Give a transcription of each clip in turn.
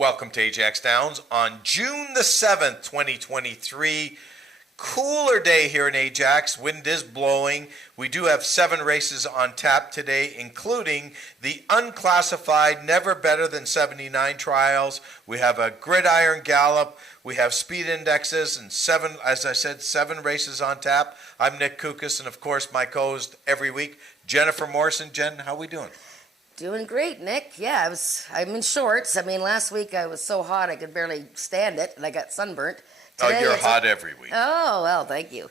Welcome to Ajax Downs on June the 7th, 2023. Cooler day here in Ajax. Wind is blowing. We do have 7 races on tap today, including the unclassified Never Better Than 79 trials. We have a gridiron gallop. We have speed indexes and 7 races on tap. I'm Nick Kukas, and of course my every week, Jennifer Morrison. Jen, how we doing? Doing great, Nick. Yeah, I'm in shorts. I mean, last week I was so hot I could barely stand it, and I got sunburnt. Today, you're hot every week. Oh, well, thank you.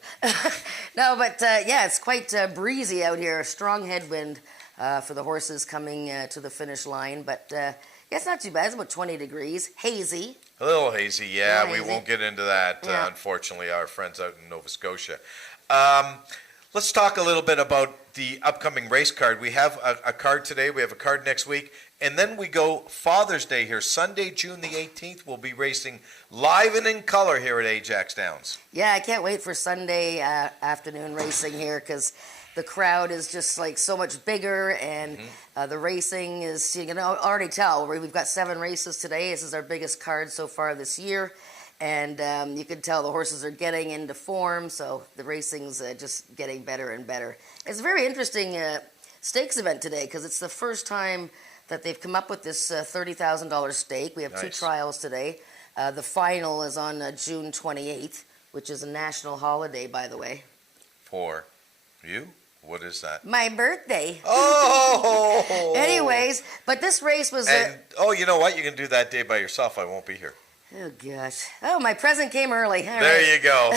No, but yeah, it's quite breezy out here. A strong headwind for the horses coming to the finish line. But yeah, it's not too bad. It's about 20 degrees. Hazy. A little hazy, yeah. Hazy. We won't get into that, Yeah. unfortunately, our friends out in Nova Scotia. Let's talk a little bit about the upcoming race card. We have a card today. We have a card next week. And then we go Father's Day here. Sunday, June the 18th, we'll be racing live and in color here at Ajax Downs. Yeah, I can't wait for Sunday afternoon racing here because the crowd is just like so much bigger, and the racing is, you can already tell. We've got 7 races today. This is our biggest card so far this year. And you can tell the horses are getting into form, so the racing's just getting better and better. It's a very interesting stakes event today because it's the first time that they've come up with this $30,000 stake. We have Nice. 2 trials today. The final is on June 28th, which is a national holiday, by the way. For you? What is that? My birthday. Oh! Anyways, but this race was... And, you know what? You can do that day by yourself. I won't be here. Oh, gosh. Oh, my present came early. All There right. you go.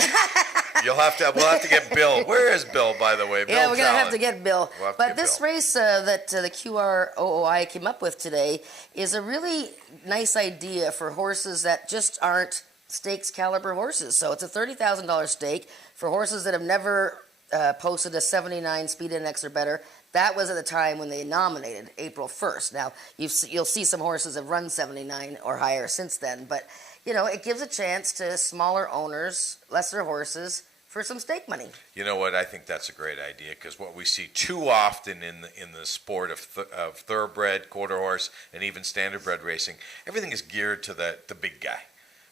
We'll have to get Bill. Where is Bill, by the way? Bill Yeah, we're going to have Fallon. to get Bill. We'll have to But get this Bill. race that the QROOI came up with today is a really nice idea for horses that just aren't stakes caliber horses. So it's a $30,000 stake for horses that have never posted a 79 speed index or better. That was at the time when they nominated, April 1st. Now, you'll see some horses have run 79 or higher since then. But, you know, it gives a chance to smaller owners, lesser horses, for some stake money. You know what? I think that's a great idea because what we see too often in the sport of thoroughbred, quarter horse, and even standardbred racing, everything is geared to the big guy.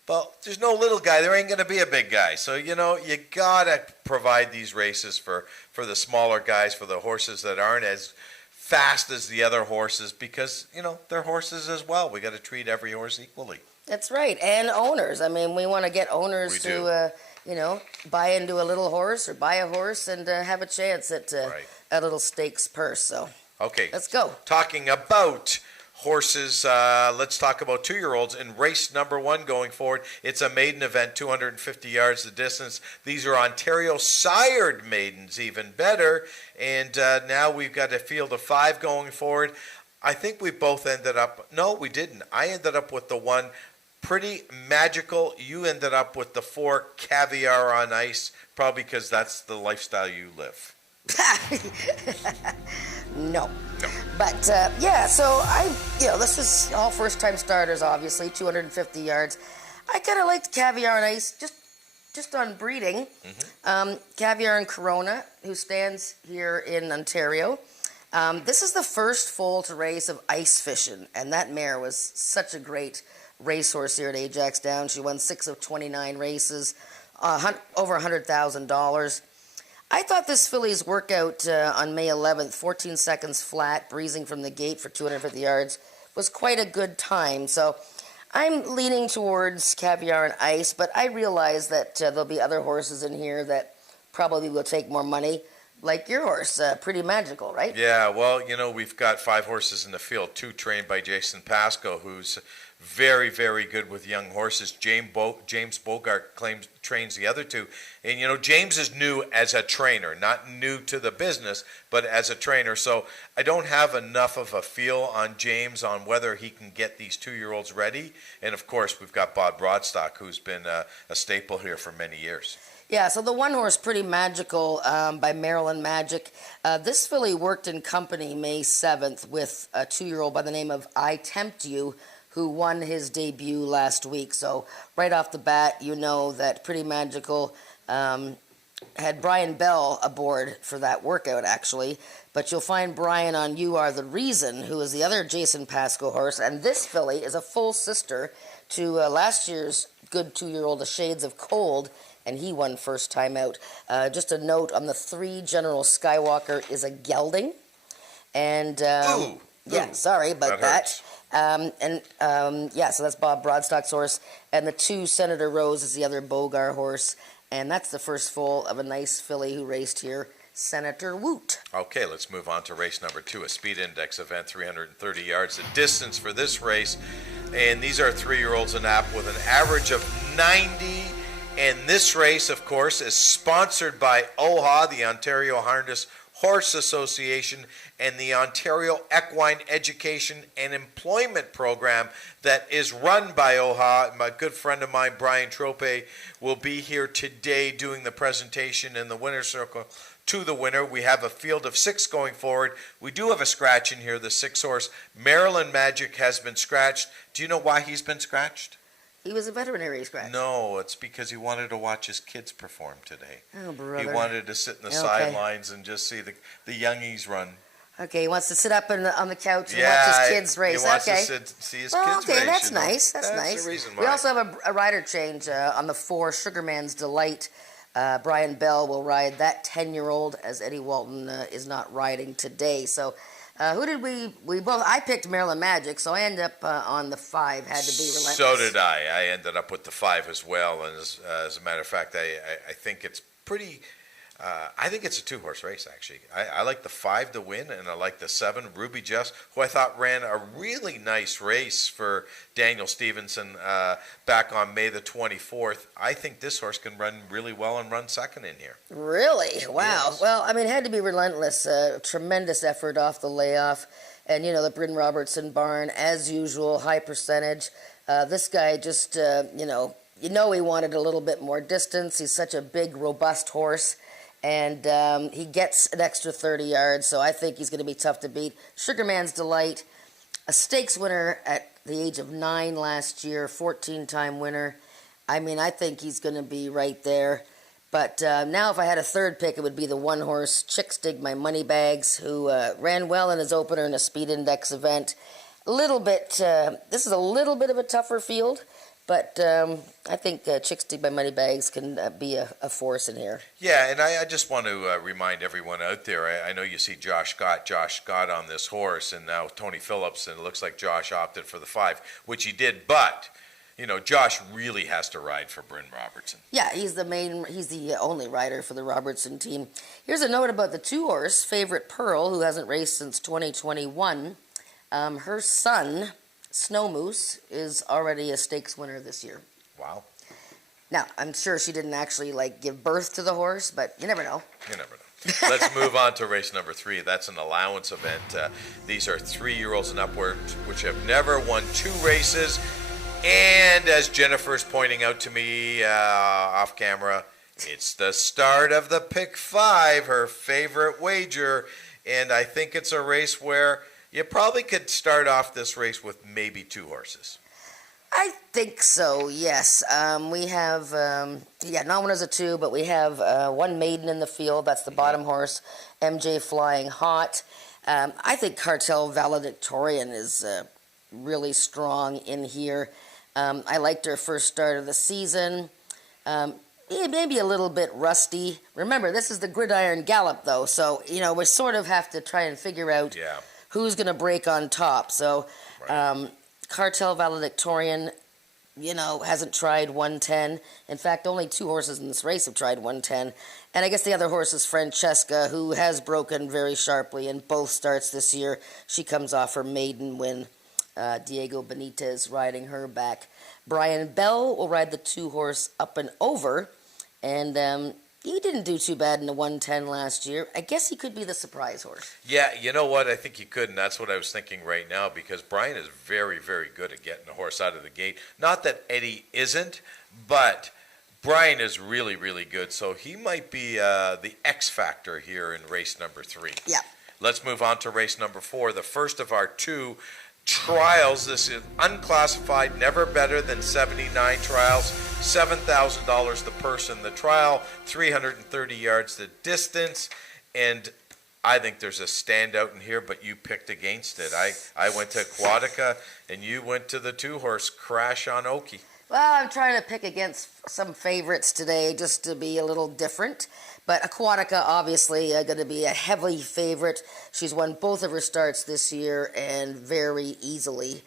Well, there's no little guy. There ain't going to be a big guy. So, you got to provide these races for the smaller guys, for the horses that aren't as fast as the other horses because, they're horses as well. We got to treat every horse equally. That's right. And owners. I mean, we want to get owners to, buy into a little horse or buy a horse and have a chance at a little stakes purse. So, okay. Let's go. Talking about horses, let's talk about 2-year-olds in race number 1 going forward. It's a maiden event, 250 yards the distance. These are Ontario sired maidens, even better. And now we've got a field of 5 going forward. I think we both ended up, no, we didn't. I ended up with the 1 Pretty Magical. You ended up with the 4 Caviar on Ice, probably because that's the lifestyle you live. No. But, so this is all first-time starters, obviously, 250 yards. I kind of liked Caviar and Ice just on breeding. Caviar and Corona, who stands here in Ontario. This is the first foal to race of ice fishing, and that mare was such a great racehorse here at Ajax Downs. She won 6 of 29 races, over $100,000. I thought this filly's workout on May 11th, 14 seconds flat, breezing from the gate for 250 yards, was quite a good time. So I'm leaning towards Caviar and Ice, but I realize that there'll be other horses in here that probably will take more money, like your horse, Pretty Magical, right? Yeah, well, we've got 5 horses in the field, 2 trained by Jason Pasco, who's very, very good with young horses. James Bogart trains the other 2. And, James is new as a trainer, not new to the business, but as a trainer. So I don't have enough of a feel on James on whether he can get these 2-year-olds ready. And, of course, we've got Bob Broadstock, who's been a staple here for many years. Yeah, so the 1 horse, Pretty Magical, by Maryland Magic. This filly worked in company May 7th with a 2-year-old by the name of I Tempt You, who won his debut last week. So right off the bat, you know that Pretty Magical had Brian Bell aboard for that workout, actually. But you'll find Brian on You Are the Reason, who is the other Jason Pasco horse. And this filly is a full sister to last year's good 2-year-old, A Shades of Cold, and he won first time out. Just a note on the 3, General Skywalker is a gelding. And yeah, sorry about that. So that's Bob Broadstock's horse. And the 2, Senator Rose, is the other Bogar horse. And that's the first foal of a nice filly who raced here, Senator Woot. Okay, let's move on to race number 2, a speed index event, 330 yards. The distance for this race, and these are 3-year-olds in App with an average of 90. And this race, of course, is sponsored by OHA, the Ontario Harness Horse Association, and the Ontario Equine Education and Employment Program that is run by OHA. My good friend of mine, Brian Trope, will be here today doing the presentation in the winner's circle to the winner. We have a field of 6 going forward. We do have a scratch in here. The 6-horse Maryland Magic has been scratched. Do you know why he's been scratched? He was a veterinary scratch. No, it's because he wanted to watch his kids perform today. Oh, brother. He wanted to sit in the sidelines and just see the youngies run. Okay, he wants to sit up on the couch and watch his kids race. He wants to see his kids race. Okay, that's nice. That's nice. The reason why. We also have a rider change on the 4, Sugarman's Delight. Brian Bell will ride that 10-year-old, as Eddie Walton is not riding today. So who did we both? I picked Maryland Magic, so I ended up on the 5. Had to be Relentless. So did I. I ended up with the 5 as well. And as a matter of fact, I think it's pretty. I think it's a 2-horse race, actually. I like the 5 to win, and I like the 7, Ruby Jess, who I thought ran a really nice race for Daniel Stevenson back on May the 24th. I think this horse can run really well and run second in here. Really? Wow. Yes. Well, I mean, it had to be Relentless. Tremendous effort off the layoff. And, the Bryn Robertson barn, as usual, high percentage. This guy just, he wanted a little bit more distance. He's such a big, robust horse. And he gets an extra 30 yards, so I think he's going to be tough to beat. Sugarman's Delight, a stakes winner at the age of 9 last year, 14-time winner. I mean, I think he's going to be right there. But now if I had a third pick, it would be the 1-horse Chicks Dig My Money Bags, who ran well in his opener in a speed index event. This is a little bit of a tougher field. But I think Chicks Dig My Money Bags can be a force in here. Yeah, and I just want to remind everyone out there, I know you see Josh Scott on this horse, and now Tony Phillips, and it looks like Josh opted for the 5, which he did. But, Josh really has to ride for Bryn Robertson. Yeah, he's the only rider for the Robertson team. Here's a note about the 2-horse, Favorite Pearl, who hasn't raced since 2021. Her son, Snow Moose, is already a stakes winner this year. Wow. Now, I'm sure she didn't actually give birth to the horse, but you never know. You never know. Let's move on to race number 3. That's an allowance event. These are 3-year-olds and upward, which have never won 2 races. And as Jennifer's pointing out to me off camera, it's the start of the pick 5, her favorite wager. And I think it's a race where you probably could start off this race with maybe 2 horses. I think so, yes. We have, not one as a 2, but we have 1 maiden in the field. That's the bottom horse, MJ Flying Hot. I think Cartel Valedictorian is really strong in here. I liked her first start of the season. Maybe a little bit rusty. Remember, this is the Gridiron Gallop, though, so, we sort of have to try and figure out who's going to break on top. So, Cartel Valedictorian, hasn't tried 110. In fact, only 2 horses in this race have tried 110. And I guess the other horse is Francesca, who has broken very sharply in both starts this year. She comes off her maiden win. Diego Benitez riding her back. Brian Bell will ride the 2-horse Up and Over. And he didn't do too bad in the 110 last year. I guess he could be the surprise horse. Yeah, you know what? I think he could, and that's what I was thinking right now, because Brian is very, very good at getting a horse out of the gate. Not that Eddie isn't, but Brian is really, really good. So he might be the X factor here in race number 3. Yeah. Let's move on to race number 4, the first of our 2 trials. This is unclassified, never better than 79 trials, $7,000 the person. The trial, 330 yards the distance, and I think there's a standout in here, but you picked against it. I went to Aquatica, and you went to the 2-horse Crash on Oki. Well, I'm trying to pick against some favorites today just to be a little different. But Aquatica, obviously, going to be a heavy favorite. She's won both of her starts this year and very easily.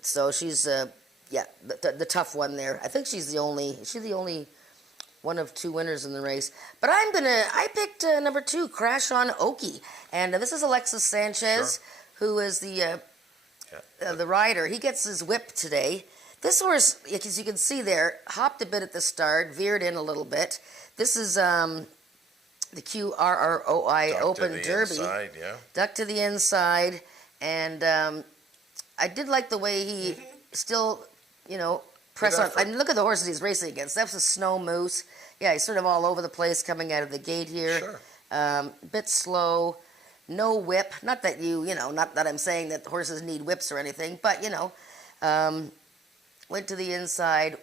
So she's, the tough one there. I think she's the only one of 2 winners in the race. But I picked number 2, Crash on Oki. And this is Alexis Sanchez, who is the rider. He gets his whip today. This horse, as you can see there, hopped a bit at the start, veered in a little bit. This is the QRROI Open Derby. Inside, yeah. Duck to the inside. And I did like the way he still, press on. And look at the horses he's racing against. That's a Snow Moose. Yeah, he's sort of all over the place coming out of the gate here. Sure. Bit slow. No whip. Not that not that I'm saying that horses need whips or anything, but, went to the inside,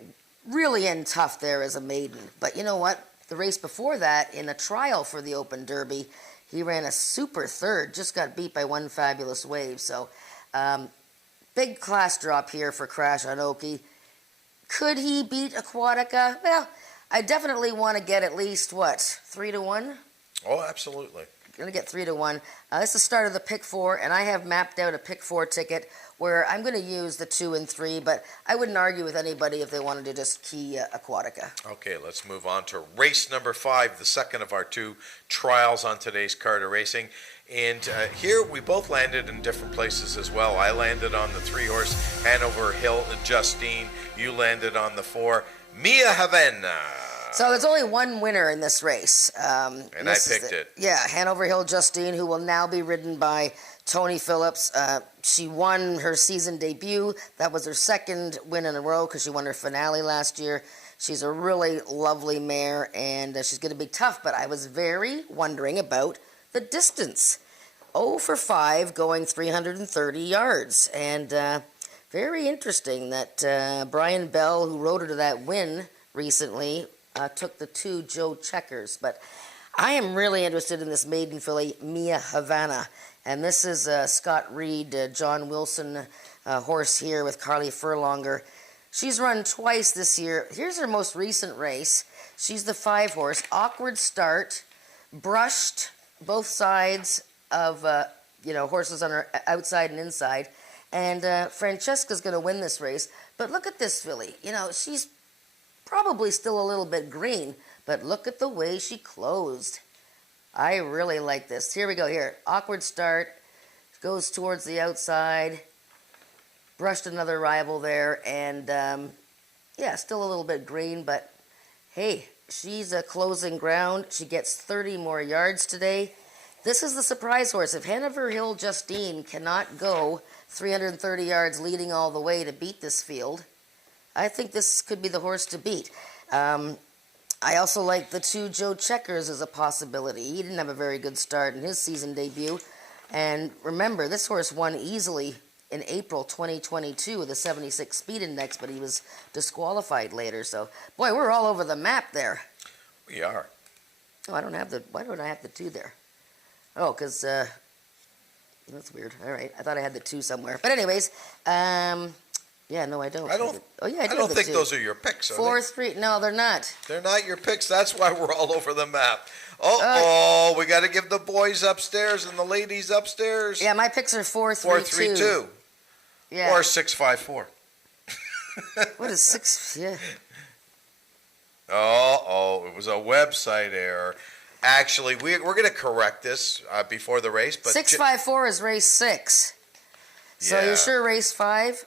really in tough there as a maiden. But you know what? The race before that, in a trial for the Open Derby, he ran a super third, just got beat by One Fabulous Wave. So, big class drop here for Crash on Oki. Could he beat Aquatica? Well, I definitely want to get at least, 3-1? Oh, absolutely. Going to get 3-1. This is the start of the pick 4, and I have mapped out a pick 4 ticket where I'm going to use the 2 and 3, but I wouldn't argue with anybody if they wanted to just key Aquatica. Okay, let's move on to race number 5, the second of our 2 trials on today's card of racing. And here we both landed in different places as well. I landed on the 3-horse Hanover Hill Justine. You landed on the 4 Mia Havana. So there's only one winner in this race. And I picked it. Yeah, Hanover Hill Justine, who will now be ridden by Tony Phillips. She won her season debut. That was her second win in a row because she won her finale last year. She's a really lovely mare, and she's going to be tough, but I was very wondering about the distance. 0 for 5 going 330 yards. And very interesting that Brian Bell, who rode her to that win recently, took the 2 Joe Checkers. But I am really interested in this maiden filly, Mia Havana. And this is Scott Reed, John Wilson horse here with Carly Furlonger. She's run twice this year. Here's her most recent race. She's the 5-horse. Awkward start. Brushed both sides of, horses on her outside and inside. And Francesca's going to win this race. But look at this filly. She's probably still a little bit green, but look at the way she closed. I really like this. Here we go. Here, awkward start, goes towards the outside, brushed another rival there, and still a little bit green, but hey, she's closing ground. She gets 30 more yards today. This is the surprise horse. If Hanover Hill Justine cannot go 330 yards leading all the way to beat this field, I think this could be the horse to beat. I also like the 2 Joe Checkers as a possibility. He didn't have a very good start in his season debut. And remember, this horse won easily in April 2022 with a 76 speed index, but he was disqualified later. So, boy, we're all over the map there. We are. Oh, why don't I have the 2 there? Oh, because, that's weird. All right, I thought I had the 2 somewhere. But anyways, yeah, no, I don't. I don't. Oh, yeah, I do. I don't think those are your picks. Are 4, they? 3. No, they're not. They're not your picks. That's why we're all over the map. We got to give the boys upstairs and the ladies upstairs. Yeah, my picks are 4, 3, 4, 3, 2. Yeah. Or 6, 5, 4. What is 6? Yeah. It was a website error. Actually, we're going to correct this before the race. But 654 is race 6. So Yeah. you sure race 5?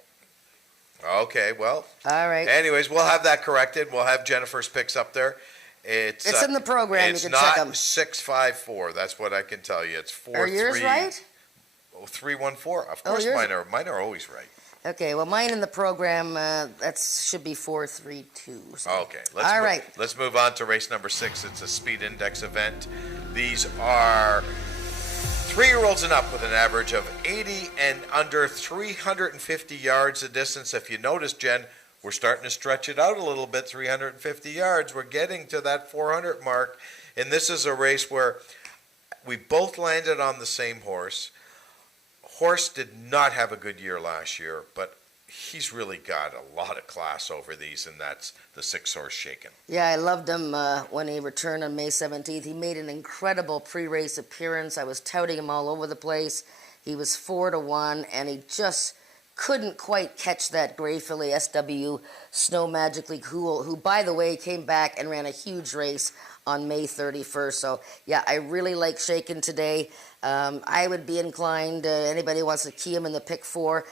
Okay, well. All right. Anyways, we'll have that corrected. We'll have Jennifer's picks up there. It's in the program. You can check them. It's not 654. That's what I can tell you. It's 4, Are yours 3, right? 314. Of course, yours- mine are always right. Okay, well, mine in the program, that should be 432. So. Okay, All right. Let's move on to race number 6. It's a speed index event. These are 3-year-olds and up with an average of 80 and under 350 yards a distance. If you notice, Jen, we're starting to stretch it out a little bit, 350 yards. We're getting to that 400 mark. And this is a race where we both landed on the same horse. Horse did not have a good year last year, but he's really got a lot of class over these, and that's the 6-horse Shaken. Yeah, I loved him when he returned on May 17th. He made an incredible pre-race appearance. I was touting him all over the place. He was 4-1, and he just couldn't quite catch that gray filly SW Snow Magically Cool, who, by the way, came back and ran a huge race on May 31st. So, yeah, I really like Shaken today. I would be inclined, anybody who wants to key him in the pick 4.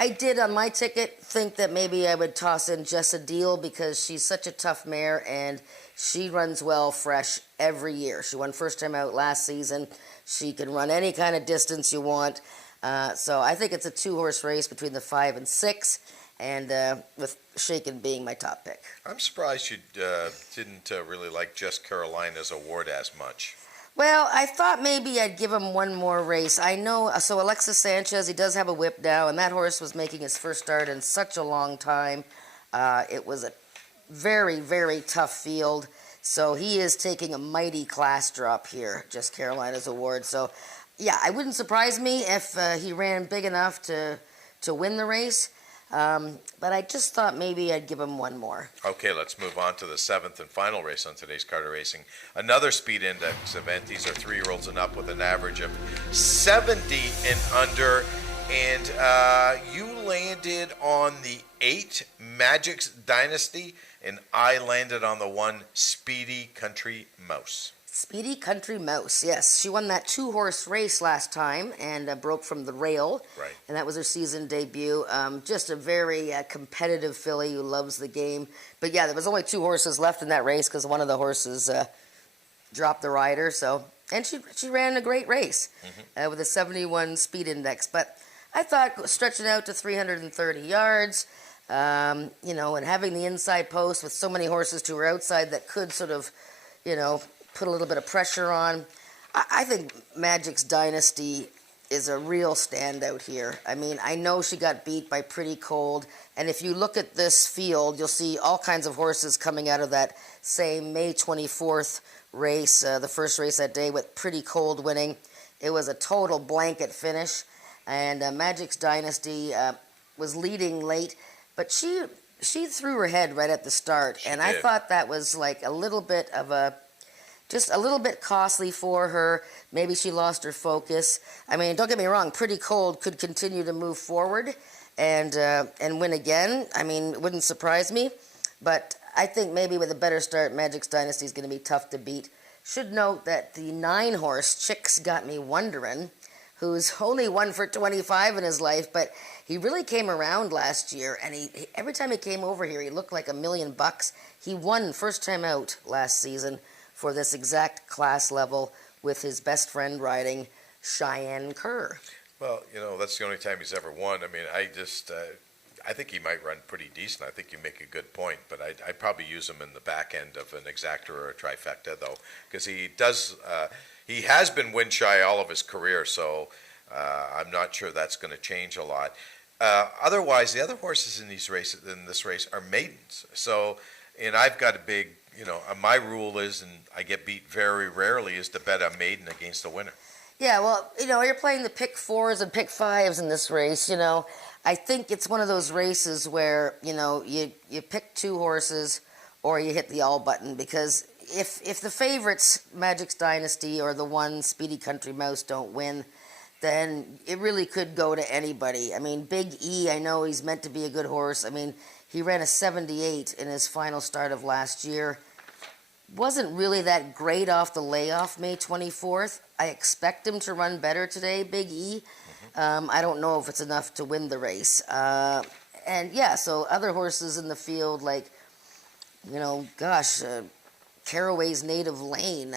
I did on my ticket think that maybe I would toss in Jessa Deal because she's such a tough mare and she runs well fresh every year. She won first time out last season. She can run any kind of distance you want. So I think it's a 2-horse race between the 5 and 6, and with Shaken being my top pick. I'm surprised you didn't really like Just Carolina's Award as much. Well, I thought maybe I'd give him one more race. I know, so Alexis Sanchez, he does have a whip now, and that horse was making his first start in such a long time. It was a very, very tough field. So he is taking a mighty class drop here, Just Carolina's Award. So, yeah, it wouldn't surprise me if he ran big enough to win the race. But I just thought maybe I'd give him one more. Okay, let's move on to the 7th and final race on today's Carter Racing. Another speed index event. These are 3-year-olds and up with an average of 70 and under. And you landed on the 8 Magic's Dynasty, and I landed on the 1 Speedy Country Mouse. Speedy Country Mouse, yes. She won that 2-horse race last time and broke from the rail. Right. And that was her season debut. Just a very competitive filly who loves the game. But yeah, there was only 2 horses left in that race because one of the horses dropped the rider. So, and she ran a great race with a 71 speed index. But I thought stretching out to 330 yards, and having the inside post with so many horses to her outside that could sort of, put a little bit of pressure on. I think Magic's Dynasty is a real standout here. I mean, I know she got beat by Pretty Cold, and if you look at this field, you'll see all kinds of horses coming out of that same May 24th race, the first race that day with Pretty Cold winning. It was a total blanket finish, and Magic's Dynasty was leading late, but she threw her head right at the start, and I thought that was like a little bit of just a little bit costly for her. Maybe she lost her focus. I mean, don't get me wrong, Pretty Cold could continue to move forward and win again. I mean, it wouldn't surprise me. But I think maybe with a better start, Magic's Dynasty is going to be tough to beat. Should note that the 9-horse Chicks Got Me Wonderin', who's only 1 for 25 in his life, but he really came around last year, and he every time he came over here, he looked like $1 million. He won first time out last season for this exact class level with his best friend riding Cheyenne Kerr. Well, that's the only time he's ever won. I mean, I think he might run pretty decent. I think you make a good point, but I'd probably use him in the back end of an exacta or a trifecta, though, because he has been win shy all of his career, so I'm not sure that's going to change a lot. Otherwise, the other horses in this race are maidens. So, and I've got a big, my rule is, and I get beat very rarely, is to bet a maiden against the winner. Yeah, well, you're playing the pick 4s and pick 5s in this race. I think it's one of those races where you pick 2 horses or you hit the all button, because if the favorites Magic's Dynasty or the 1 Speedy Country Mouse don't win, then it really could go to anybody. I mean, Big E, I know he's meant to be a good horse. I mean, he ran a 78 in his final start of last year. Wasn't really that great off the layoff May 24th. I expect him to run better today, Big E. I don't know if it's enough to win the race. And yeah, so other horses in the field like, Caraway's Native Lane,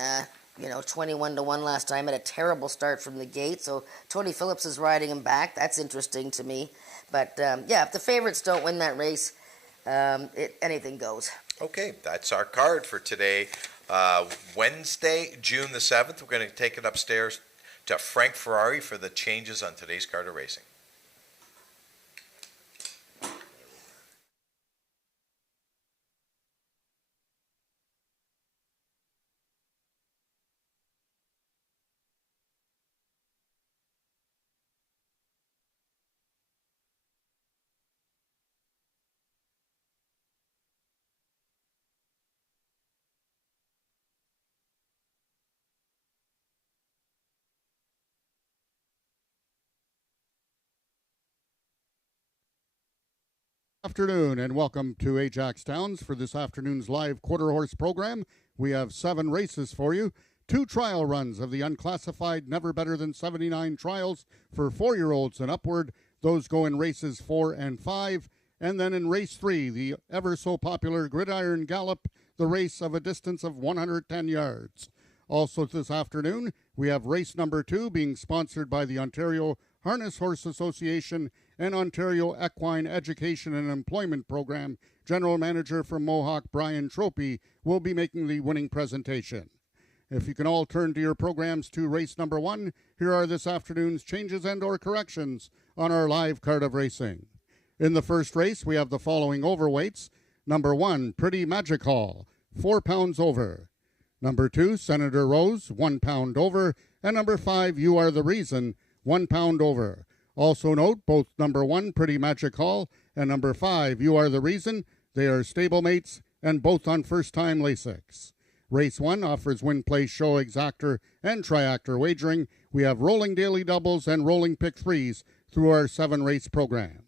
21-1 last time, had a terrible start from the gate. So Tony Phillips is riding him back. That's interesting to me. But if the favorites don't win that race, anything goes. Okay, that's our card for today. Wednesday, June the 7th. We're going to take it upstairs to Frank Ferrari for the changes on today's Carter Racing. Afternoon and welcome to Ajax Towns for this afternoon's live quarter horse program. We have 7 races for you, 2 trial runs of the unclassified Never Better Than 79 trials for 4-year-olds and upward. Those go in races 4 and 5. And then in race 3, the ever so popular Gridiron Gallop, the race of a distance of 110 yards. Also this afternoon, we have race number 2 being sponsored by the Ontario Harness Horse Association and Ontario Equine Education and Employment Program. General Manager from Mohawk, Brian Tropey, will be making the winning presentation. If you can all turn to your programs to race number 1, here are this afternoon's changes and or corrections on our live card of racing. In the first race, we have the following overweights. Number 1, Pretty Magic Hall, 4 pounds over. Number 2, Senator Rose, 1 pound over. And number 5, You Are the Reason, 1 pound over. Also note, both number 1, Pretty Magic Hall, and number 5, You Are the Reason, they are stablemates and both on first-time Lasix. Race 1 offers win, play, show, exactor, and triactor wagering. We have rolling daily doubles and rolling pick 3s through our 7-race program.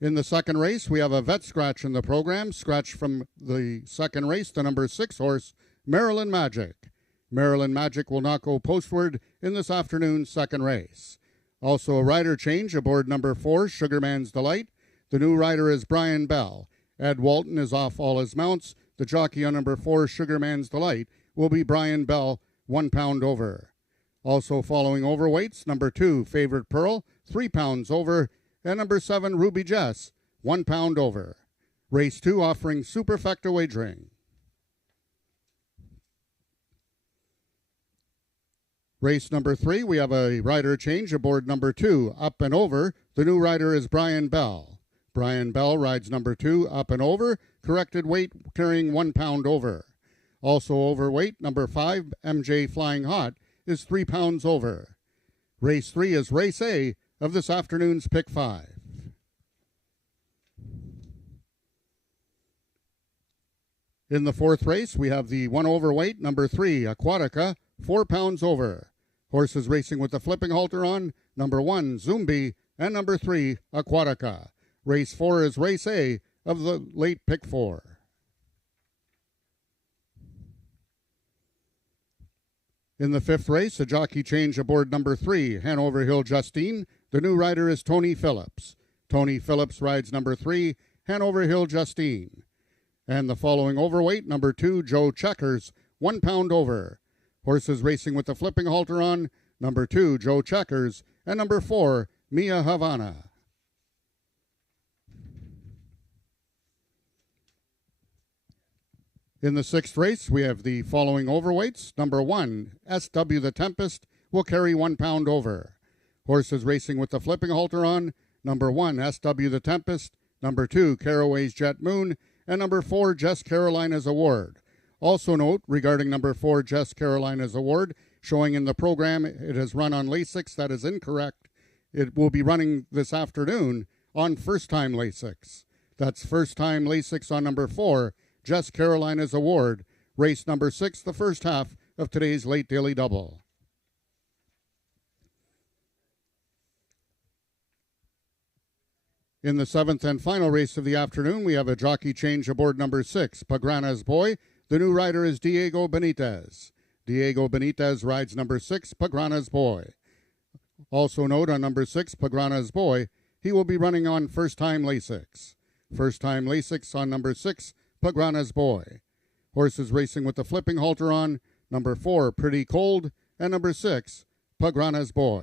In the second race, we have a vet scratch in the program. Scratch from the second race, the number 6 horse, Maryland Magic. Maryland Magic will not go postward in this afternoon's second race. Also a rider change aboard number 4, Sugarman's Delight. The new rider is Brian Bell. Ed Walton is off all his mounts. The jockey on number 4, Sugarman's Delight, will be Brian Bell, 1 pound over. Also following overweights, number 2, Favorite Pearl, 3 pounds over. And number 7, Ruby Jess, 1 pound over. Race 2 offering superfecta wagering. Race number 3, we have a rider change aboard number 2, Up and Over. The new rider is Brian Bell. Brian Bell rides number 2, Up and Over, corrected weight carrying 1 pound over. Also overweight, number 5, MJ Flying Hot, is 3 pounds over. Race 3 is race A of this afternoon's pick 5. In the fourth race, we have the 1 overweight, number 3, Aquatica, 4 pounds over. Horses racing with the flipping halter on, number 1, Zumbi, and number 3, Aquatica. Race 4 is race A of the late pick 4. In the fifth race, a jockey change aboard number 3, Hanover Hill Justine. The new rider is Tony Phillips. Tony Phillips rides number 3, Hanover Hill Justine. And the following overweight, number 2, Joe Checkers, 1 pound over. Horses racing with the flipping halter on, number 2, Joe Checkers, and number 4, Mia Havana. In the sixth race, we have the following overweights. Number 1, SW the Tempest, will carry 1 pound over. Horses racing with the flipping halter on, number 1, SW the Tempest, number 2, Caraway's Jet Moon, and number 4, Jess Carolina's Award. Also note, regarding number 4, Jess Carolina's Award, showing in the program it has run on Lasix. That is incorrect. It will be running this afternoon on first-time Lasix. That's first-time Lasix on number 4, Jess Carolina's Award, race number 6, the first half of today's late daily double. In the seventh and final race of the afternoon, we have a jockey change aboard number 6, Pagrana's Boy. The new rider is Diego Benitez. Diego Benitez rides number 6, Pagrana's Boy. Also note on number 6, Pagrana's Boy, he will be running on first-time Lasix. First-time Lasix on number 6, Pagrana's Boy. Horses racing with the flipping halter on, number 4, Pretty Cold, and number 6, Pagrana's Boy.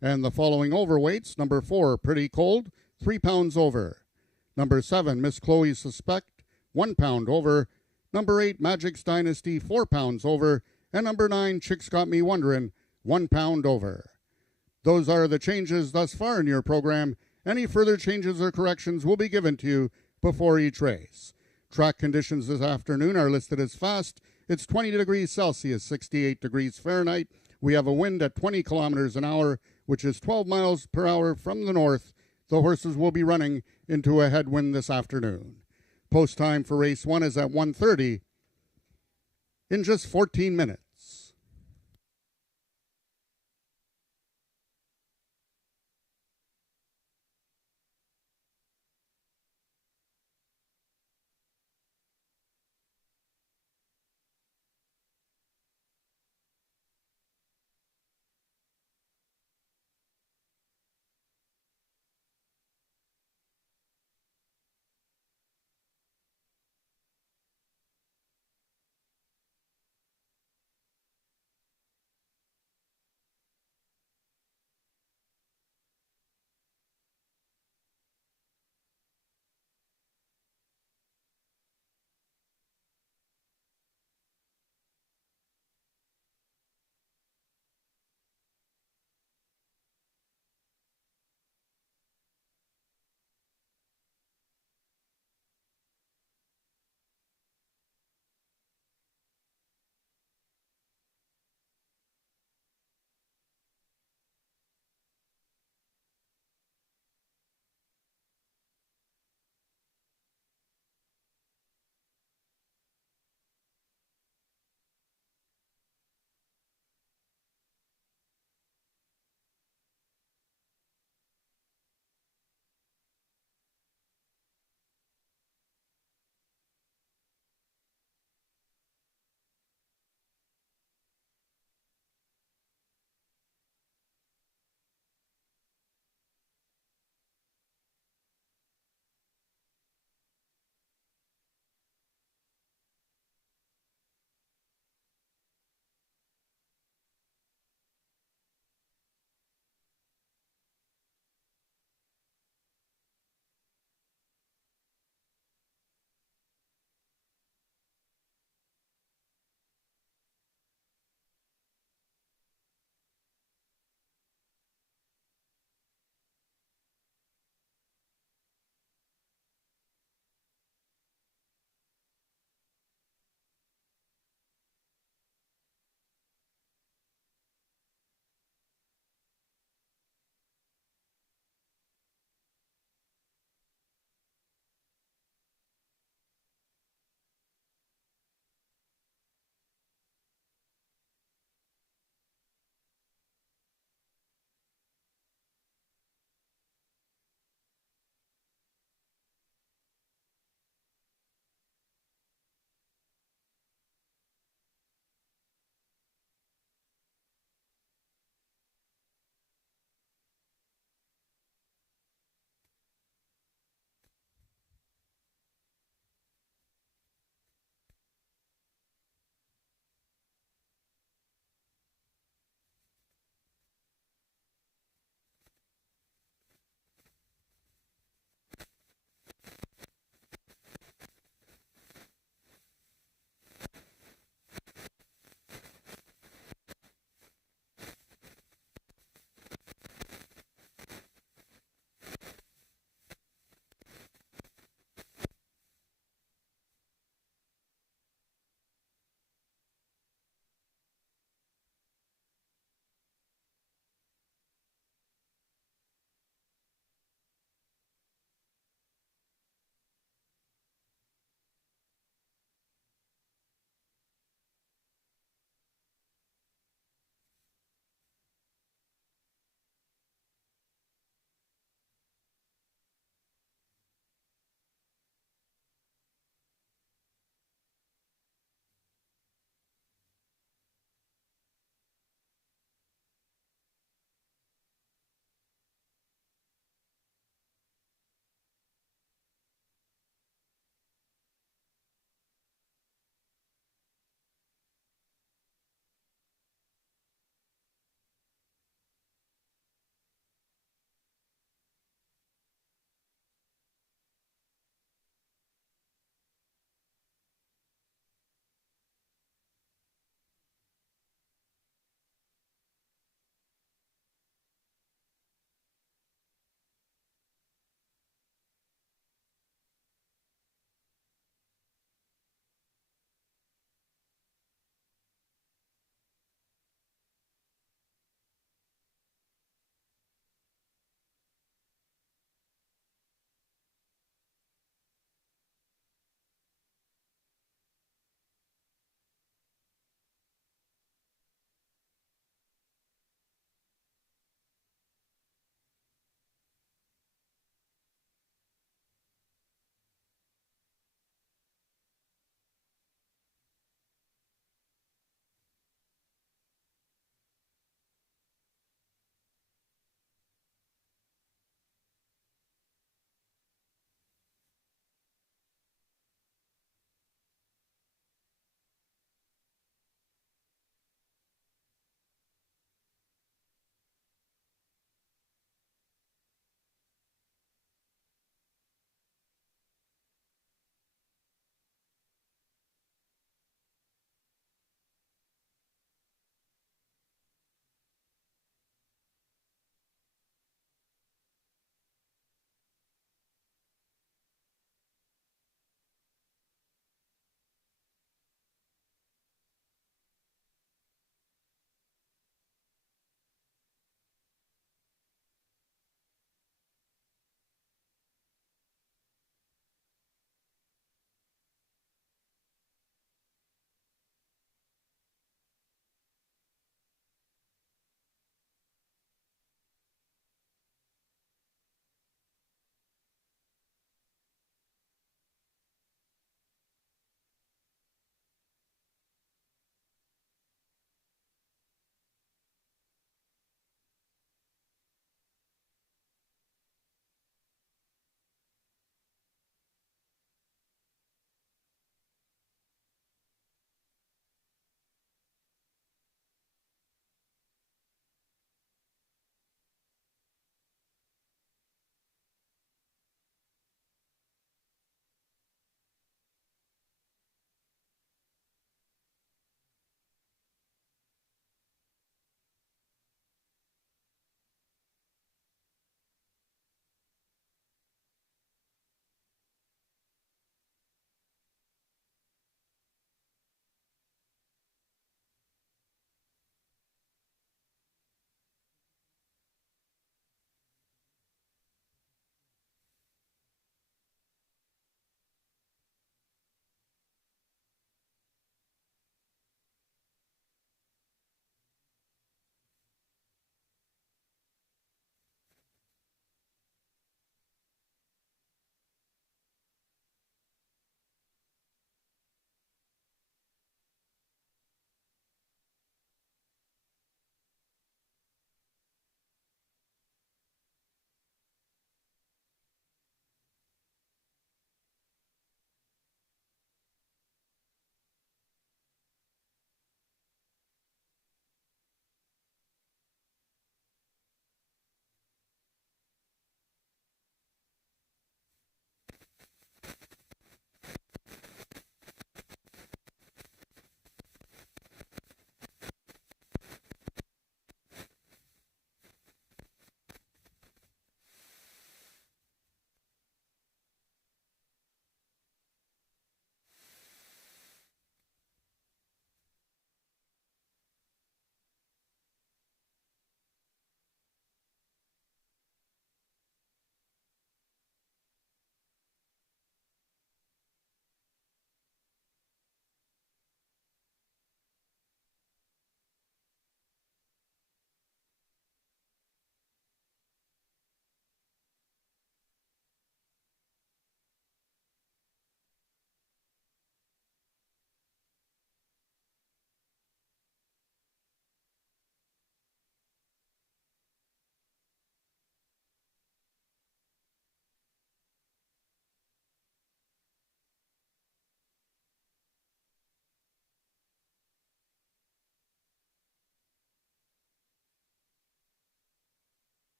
And the following overweights, number 4, Pretty Cold, 3 pounds over. Number 7, Miss Chloe Suspect, 1 pound over. Number 8, Magic's Dynasty, 4 pounds over. And number 9, Chicks Got Me Wondering, 1 pound over. Those are the changes thus far in your program. Any further changes or corrections will be given to you before each race. Track conditions this afternoon are listed as fast. It's 20 degrees Celsius, 68 degrees Fahrenheit. We have a wind at 20 kilometers an hour, which is 12 miles per hour from the north. The horses will be running into a headwind this afternoon. Post time for race 1 is at 1:30 in just 14 minutes.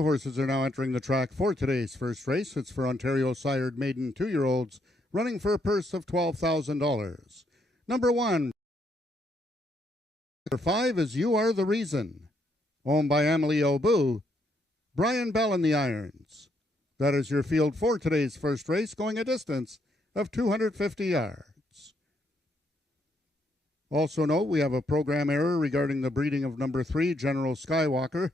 The horses are now entering the track for today's first race. It's for Ontario sired maiden 2-year-olds, running for a purse of $12,000. Number 1. Number 5 is You Are the Reason, owned by Emily Obu. Brian Bell in the irons. That is your field for today's first race, going a distance of 250 yards. Also note, we have a program error regarding the breeding of number 3, General Skywalker.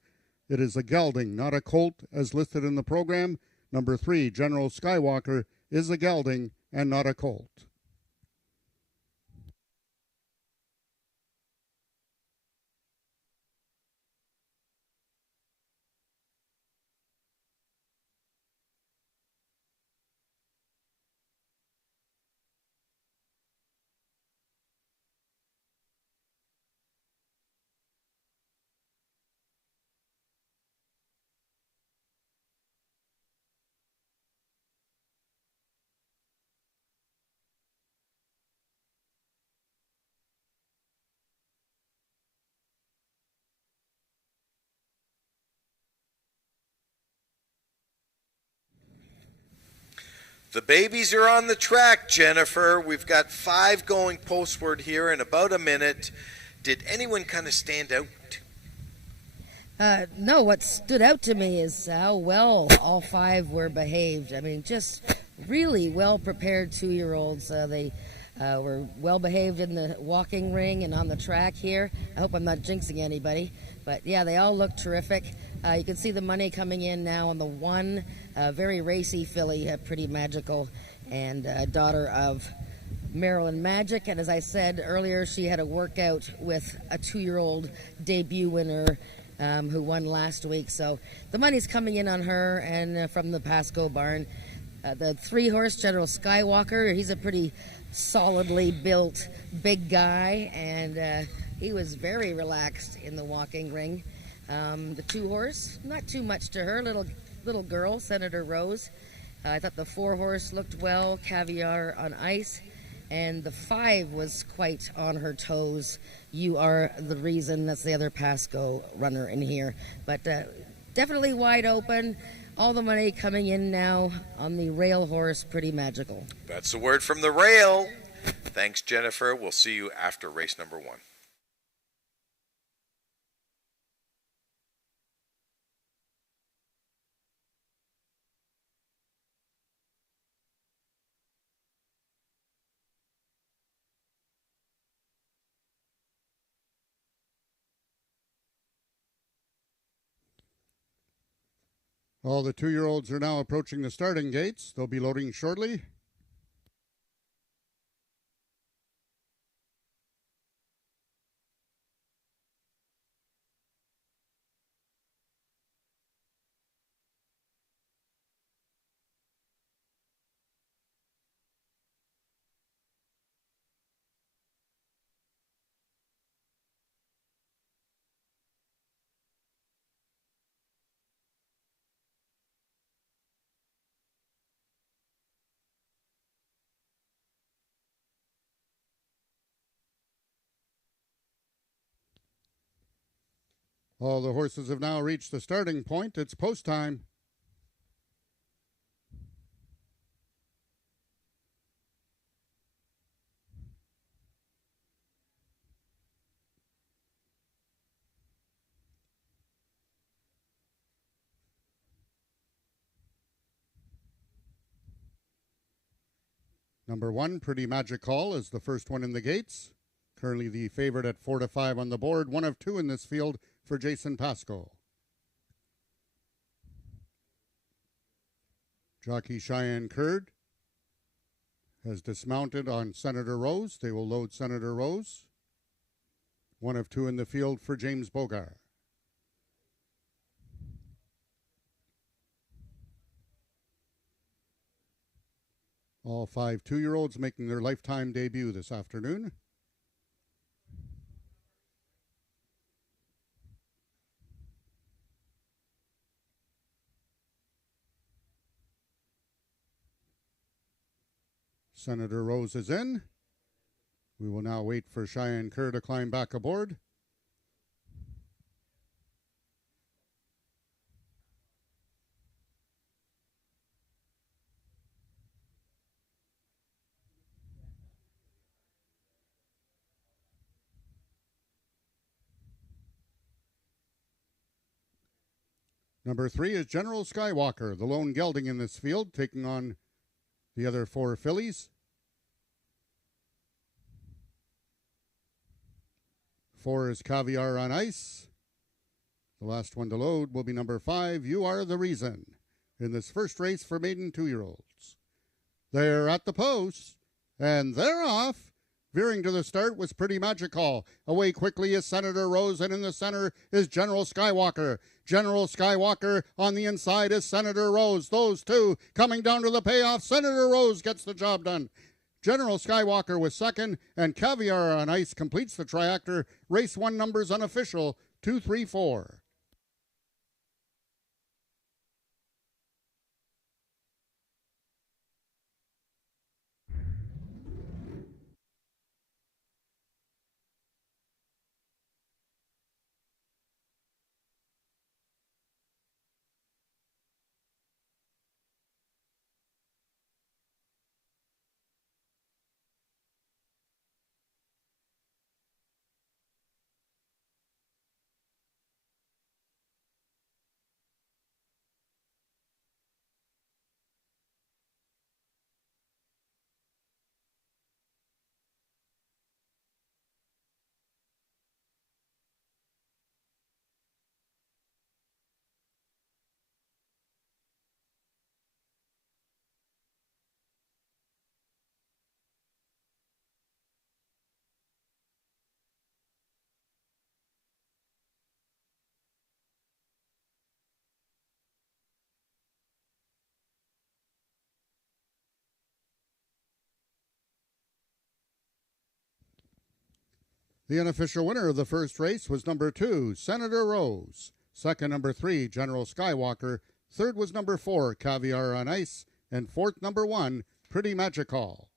It is a gelding, not a colt, as listed in the program. Number 3, General Skywalker, is a gelding and not a colt. The babies are on the track, Jennifer. We've got 5 going postward here in about a minute. Did anyone kind of stand out? No, what stood out to me is how well all 5 were behaved. I mean, just really well prepared 2-year-olds. They were well behaved in the walking ring and on the track here. I hope I'm not jinxing anybody. But yeah, they all look terrific. You can see the money coming in now on the 1 very racy filly, Pretty Magical, and daughter of Maryland Magic. And as I said earlier, she had a workout with a 2-year-old debut winner who won last week. So the money's coming in on her and from the Pasco barn. The 3-horse General Skywalker, he's a pretty solidly built big guy, and he was very relaxed in the walking ring. The 2-horse, not too much to her, little girl, Senator Rose. I thought the 4-horse looked well, Caviar on Ice, and the 5 was quite on her toes. You Are the Reason, that's the other Pasco runner in here. But definitely wide open. All the money coming in now on the rail horse, Pretty Magical. That's the word from the rail. Thanks, Jennifer. We'll see you after race number 1. All the 2-year-olds are now approaching the starting gates. They'll be loading shortly. All the horses have now reached the starting point. It's post time. Number 1, Pretty Magic Call, is the first one in the gates. Currently the favorite at 4-5 on the board. 1 of 2 in this field for Jason Pasco. Jockey Cheyenne Curd has dismounted on Senator Rose. They will load Senator Rose. 1 of 2 in the field for James Bogar. All 5 2-year-olds making their lifetime debut this afternoon. Senator Rose is in. We will now wait for Cheyenne Kerr to climb back aboard. Number 3 is General Skywalker, the lone gelding in this field, taking on the other 4 fillies. 4 is Caviar on Ice. The last one to load will be number 5, You Are the Reason, in this first race for maiden 2-year-olds. They're at the post, and they're off. Veering to the start was Pretty Magical. Away quickly is Senator Rose, and in the center is General Skywalker. General Skywalker on the inside is Senator Rose. Those two coming down to the payoff. Senator Rose gets the job done. General Skywalker was second, and Caviar on Ice completes the triactor. Race 1 numbers unofficial, 2, 3, 4. The unofficial winner of the first race was number 2, Senator Rose. Second, number 3, General Skywalker. Third was number 4, Caviar on Ice. And fourth, number 1, Pretty Magical.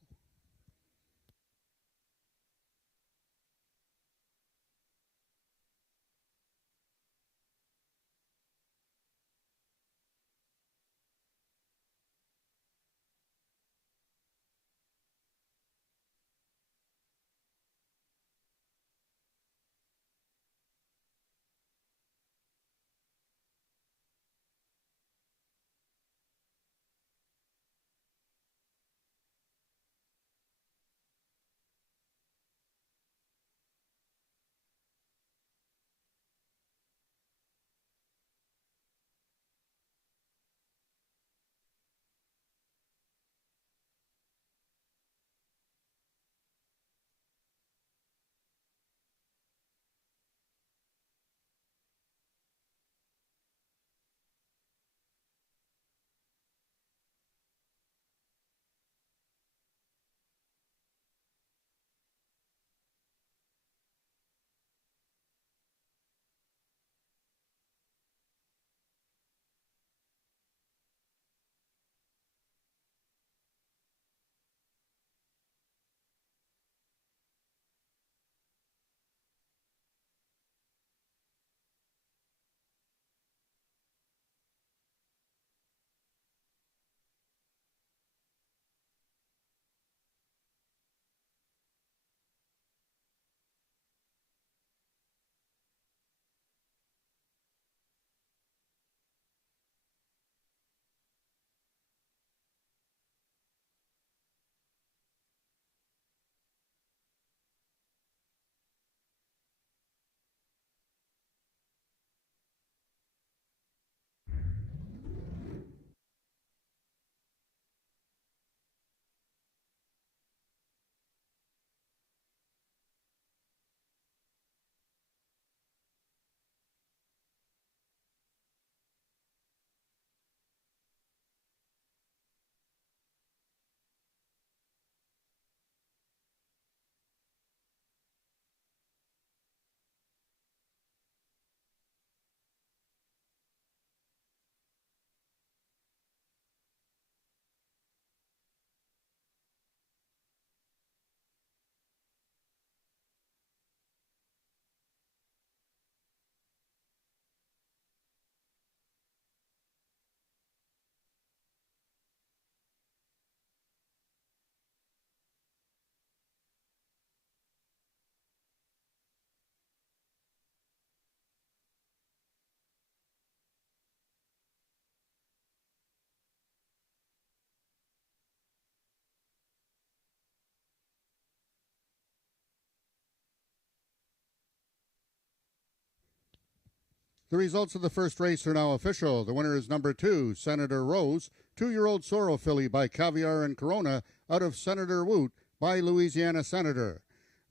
The results of the first race are now official. The winner is number 2, Senator Rose, 2-year-old Sorrow filly by Caviar and Corona out of Senator Woot by Louisiana Senator.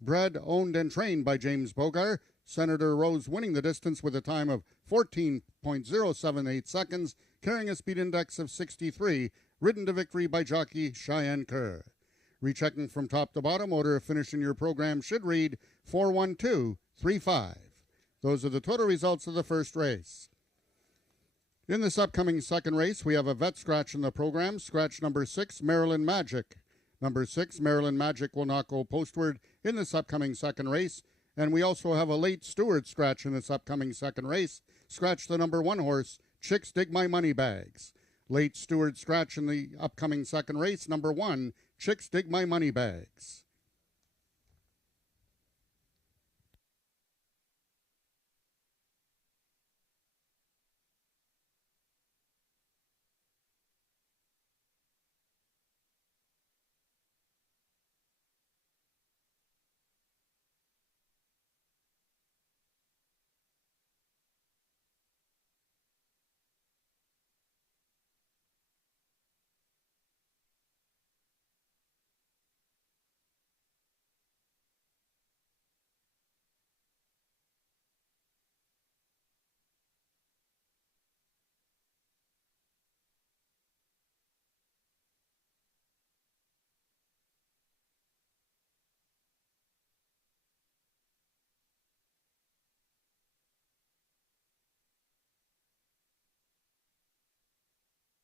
Bred, owned, and trained by James Bogar, Senator Rose winning the distance with a time of 14.078 seconds, carrying a speed index of 63, ridden to victory by jockey Cheyenne Kerr. Rechecking from top to bottom, order of finish in your program should read 41235. Those are the total results of the first race. In this upcoming second race, we have a vet scratch in the program. Scratch number 6, Maryland Magic. Number 6, Maryland Magic, will not go postward in this upcoming second race. And we also have a late Stewart scratch in this upcoming second race. Scratch the number 1 horse, Chicks Dig My Money Bags. Late Stewart scratch in the upcoming second race, number 1, Chicks Dig My Money Bags.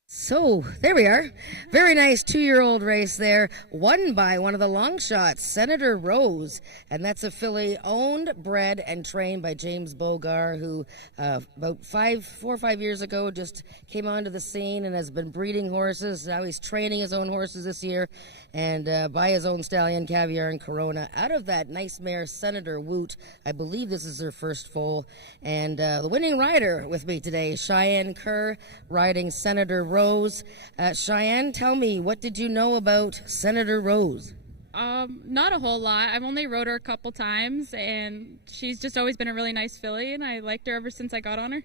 So, there we are. Very nice 2-year-old race there, won by one of the long shots, Senator Rose. And that's a filly owned, bred, and trained by James Bogar, who about 4 or 5 years ago just came onto the scene and has been breeding horses. Now he's training his own horses this year, and by his own stallion, Caviar and Corona. Out of that nice mare, Senator Woot, I believe this is her first foal. And the winning rider with me today, Cheyenne Kerr, riding Senator Rose. Cheyenne, tell me, what did you know about Senator Rose? Not a whole lot. I've only rode her a couple times, and she's just always been a really nice filly, and I liked her ever since I got on her.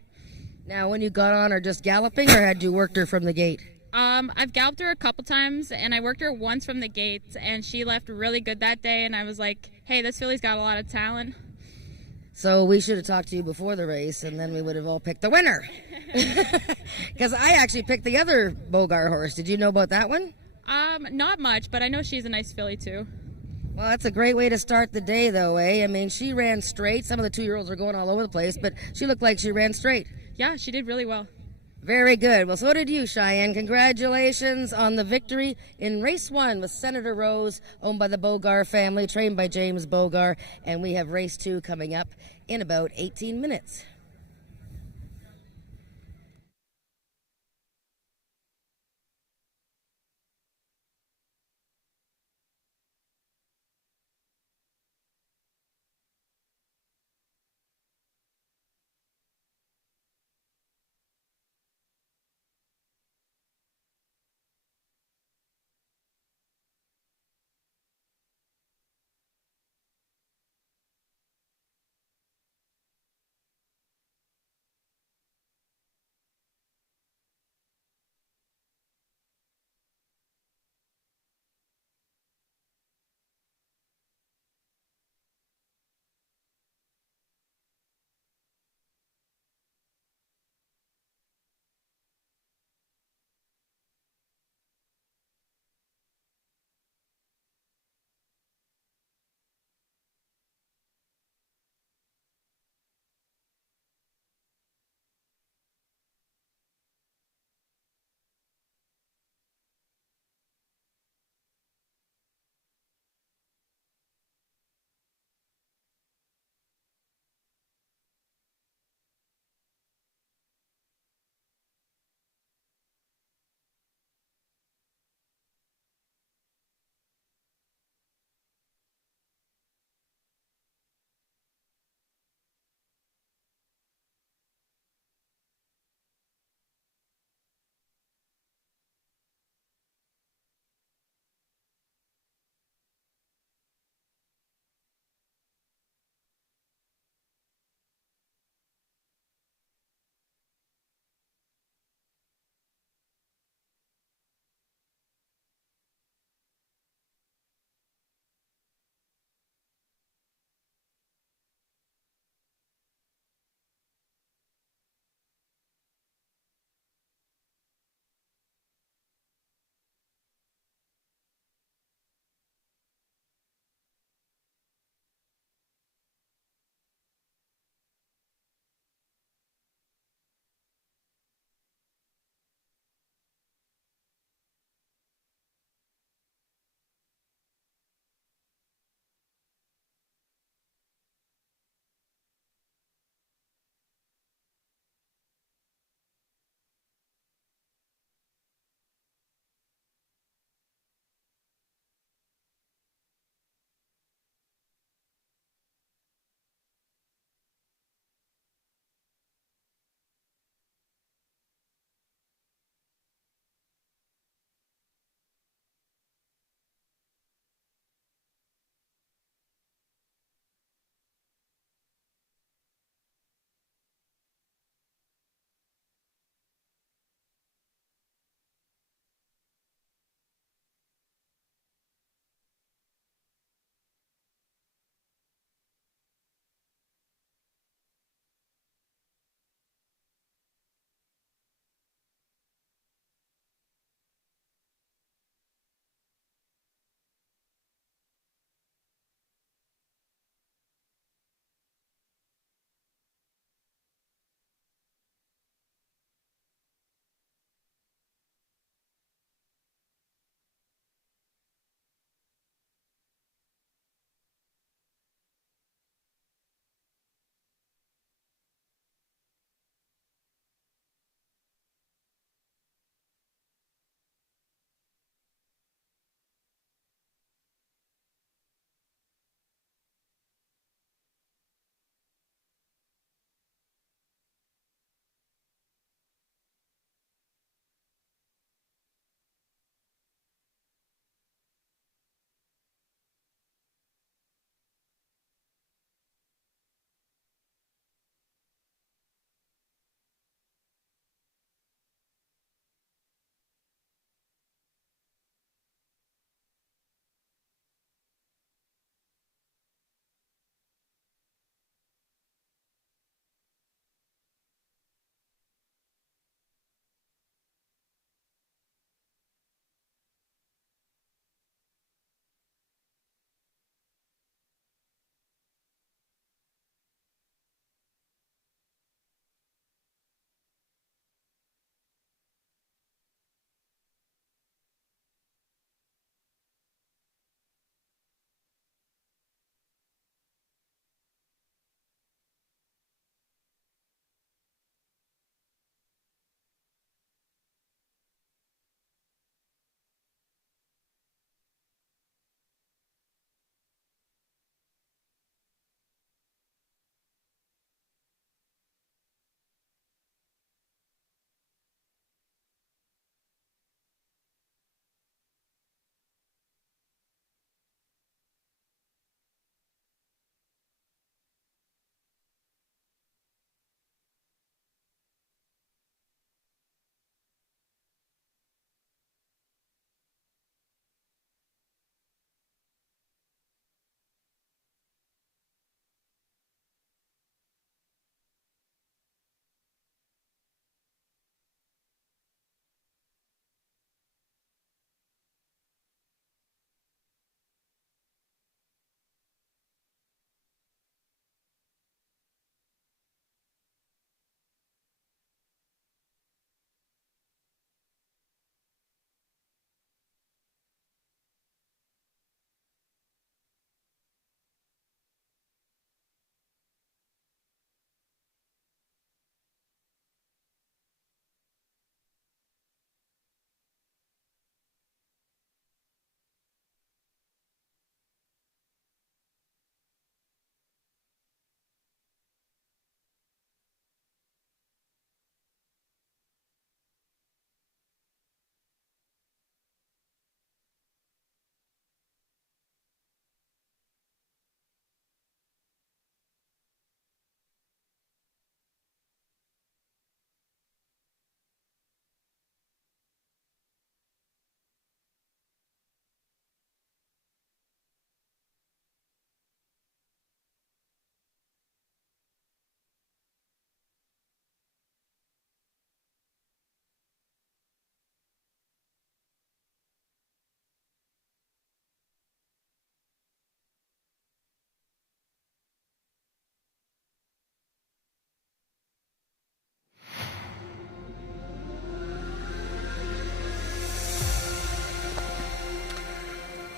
Now, when you got on her just galloping, or had you worked her from the gate? I've galloped her a couple times, and I worked her once from the gate, and she left really good that day, and I was like, hey, this filly's got a lot of talent. So we should have talked to you before the race, and then we would have all picked the winner. Because I actually picked the other Bogar horse. Did you know about that one? Not much, but I know she's a nice filly too. Well, that's a great way to start the day, though, eh? I mean, she ran straight. Some of the 2-year-olds were going all over the place, but she looked like she ran straight. Yeah, she did really well. Very good. Well, so did you, Cheyenne. Congratulations on the victory in race 1 with Senator Rose, owned by the Bogar family, trained by James Bogar. And we have race 2 coming up in about 18 minutes.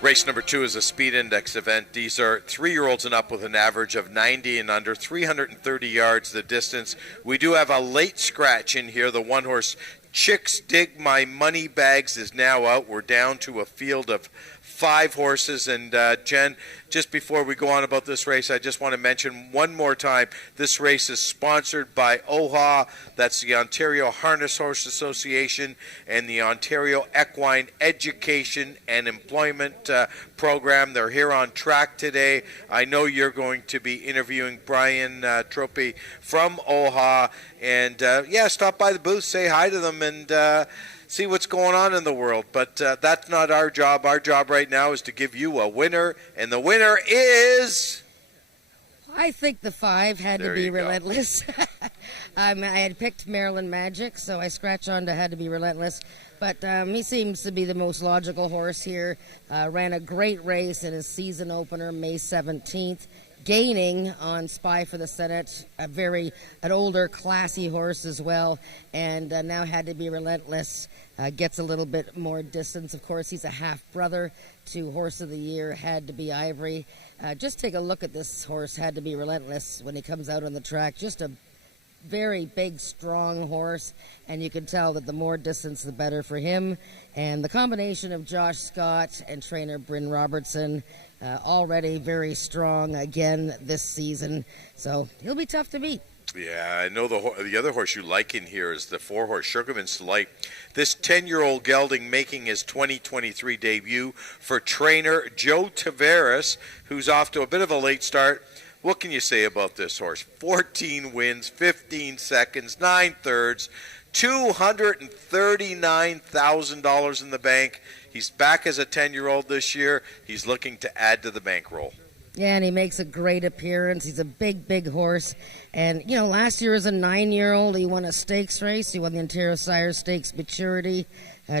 Race number 2 is a speed index event. These are 3-year-olds and up with an average of 90 and under, 330 yards the distance. We do have a late scratch in here. The one-horse Chicks Dig My Money Bags is now out. We're down to a field of 5 horses. And Jen, just before we go on about this race, I just want to mention one more time, this race is sponsored by OHA, that's the Ontario Harness Horse Association, and the Ontario Equine Education and Employment Program. They're here on track today. I know you're going to be interviewing Brian Tropey from OHA, and stop by the booth, say hi to them, and see what's going on in the world. But that's not our job. Our job right now is to give you a winner, and the winner is... I think the 5 had There to be you go. Relentless. I had picked Maryland Magic, so I scratched on to Had to Be Relentless. But he seems to be the most logical horse here. Ran a great race in his season opener, May 17th. Gaining on Spy for the Senate, an older, classy horse as well, and now Had to Be Relentless. Gets a little bit more distance. Of course, he's a half-brother to Horse of the Year, Had to Be Ivory. Just take a look at this horse, Had to Be Relentless, when he comes out on the track. Just a very big, strong horse, and you can tell that the more distance, the better for him. And the combination of Josh Scott and trainer Bryn Robertson, already very strong again this season, so he'll be tough to beat. Yeah, I know the other horse you like in here is the 4-horse Sugarman's Delight. This 10-year-old gelding making his 2023 debut for trainer Joe Tavares, who's off to a bit of a late start. What can you say about this horse? 14 wins, 15 seconds, 9 thirds, $239,000 in the bank. He's back as a 10-year-old this year. He's looking to add to the bankroll. Yeah, and he makes a great appearance. He's a big, big horse. And, last year as a 9-year-old, he won a stakes race. He won the Ontario Sire Stakes Maturity,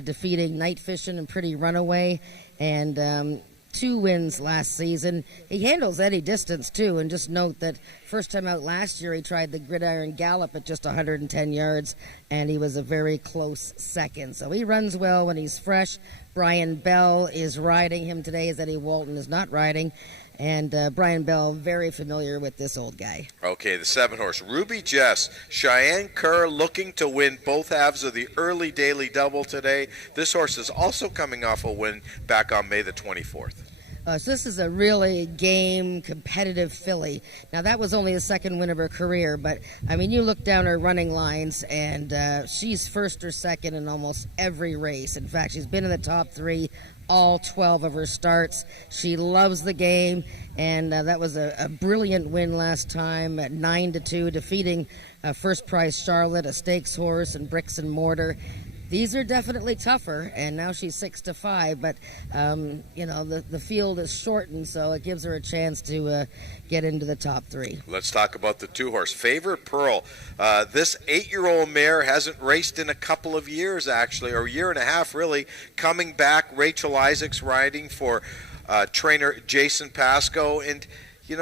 defeating Night Fishing and Pretty Runaway. And 2 wins last season. He handles any distance, too. And just note that first time out last year, he tried the Gridiron Gallop at just 110 yards, and he was a very close second. So he runs well when he's fresh. Brian Bell is riding him today, as Eddie Walton is not riding. And Brian Bell, very familiar with this old guy. Okay, the 7-horse Ruby Jess. Cheyenne Kerr looking to win both halves of the early daily double today. This horse is also coming off a win back on May the 24th. So this is a really game, competitive filly. Now, that was only the second win of her career, but, you look down her running lines, and she's first or second in almost every race. In fact, she's been in the top 3 all 12 of her starts. She loves the game, and that was a brilliant win last time at 9-2, defeating First Prize Charlotte, a stakes horse, and Bricks and Mortar. These are definitely tougher, and now she's 6-5, but, the field is shortened, so it gives her a chance to get into the top 3. Let's talk about the 2-horse Favorite Pearl. This 8-year-old mare hasn't raced in a couple of years, actually, or a year and a half, really. Coming back, Rachel Isaacs riding for trainer Jason Pascoe, and,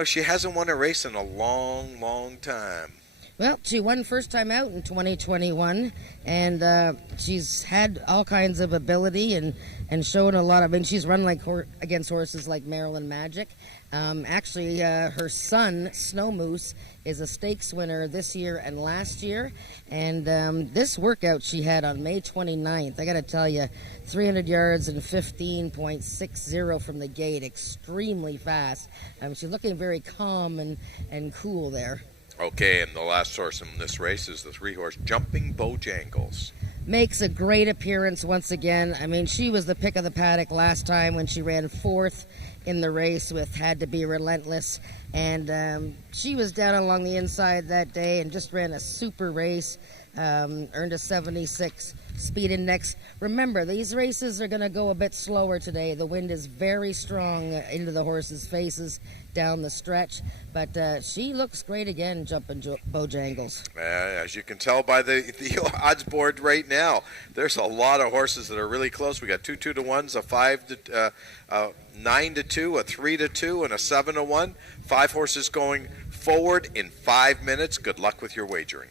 she hasn't won a race in a long, long time. Well, she won first time out in 2021, and she's had all kinds of ability and shown a lot of. She's run against horses like Maryland Magic. Actually, her son Snow Moose is a stakes winner this year and last year. And this workout she had on May 29th, I got to tell you, 300 yards and 15.60 from the gate, extremely fast. She's looking very calm and cool there. Okay, and the last horse in this race is the 3-horse Jumping Bojangles. Makes a great appearance once again. She was the pick of the paddock last time when she ran 4th in the race with Had to Be Relentless. And she was down along the inside that day and just ran a super race, earned a 76 speed index. Remember, these races are going to go a bit slower today. The wind is very strong into the horses' faces down the stretch, but she looks great again, Jumping Bojangles. As you can tell by the odds board right now, there's a lot of horses that are really close. We got 2 2-1s, a 9-2, a 3-2, and a 7-1. 5 horses going forward in 5 minutes. Good luck with your wagering.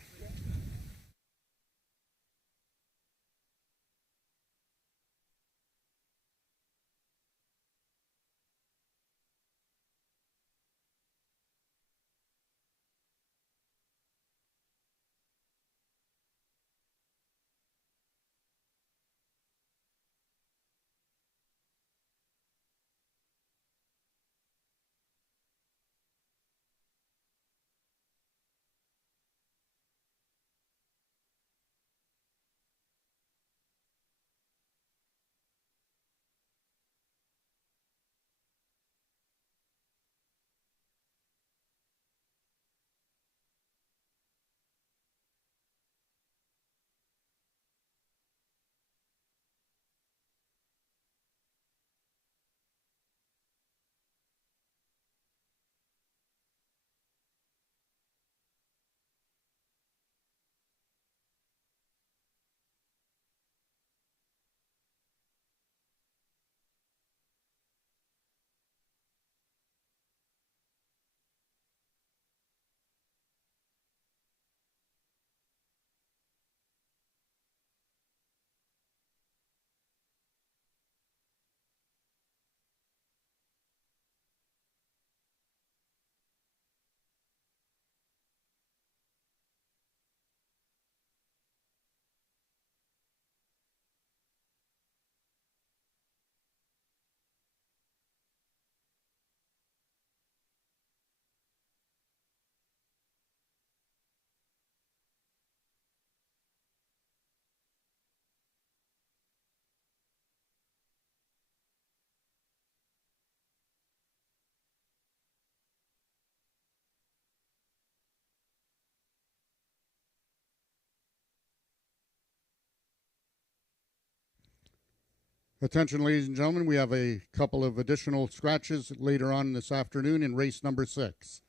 Attention, ladies and gentlemen, we have a couple of additional scratches later on this afternoon in race number 6.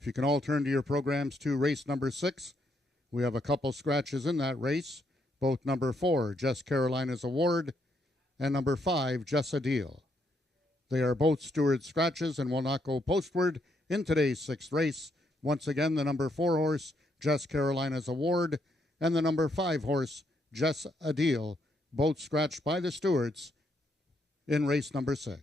If you can all turn to your programs to race number 6, we have a couple scratches in that race, both number 4, Jess Carolina's Award, and number 5, Jess Adil. They are both steward scratches and will not go postward in today's 6th race. Once again, the number 4 horse, Jess Carolina's Award, and the number 5 horse, Jess Adil, both scratched by the stewards in race number 6.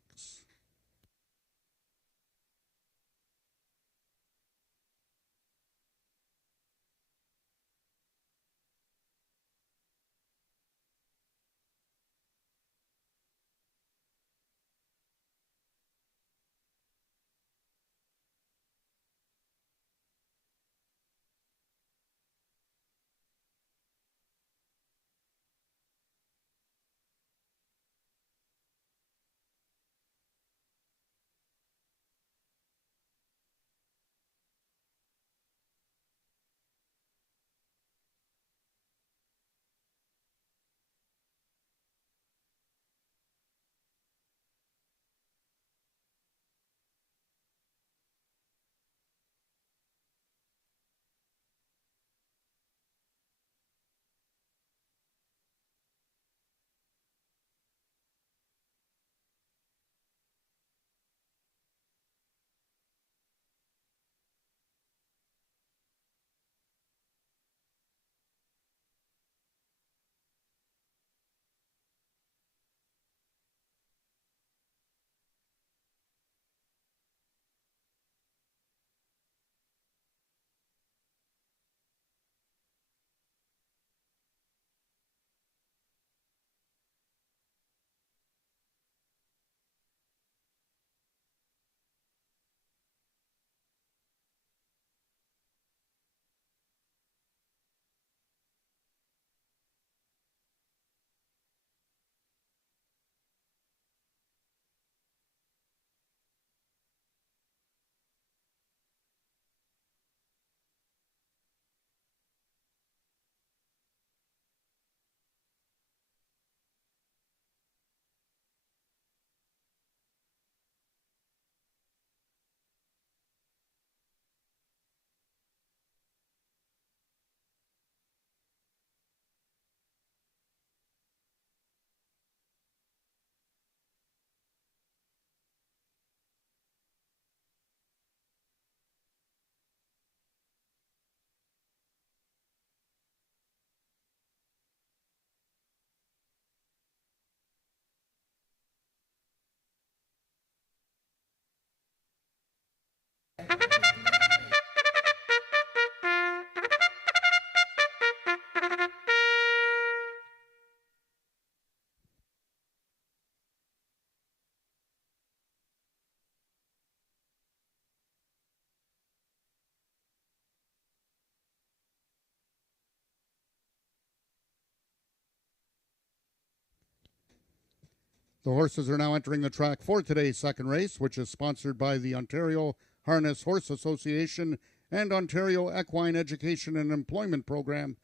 The horses are now entering the track for today's second race, which is sponsored by the Ontario Harness Horse Association and Ontario Equine Education and Employment Program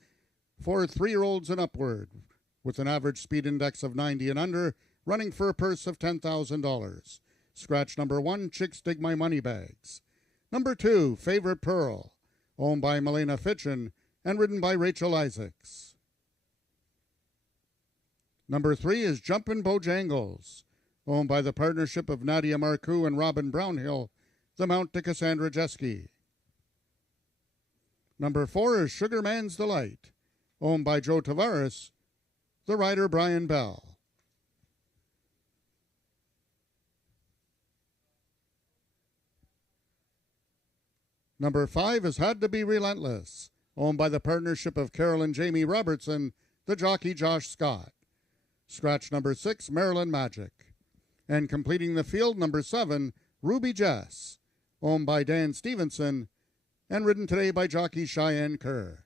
for 3-year-olds and upward, with an average speed index of 90 and under, running for a purse of $10,000. Scratch number 1, Chicks Dig My Money Bags. Number 2, Favorite Pearl, owned by Milena Fitchin and ridden by Rachel Isaacs. Number 3 is Jumpin' Bojangles, owned by the partnership of Nadia Marcoux and Robin Brownhill, the mount to Cassandra Jeske. Number 4 is Sugar Man's Delight, owned by Joe Tavares, the rider Brian Bell. Number 5 is Had to Be Relentless, owned by the partnership of Carol and Jamie Robertson, the jockey Josh Scott. Scratch number 6, Maryland Magic. And completing the field, number 7, Ruby Jess, owned by Dan Stevenson and ridden today by jockey Cheyenne Kerr.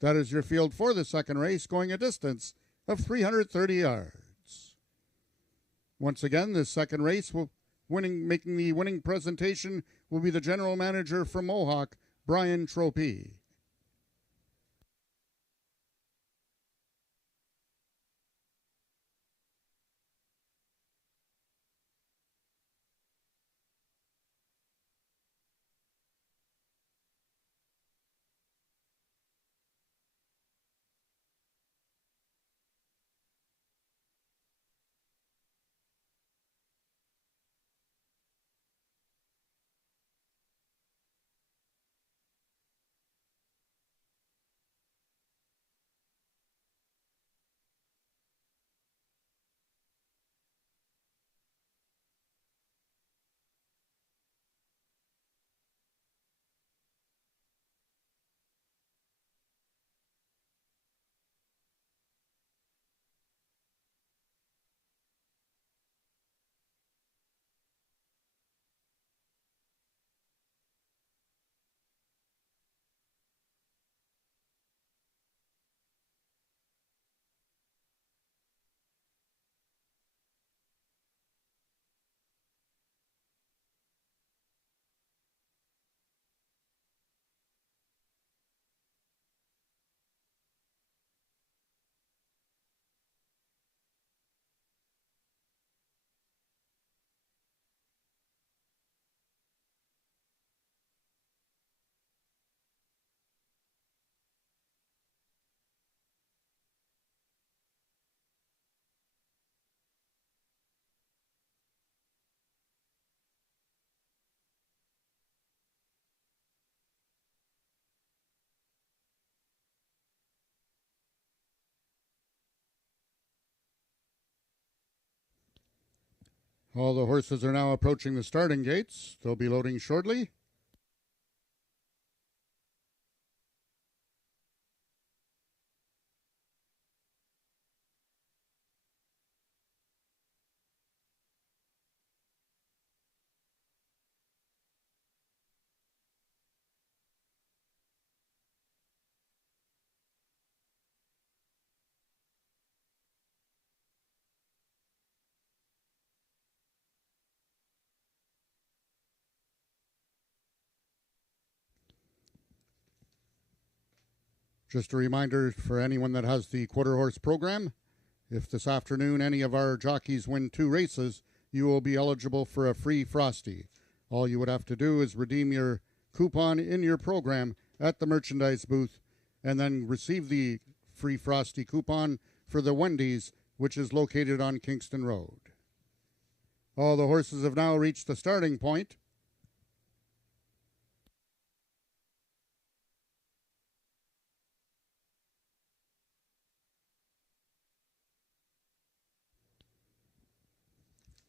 That is your field for the second race, going a distance of 330 yards. Once again, this second race, making the winning presentation, will be the general manager from Mohawk, Brian Tropey. All the horses are now approaching the starting gates. They'll be loading shortly. Just a reminder for anyone that has the quarter horse program, if this afternoon any of our jockeys win 2 races, you will be eligible for a free Frosty. All you would have to do is redeem your coupon in your program at the merchandise booth and then receive the free Frosty coupon for the Wendy's, which is located on Kingston Road. All the horses have now reached the starting point.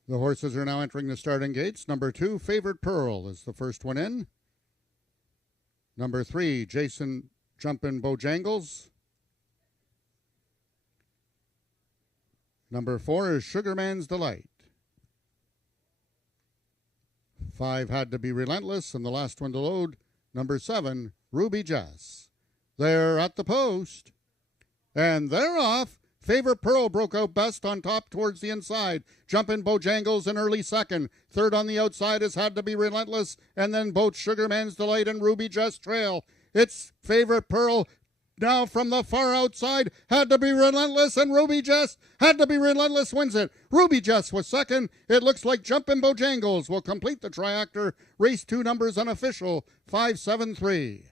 The horses are now entering the starting gates. Number 2, Favorite Pearl, is the first one in. Number 3, Jason Jumpin' Bojangles. Number 4 is Sugarman's Delight. 5 Had to Be Relentless, and the last one to load, number 7, Ruby Jess. They're at the post, and they're off. Favorite Pearl broke out best on top towards the inside. Jumpin' Bojangles in early second. Third on the outside has Had to Be Relentless, and then both Sugarman's Delight and Ruby Jess trail. It's Favorite Pearl now from the far outside. Had to Be Relentless, and Ruby Jess. Had to Be Relentless wins it. Ruby Jess was second. It looks like Jumpin' Bojangles will complete the triactor. Race 2 numbers unofficial, 573.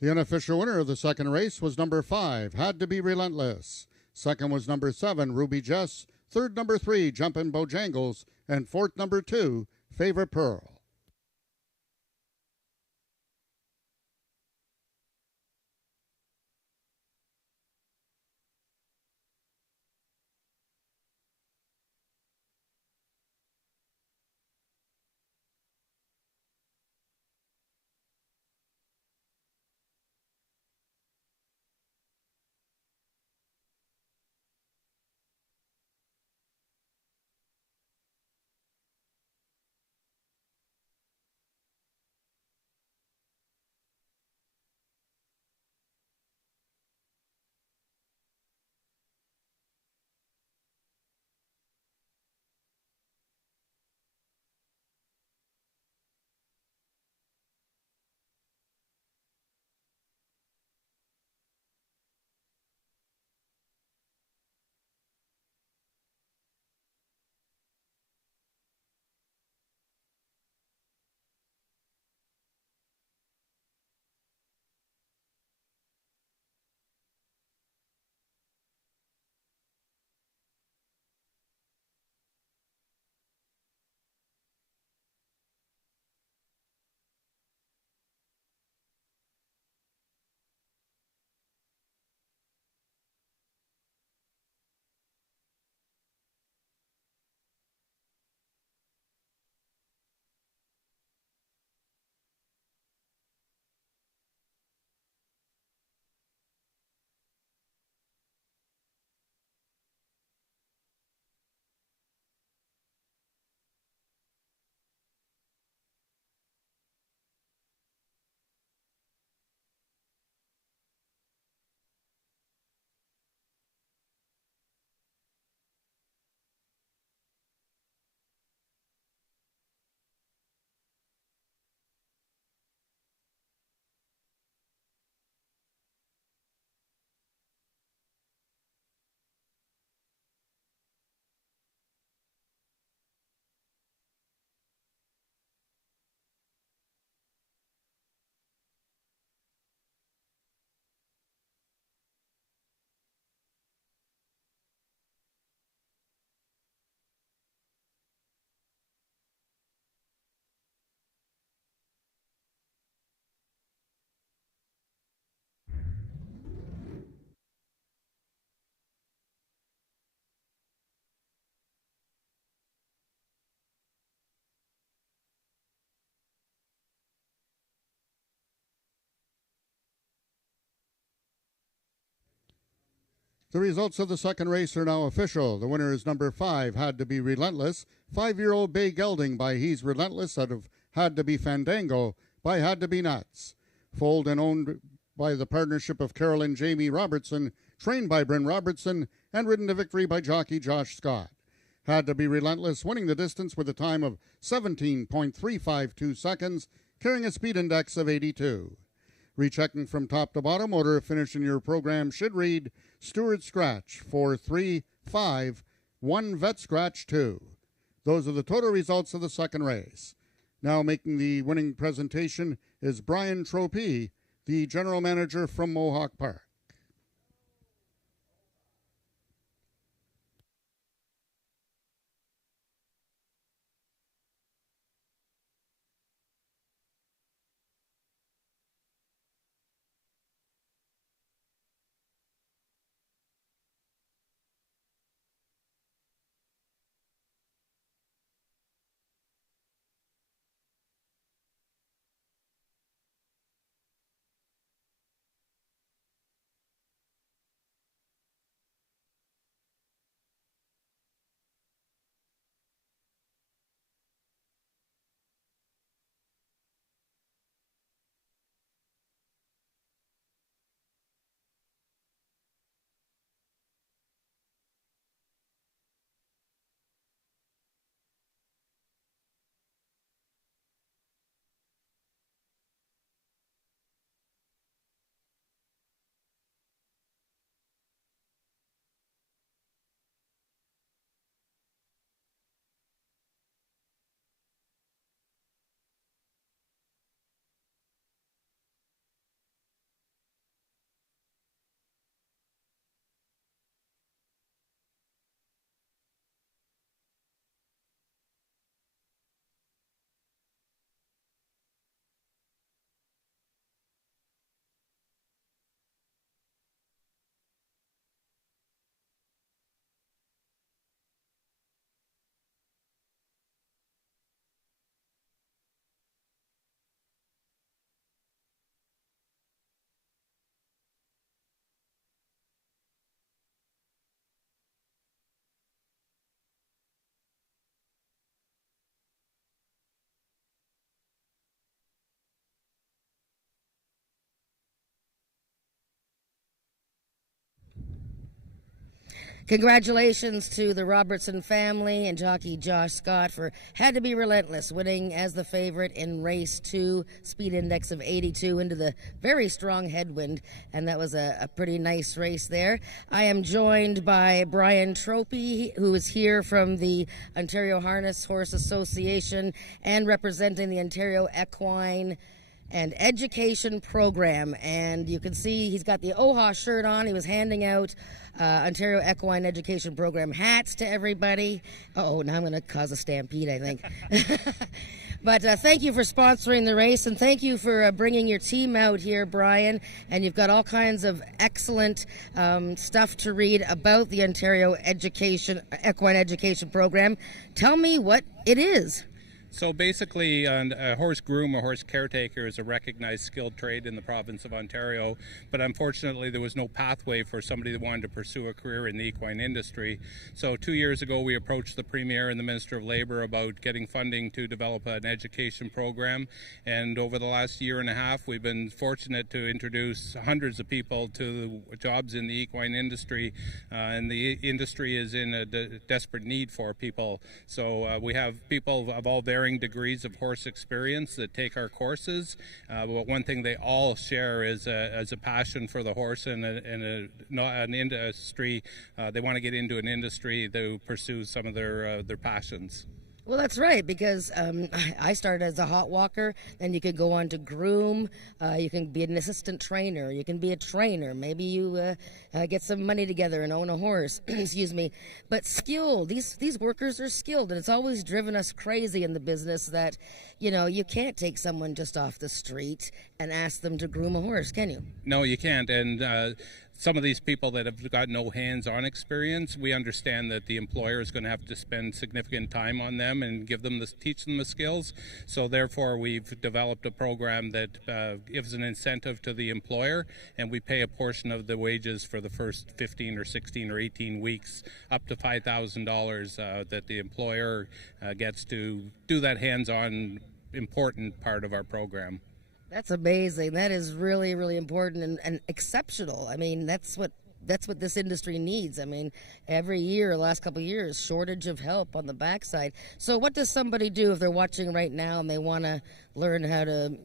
The unofficial winner of the second race was number 5, Had to Be Relentless. Second was number 7, Ruby Jess. Third, number 3, Jumpin' Bojangles. And fourth, number 2, Favorite Pearl. The results of the second race are now official. The winner is number 5, Had to Be Relentless. 5-year-old Bay Gelding by He's Relentless out of Had to Be Fandango by Had to Be Nuts. Foaled and owned by the partnership of Carol and Jamie Robertson, trained by Bryn Robertson, and ridden to victory by jockey Josh Scott. Had to Be Relentless, winning the distance with a time of 17.352 seconds, carrying a speed index of 82. Rechecking from top to bottom, order of finish in your program should read Stewart Scratch 4-3-5, 1 Vet Scratch 2. Those are the total results of the second race. Now making the winning presentation is Brian Tropey, the general manager from Mohawk Park. Congratulations to the Robertson family and jockey Josh Scott for Had to Be Relentless, winning as the favorite in race 2, speed index of 82 into the very strong headwind, and that was a pretty nice race there. I am joined by Brian Tropey, who is here from the Ontario Harness Horse Association and representing the Ontario Equine and Education Program. And you can see he's got the OHA shirt on. He was handing out Ontario Equine Education Program hats to everybody. Uh-oh, now I'm going to cause a stampede, I think. But thank you for sponsoring the race, and thank you for bringing your team out here, Brian. And you've got all kinds of excellent stuff to read about the Ontario Equine Education Program. Tell me what it is. So basically, a horse groom or horse caretaker is a recognized skilled trade in the province of Ontario, but unfortunately there was no pathway for somebody that wanted to pursue a career in the equine industry. So 2 years ago we approached the Premier and the Minister of Labour about getting funding to develop an education program, and over the last year and a half we've been fortunate to introduce hundreds of people to jobs in the equine industry, and the industry is in a desperate need for people. So we have people of all varying degrees of horse experience that take our courses, but one thing they all share is a passion for the horse and an industry. They want to get into an industry to pursue some of their passions. Well, that's right, because I started as a hot walker, then you could go on to groom, you can be an assistant trainer, you can be a trainer, maybe you get some money together and own a horse, excuse me. But skilled, these workers are skilled, and it's always driven us crazy in the business that, you know, you can't take someone just off the street and ask them to groom a horse, can you? No, you can't, and some of these people that have got no hands-on experience, we understand that the employer is going to have to spend significant time on them and teach them the skills. So therefore, we've developed a program that gives an incentive to the employer, and we pay a portion of the wages for the first 15 or 16 or 18 weeks, up to $5,000 that the employer gets to do that hands-on important part of our program. That's amazing. That is really, really important and exceptional. I mean, that's what this industry needs. I mean, every year, the last couple of years, shortage of help on the backside. So what does somebody do if they're watching right now and they want to learn how to,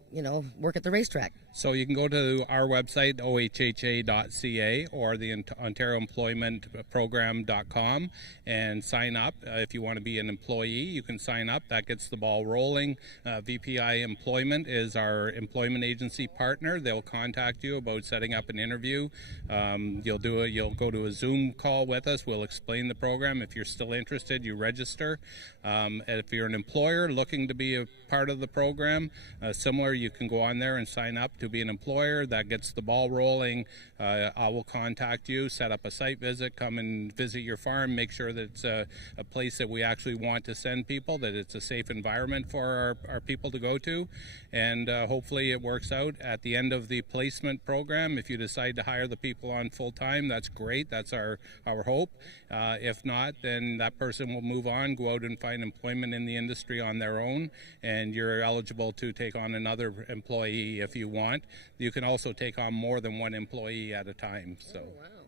work at the racetrack? So you can go to our website, ohha.ca, or the OntarioEmploymentProgram.com and sign up. If you want to be an employee, you can sign up. That gets the ball rolling. VPI Employment is our employment agency partner. They'll contact you about setting up an interview. You'll go to a Zoom call with us. We'll explain the program. If you're still interested, you register. If you're an employer looking to be a part of the program, similar, you can go on there and sign up to be an employer. That gets the ball rolling. I will contact you, set up a site visit, come and visit your farm, make sure that it's a place that we actually want to send people, that it's a safe environment for our people to go to, and hopefully it works out. At the end of the placement program, if you decide to hire the people on full-time, that's great. That's our hope. If not, then that person will move on, go out and find employment in the industry on their own, and you're eligible to take on another employee if you want. You can also take on more than one employee at a time. So,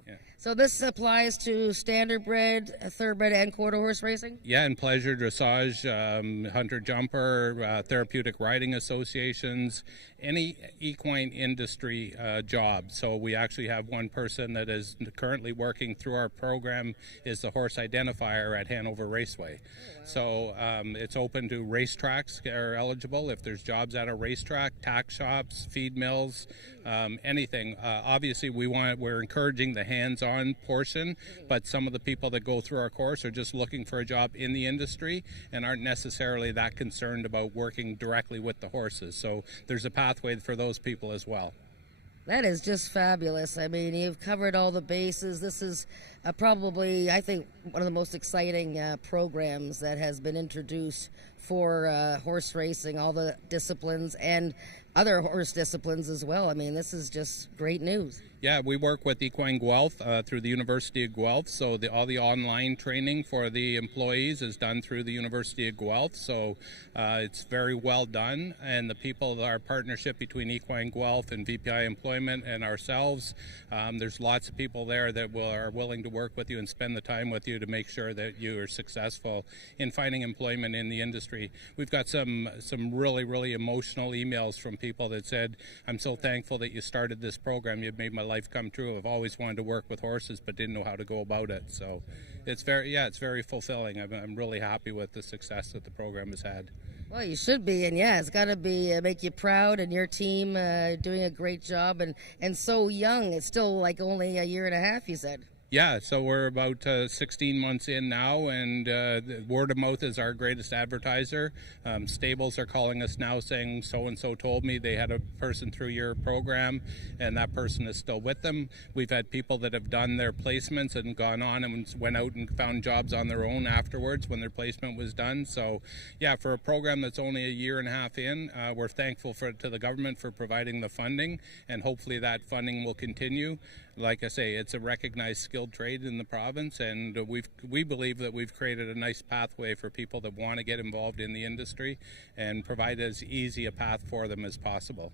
yeah. So this applies to standardbred, thoroughbred, and quarter horse racing? Yeah, and pleasure, dressage, hunter jumper, therapeutic riding associations, any equine industry job. So we actually have one person that is currently working through our program, is the horse identifier at Hanover Raceway. So it's open to racetracks are eligible. If there's jobs at a racetrack, tack shops, feed mills, anything. Obviously, we're encouraging the hands-on portion, but some of the people that go through our course are just looking for a job in the industry and aren't necessarily that concerned about working directly with the horses. So there's a pathway for those people as well. That is just fabulous. I mean, you've covered all the bases. This is probably, I think, one of the most exciting programs that has been introduced for horse racing, all the disciplines and other horse disciplines as well. I mean, this is just great news. Yeah, we work with Equine Guelph through the University of Guelph, so all the online training for the employees is done through the University of Guelph, so it's very well done, and the people, our partnership between Equine Guelph and VPI Employment and ourselves, there's lots of people there that are willing to work with you and spend the time with you to make sure that you are successful in finding employment in the industry. We've got some really, really emotional emails from people that said, I'm so thankful that you started this program. You've made my life come true. I've always wanted to work with horses but didn't know how to go about it. So it's very fulfilling. I'm really happy with the success that the program has had. Well, you should be, and yeah, it's got to be make you proud, and your team doing a great job, and so young. It's still like only a year and a half, you said. Yeah, so we're about 16 months in now, and word of mouth is our greatest advertiser. Stables are calling us now saying so-and-so told me they had a person through your program, and that person is still with them. We've had people that have done their placements and gone on and went out and found jobs on their own afterwards when their placement was done. So, yeah, for a program that's only a year and a half in, we're thankful to the government for providing the funding, and hopefully that funding will continue. Like I say, it's a recognized skilled trade in the province, and we believe that we've created a nice pathway for people that want to get involved in the industry and provide as easy a path for them as possible.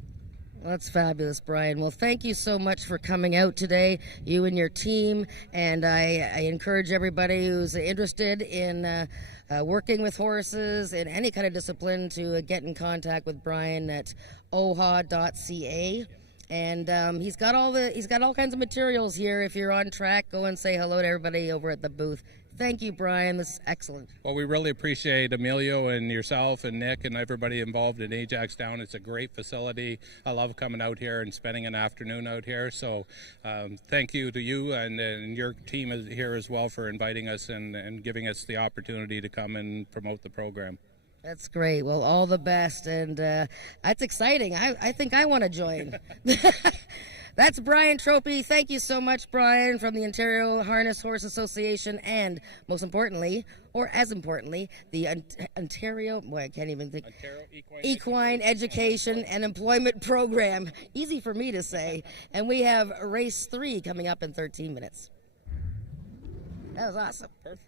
Well, that's fabulous, Brian. Well, thank you so much for coming out today, you and your team, and I encourage everybody who's interested in working with horses in any kind of discipline to get in contact with Brian at oha.ca. And he's got all kinds of materials here. If you're on track, go and say hello to everybody over at the booth. Thank you, Brian. This is excellent. Well, we really appreciate Emilio and yourself and Nick and everybody involved in Ajax Down. It's a great facility. I love coming out here and spending an afternoon out here. So thank you to you and your team is here as well for inviting us and giving us the opportunity to come and promote the program. That's great. Well, all the best, and that's exciting. I think I want to join. That's Brian Tropey. Thank you so much, Brian, from the Ontario Harness Horse Association and, most importantly, or as importantly, the Ontario, boy, I can't even think. Ontario Equine Education and Employment Program. Easy for me to say. And we have race 3 coming up in 13 minutes. That was awesome. Perfect.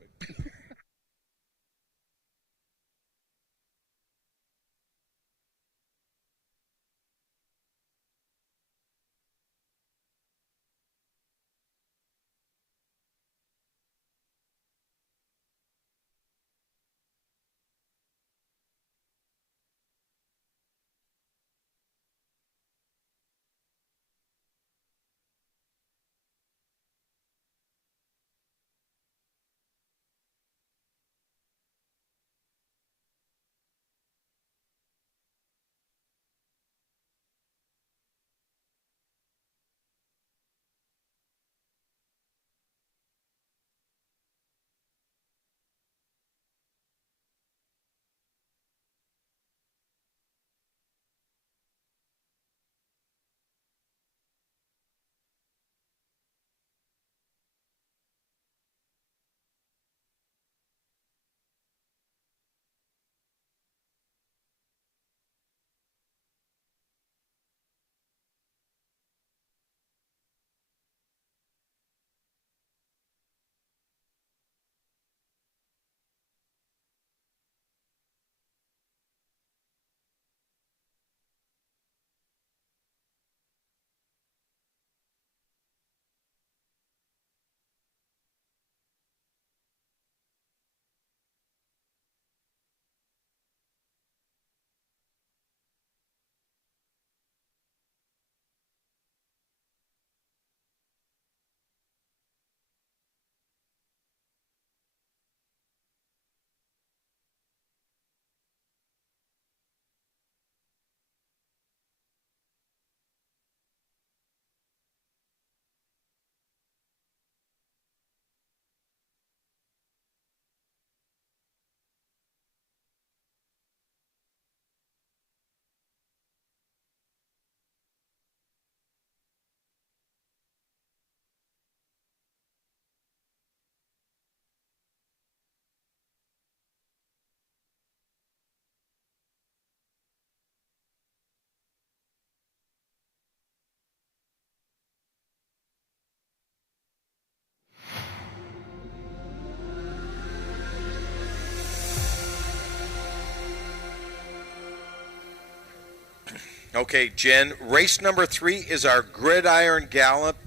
Okay, Jen, race number 3 is our Gridiron Gallop.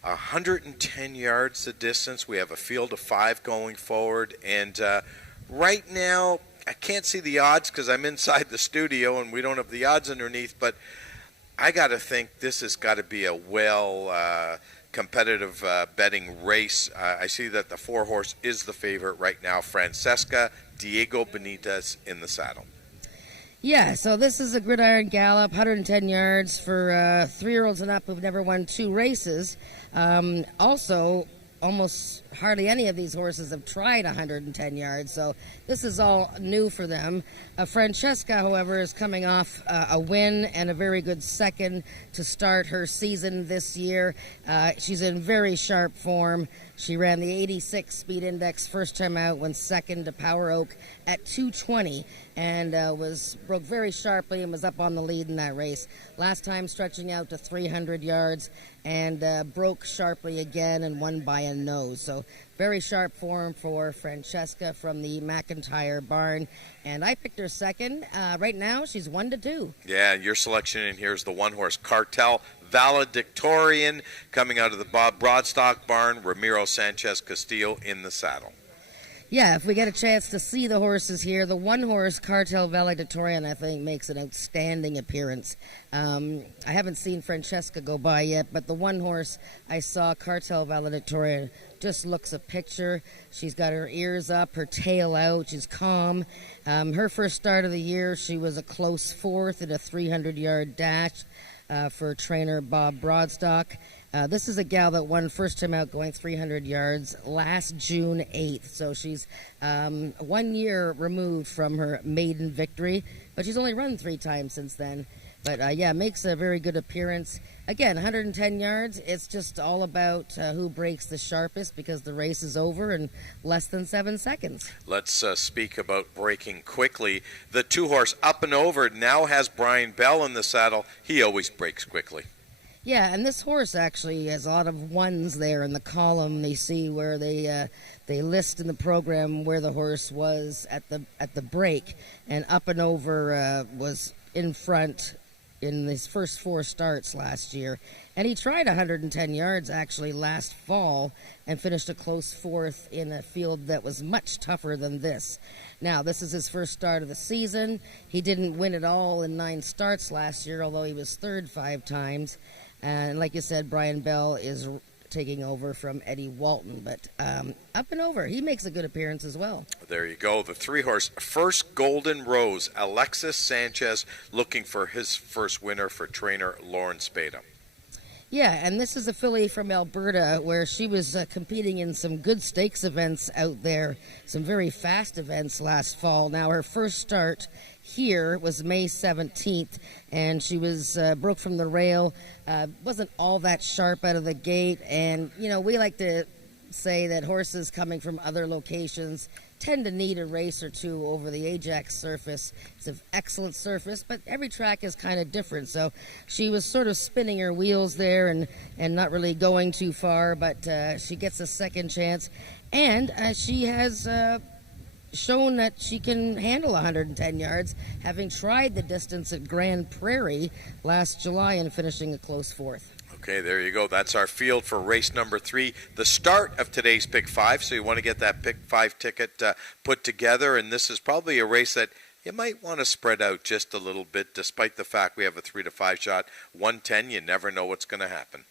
110 yards the distance. We have a field of 5 going forward. And right now, I can't see the odds because I'm inside the studio and we don't have the odds underneath. But I got to think this has got to be a competitive betting race. I see that the 4-horse is the favorite right now. Francesca Diego Benitez in the saddle. Yeah, so this is a Gridiron Gallop, 110 yards for 3-year-olds and up who've never won 2 races. Also, almost hardly any of these horses have tried 110 yards, so this is all new for them. Francesca, however, is coming off a win and a very good second to start her season this year. She's in very sharp form. She ran the 86 speed index first time out, went second to Power Oak at 220, and broke very sharply and was up on the lead in that race. Last time stretching out to 300 yards and broke sharply again and won by a nose. So very sharp form for Francesca from the McIntyre barn. And I picked her second. Right now, she's 1-2. Yeah, your selection in here is the 1-horse Cartel Valedictorian coming out of the Bob Broadstock barn. Ramiro Sanchez Castillo in the saddle. Yeah, if we get a chance to see the horses here, the 1-horse Cartel Valedictorian, I think, makes an outstanding appearance. I haven't seen Francesca go by yet, but the 1-horse I saw, Cartel Valedictorian, just looks a picture. She's got her ears up, her tail out. She's calm. Her first start of the year, she was a close 4th in a 300-yard dash for trainer Bob Broadstock. This is a gal that won first time out going 300 yards last June 8th. So she's 1 year removed from her maiden victory, but she's only run 3 times since then. But yeah, makes a very good appearance. Again, 110 yards. It's just all about who breaks the sharpest because the race is over in less than 7 seconds. Let's speak about breaking quickly. The 2-horse Up and Over now has Brian Bell in the saddle. He always breaks quickly. Yeah, and this horse actually has a lot of ones there in the column. They see where they list in the program where the horse was at the break, and Up and Over was in front in his first 4 starts last year, and he tried 110 yards actually last fall and finished a close 4th in a field that was much tougher than this. Now, this is his first start of the season. He didn't win at all in 9 starts last year, although he was 3rd 5 times. And like you said, Brian Bell is taking over from Eddie Walton. But Up and Over, he makes a good appearance as well. There you go. The 3-horse First Golden Rose, Alexis Sanchez looking for his first winner for trainer Lauren Spada. Yeah, and this is a filly from Alberta where she was competing in some good stakes events out there, some very fast events last fall. Now, her first start here was May 17th, and she was broke from the rail, wasn't all that sharp out of the gate, and, you know, we like to say that horses coming from other locations tend to need a race or two over the Ajax surface. It's an excellent surface, but every track is kind of different. So she was sort of spinning her wheels there and not really going too far, but she gets a second chance. And she has shown that she can handle 110 yards, having tried the distance at Grand Prairie last July and finishing a close 4th. Okay, there you go. That's our field for race number 3, the start of today's Pick 5. So you want to get that Pick 5 ticket put together, and this is probably a race that you might want to spread out just a little bit, despite the fact we have a 3 to 5 shot. 110, you never know what's going to happen.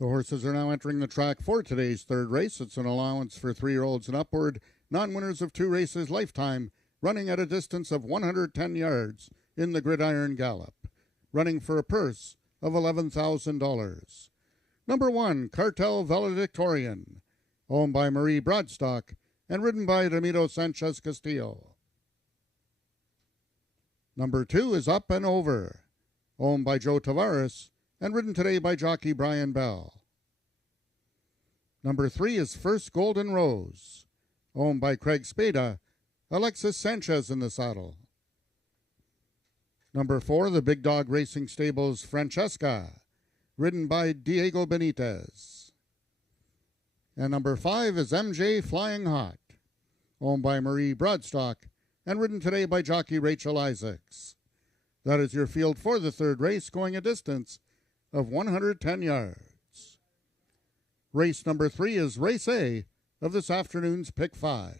The horses are now entering the track for today's third race. It's an allowance for 3-year-olds and upward, non-winners of 2 races lifetime, running at a distance of 110 yards in the Gridiron Gallop, running for a purse of $11,000. Number 1, Cartel Valedictorian, owned by Marie Broadstock and ridden by Ramiro Sanchez Castillo. Number 2 is Up and Over, owned by Joe Tavares and ridden today by jockey Brian Bell. Number 3 is First Golden Rose, owned by Craig Spada, Alexis Sanchez in the saddle. Number 4, the Big Dog Racing Stables Francesca, ridden by Diego Benitez. And number 5 is MJ Flying Hot, owned by Marie Broadstock and ridden today by jockey Rachel Isaacs. That is your field for the third race, going a distance of 110 yards. Race number 3 is Race A of this afternoon's Pick 5.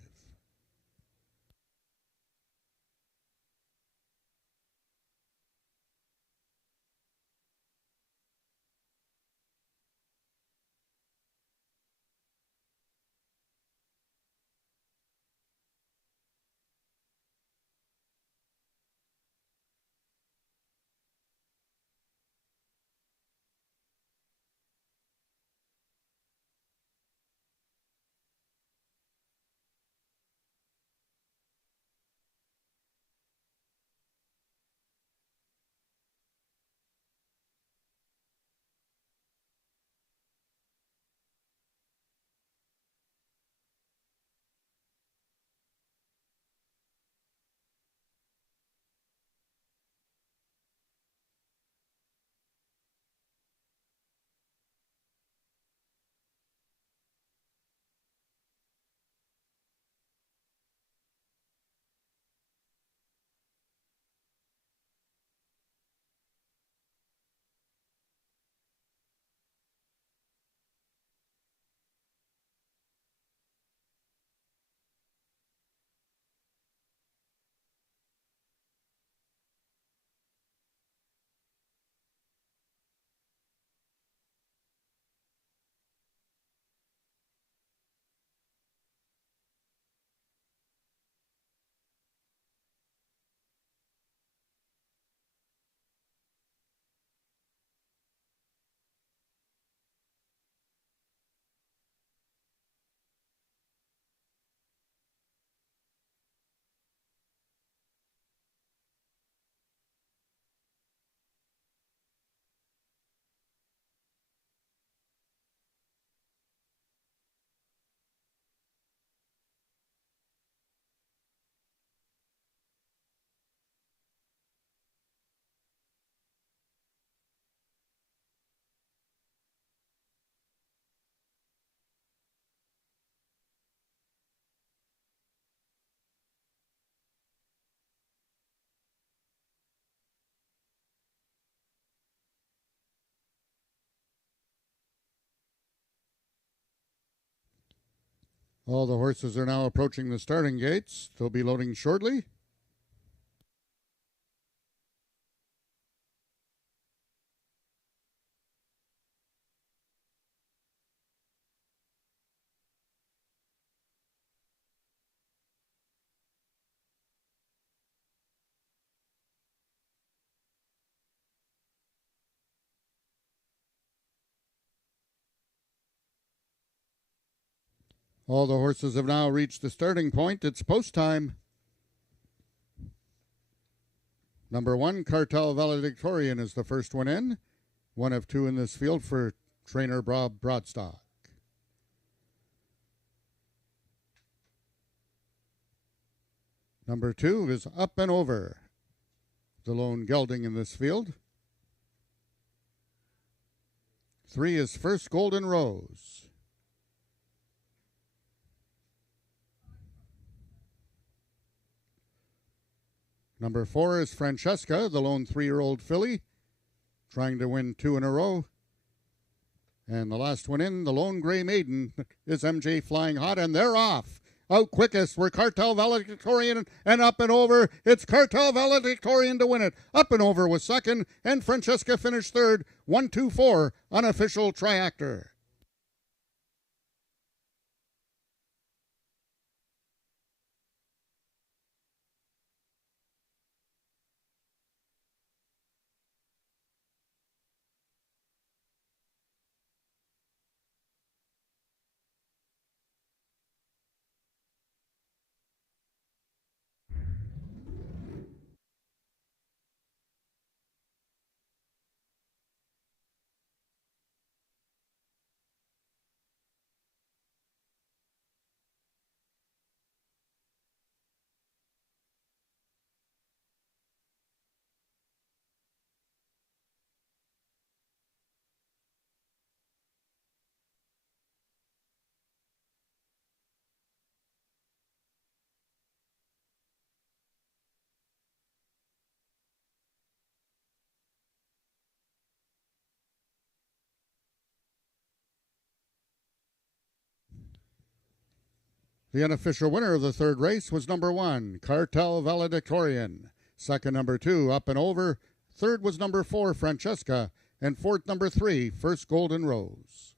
All the horses are now approaching the starting gates. They'll be loading shortly. All the horses have now reached the starting point. It's post time. Number 1, Cartel Valedictorian is the first one in. One of 2 in this field for trainer Bob Broadstock. Number 2 is Up and Over, the lone gelding in this field. 3 is First Golden Rose. Number 4 is Francesca, the lone 3-year-old filly, trying to win 2 in a row. And the last one in, the lone gray maiden, is MJ Flying Hot, and they're off. Out quickest were Cartel Valedictorian, and up and over. It's Cartel Valedictorian to win it. Up and over was second, and Francesca finished third. 1-2-4, unofficial triactor. The unofficial winner of the third race was number 1, Cartel Valedictorian. Second, number 2, Up and Over. Third was number 4, Francesca. And fourth, number 3, First Golden Rose.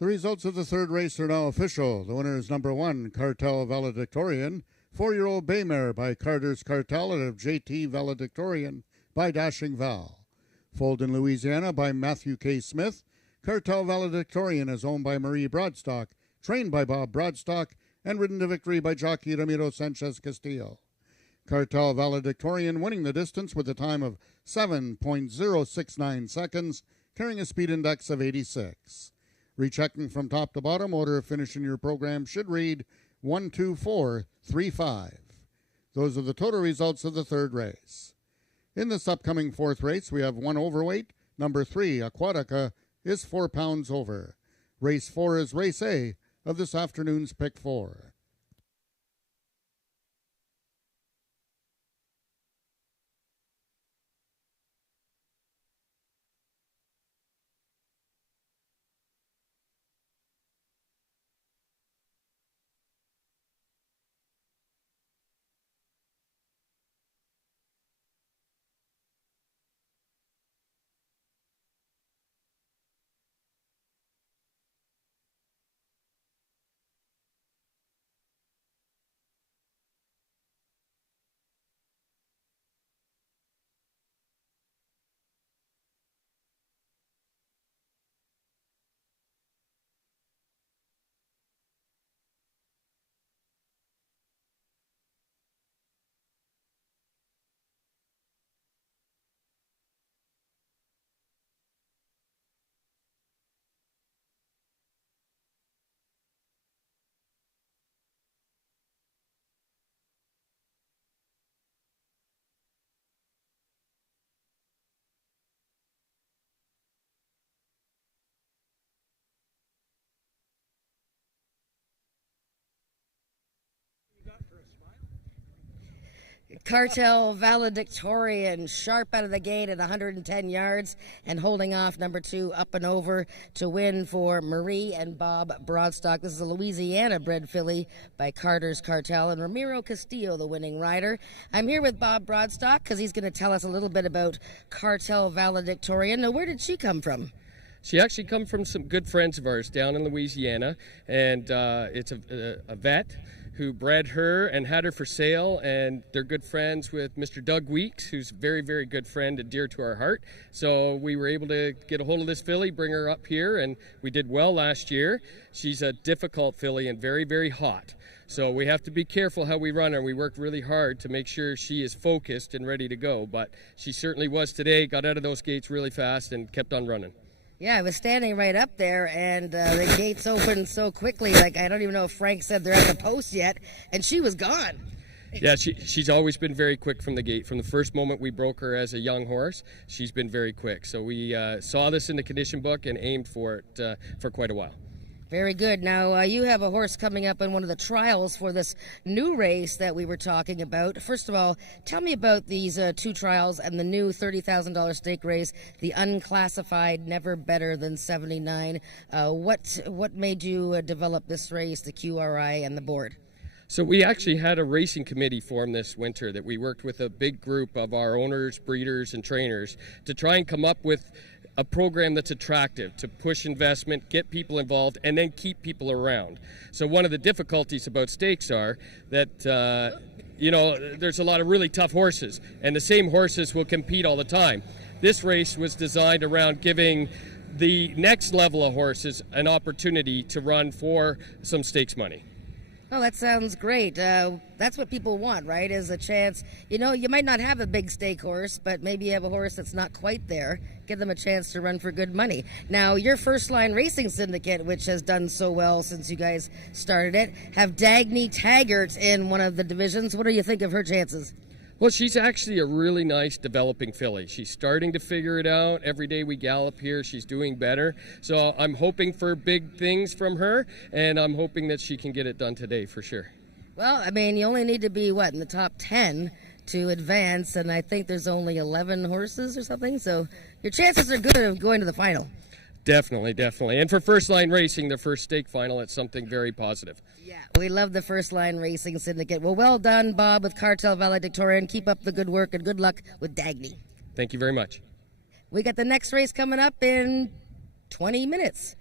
The results of the third race are now official. The winner is number 1, Cartel Valedictorian. 4-year-old Baymare by Carter's Cartel out of JT Valedictorian by Dashing Val. Foaled in Louisiana by Matthew K. Smith. Cartel Valedictorian is owned by Marie Broadstock, trained by Bob Broadstock, and ridden to victory by jockey Ramiro Sanchez Castillo. Cartel Valedictorian winning the distance with a time of 7.069 seconds, carrying a speed index of 86. Rechecking from top to bottom, order of finish in your program should read 12435. Those are the total results of the third race. In this upcoming fourth race, we have one overweight. Number 3, Aquatica, is 4 pounds over. Race 4 is Race A of this afternoon's Pick 4. Cartel Valedictorian, sharp out of the gate at 110 yards and holding off number 2 Up and Over to win for Marie and Bob Broadstock. This is a Louisiana-bred filly by Carter's Cartel, and Ramiro Castillo, the winning rider. I'm here with Bob Broadstock because he's going to tell us a little bit about Cartel Valedictorian. Now, where did she come from? She actually come from some good friends of ours down in Louisiana, and it's a vet who bred her and had her for sale, and they're good friends with Mr. Doug Weeks, who's a very, very good friend and dear to our heart. So we were able to get a hold of this filly, bring her up here, and we did well last year. She's a difficult filly and very, very hot. So we have to be careful how we run her. We work really hard to make sure she is focused and ready to go, but she certainly was today, got out of those gates really fast and kept on running. Yeah, I was standing right up there, and the gates opened so quickly, like I don't even know if Frank said they're at the post yet, and she was gone. Yeah, she's always been very quick from the gate. From the first moment we broke her as a young horse, she's been very quick. So we saw this in the condition book and aimed for it for quite a while. Very good. Now, you have a horse coming up in one of the trials for this new race that we were talking about. First of all, tell me about these 2 trials and the new $30,000 stake race, the unclassified Never Better Than 79. What made you develop this race, the QRI and the board? So we actually had a racing committee formed this winter that we worked with a big group of our owners, breeders, and trainers to try and come up with a program that's attractive, to push investment, get people involved, and then keep people around. So one of the difficulties about stakes are that, there's a lot of really tough horses, and the same horses will compete all the time. This race was designed around giving the next level of horses an opportunity to run for some stakes money. Oh, that sounds great. That's what people want, right? Is a chance. You might not have a big stake horse, but maybe you have a horse that's not quite there. Give them a chance to run for good money. Now, your First Line Racing Syndicate, which has done so well since you guys started it, have Dagny Taggart in one of the divisions. What do you think of her chances? Well, she's actually a really nice developing filly. She's starting to figure it out. Every day we gallop here, she's doing better. So I'm hoping for big things from her, and I'm hoping that she can get it done today for sure. Well, I mean, you only need to be, in the top 10 to advance, and I think there's only 11 horses or something, so your chances are good of going to the final. Definitely. And for First Line Racing, the first stake final, it's something very positive. Yeah, we love the First Line Racing Syndicate. Well done, Bob, with Cartel Valedictorian. Keep up the good work, and good luck with Dagny. Thank you very much. We got the next race coming up in 20 minutes.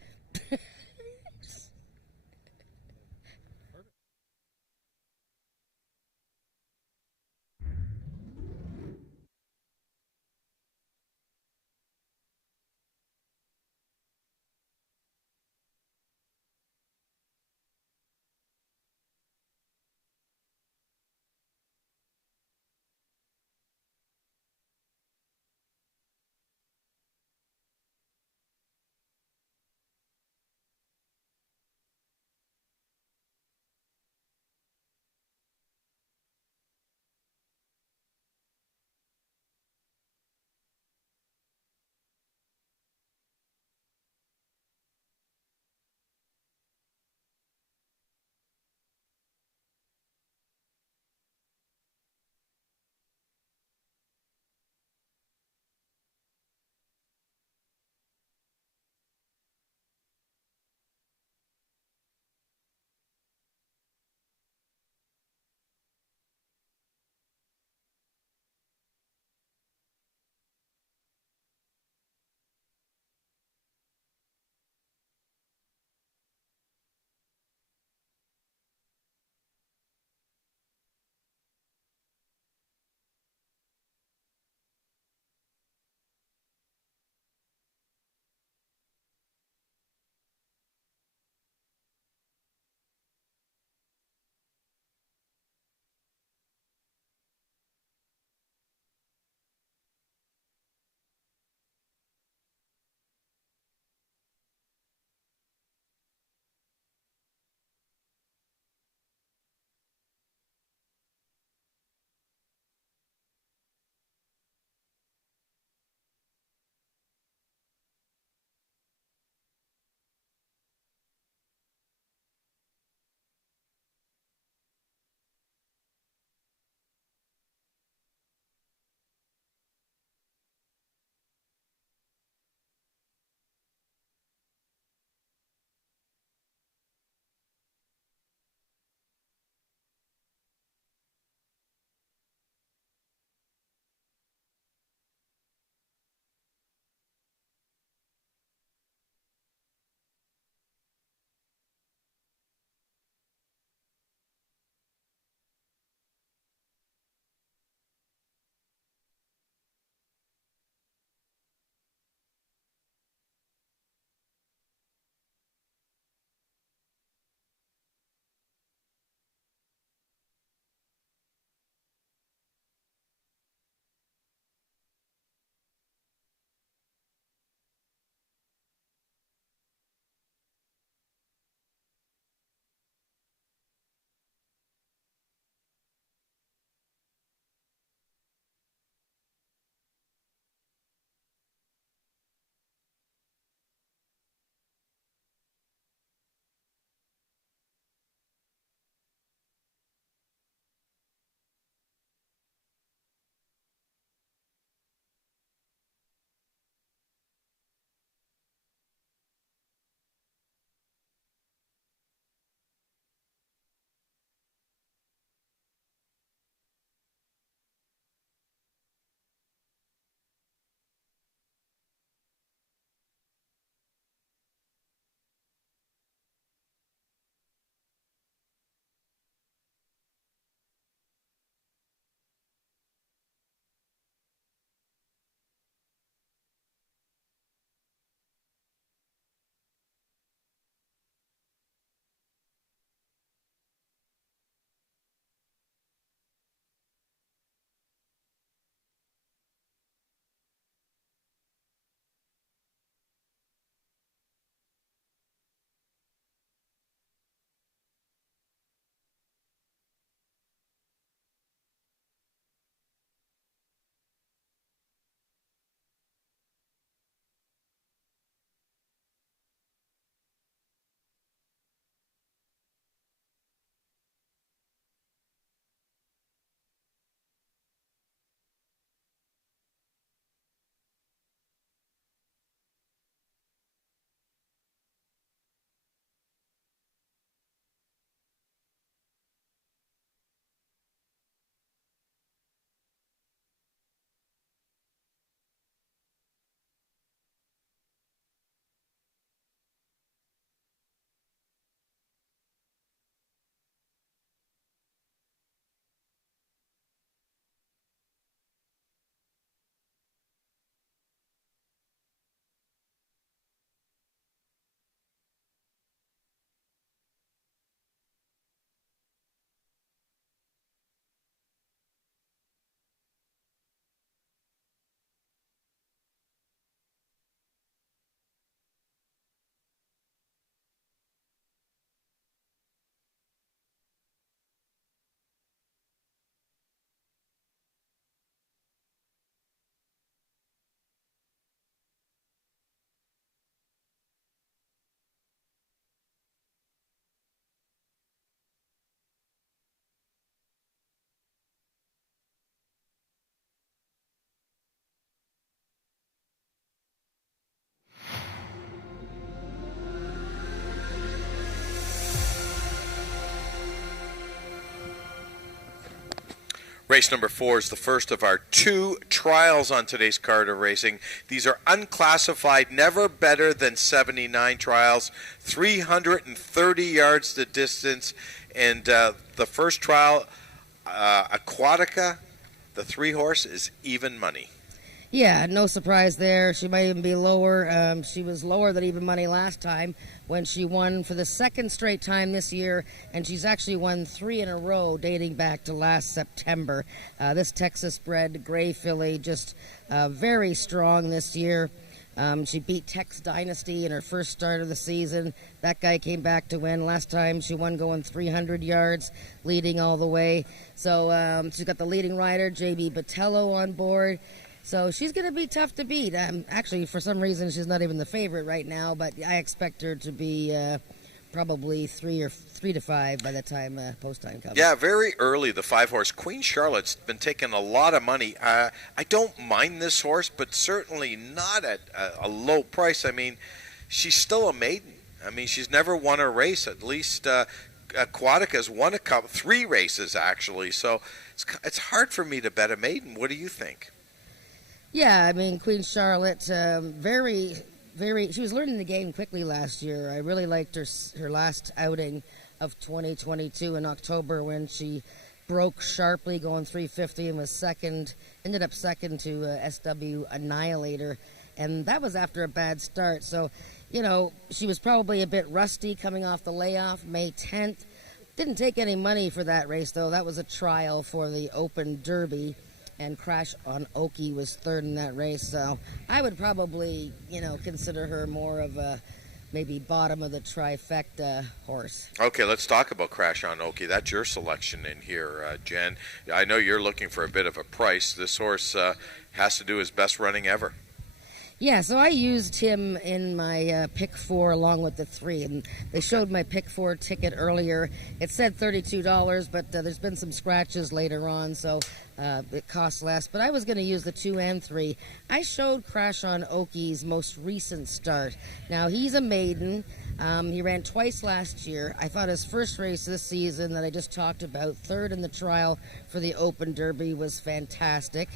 Race number 4 is the first of our 2 trials on today's card of racing. These are unclassified, never better than 79 trials, 330 yards the distance. And the first trial, Aquatica, the 3-horse, is even money. Yeah, no surprise there. She might even be lower. She was lower than even money last time when she won for the second straight time this year, and she's actually won 3 in a row dating back to last September. This Texas-bred gray filly just very strong this year. She beat Tex Dynasty in her first start of the season. That guy came back to win. Last time she won going 300 yards, leading all the way. So she's got the leading rider, J.B. Botello, on board. So she's going to be tough to beat. Actually, for some reason, she's not even the favorite right now, but I expect her to be probably 3 to 5 by the time post time comes. Yeah, very early, the 5-horse Queen Charlotte's been taking a lot of money. I don't mind this horse, but certainly not at a low price. I mean, she's still a maiden. I mean, she's never won a race. At least Aquatica's won 3 races, actually. So it's hard for me to bet a maiden. What do you think? Yeah, I mean, Queen Charlotte, very, she was learning the game quickly last year. I really liked her last outing of 2022 in October when she broke sharply going 350 and was ended up second to SW Annihilator. And that was after a bad start. So, she was probably a bit rusty coming off the layoff May 10th. Didn't take any money for that race, though. That was a trial for the Open Derby. And Crash on Oki was third in that race, so I would probably, consider her more of a maybe bottom of the trifecta horse. Okay, let's talk about Crash on Oki. That's your selection in here, Jen. I know you're looking for a bit of a price. This horse has to do his best running ever. Yeah, so I used him in my pick 4 along with the 3, and they showed my pick 4 ticket earlier. It said $32, but there's been some scratches later on, so it costs less. But I was going to use the 2 and 3. I showed Crash on Oki's most recent start. Now, he's a maiden. He ran twice last year. I thought his first race this season that I just talked about, third in the trial for the Open Derby, was fantastic.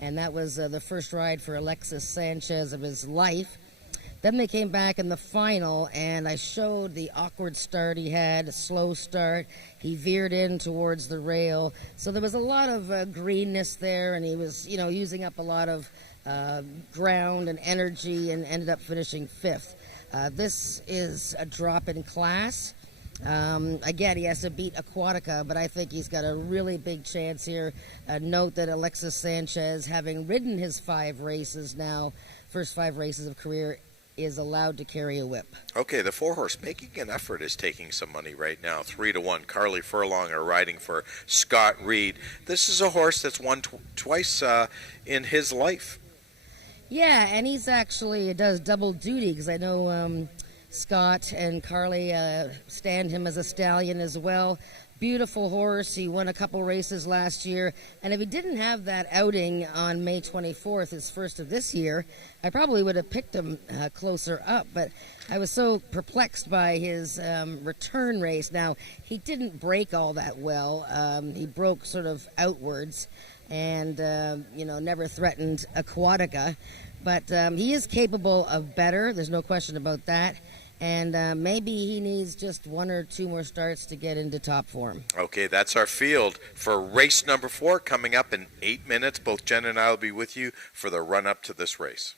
And that was the first ride for Alexis Sanchez of his life. Then they came back in the final, and I showed the awkward start he had, a slow start. He veered in towards the rail. So there was a lot of greenness there, and he was, using up a lot of ground and energy and ended up finishing 5th. This is a drop in class. Again, he has to beat Aquatica, but I think he's got a really big chance here. Note that Alexis Sanchez, having ridden his 5 races now, first 5 races of career, is allowed to carry a whip. Okay, the 4-horse Making an Effort is taking some money right now, 3-1. Carly Furlong are riding for Scott Reed. This is a horse that's won twice in his life. Yeah, and he's actually does double duty because I know Scott and Carly stand him as a stallion as well. Beautiful horse. He won a couple races last year. And if he didn't have that outing on May 24th, his first of this year, I probably would have picked him closer up. But I was so perplexed by his return race. Now, he didn't break all that well. He broke sort of outwards and, never threatened Aquatica. But he is capable of better. There's no question about that. And maybe he needs just 1 or 2 more starts to get into top form. Okay, that's our field for race number 4 coming up in 8 minutes. Both Jen and I will be with you for the run-up to this race.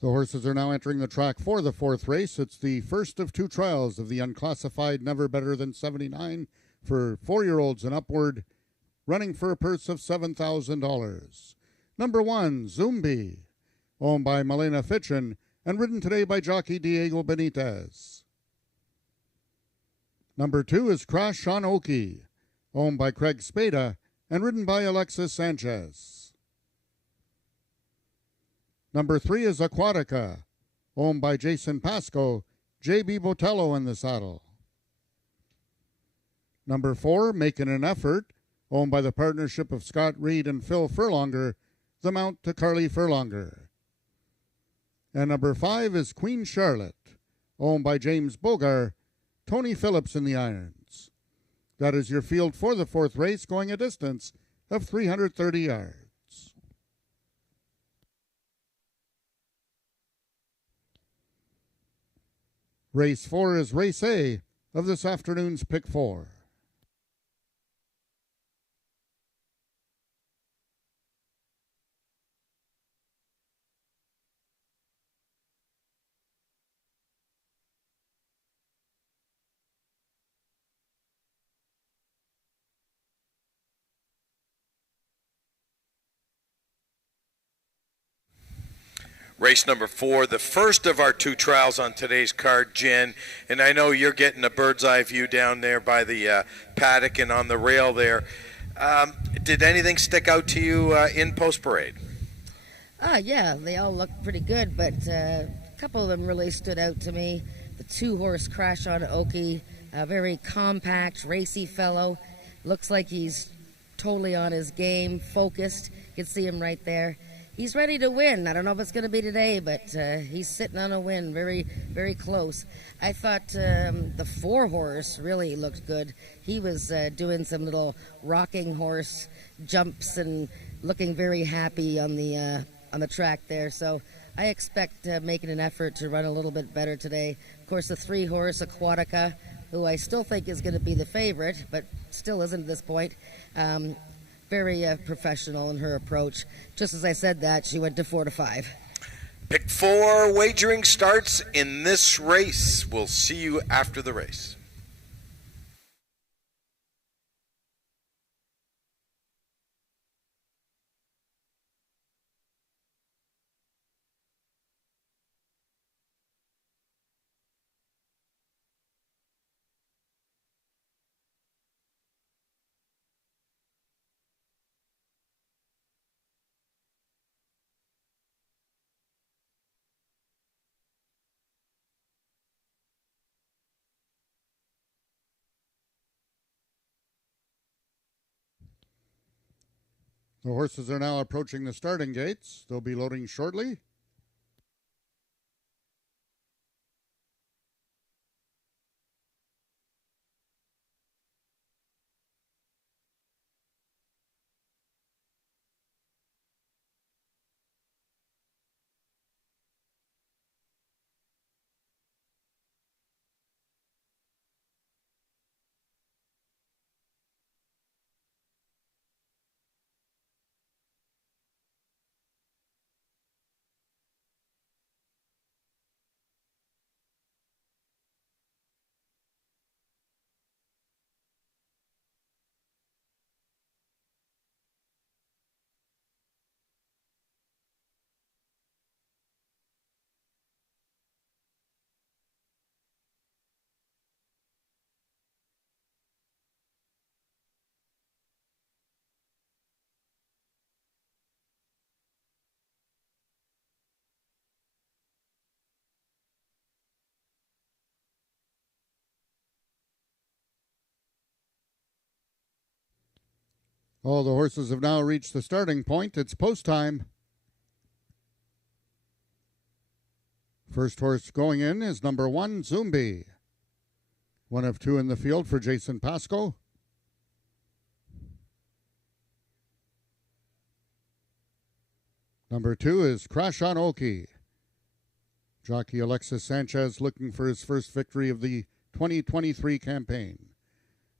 The horses are now entering the track for the fourth race. It's the first of two trials of the unclassified Never Better Than 79 for 4-year-olds and upward, running for a purse of $7,000. Number 1, Zumbi, owned by Milena Fitchin and ridden today by jockey Diego Benitez. Number 2 is Crash on Oki, owned by Craig Spada and ridden by Alexis Sanchez. Number 3 is Aquatica, owned by Jason Pasco, J.B. Botello in the saddle. Number 4, Making an Effort, owned by the partnership of Scott Reed and Phil Furlonger, the mount to Carly Furlonger. And number 5 is Queen Charlotte, owned by James Bogar, Tony Phillips in the irons. That is your field for the fourth race, going a distance of 330 yards. Race 4 is Race A of this afternoon's Pick 4. Race number 4, the first of our two trials on today's card, Jen. And I know you're getting a bird's eye view down there by the paddock and on the rail there. Did anything stick out to you in post parade? Yeah, they all looked pretty good, but a couple of them really stood out to me. The 2-horse Crash on Oki, a very compact, racy fellow. Looks like he's totally on his game, focused. You can see him right there. He's ready to win. I don't know if it's going to be today, but he's sitting on a win, very, very close. I thought the 4-horse really looked good. He was doing some little rocking horse jumps and looking very happy on the track there. So I expect making an effort to run a little bit better today. Of course, the 3-horse Aquatica, who I still think is going to be the favorite, but still isn't at this point. Very professional in her approach. Just as I said that, she went to 4 to 5. Pick 4 wagering starts in this race. We'll see you after the race. The horses are now approaching the starting gates. They'll be loading shortly. All the horses have now reached the starting point. It's post time. First horse going in is number 1, Zumbi. 1 of 2 in the field for Jason Pasco. Number 2 is Crash on Oki. Jockey Alexis Sanchez looking for his first victory of the 2023 campaign.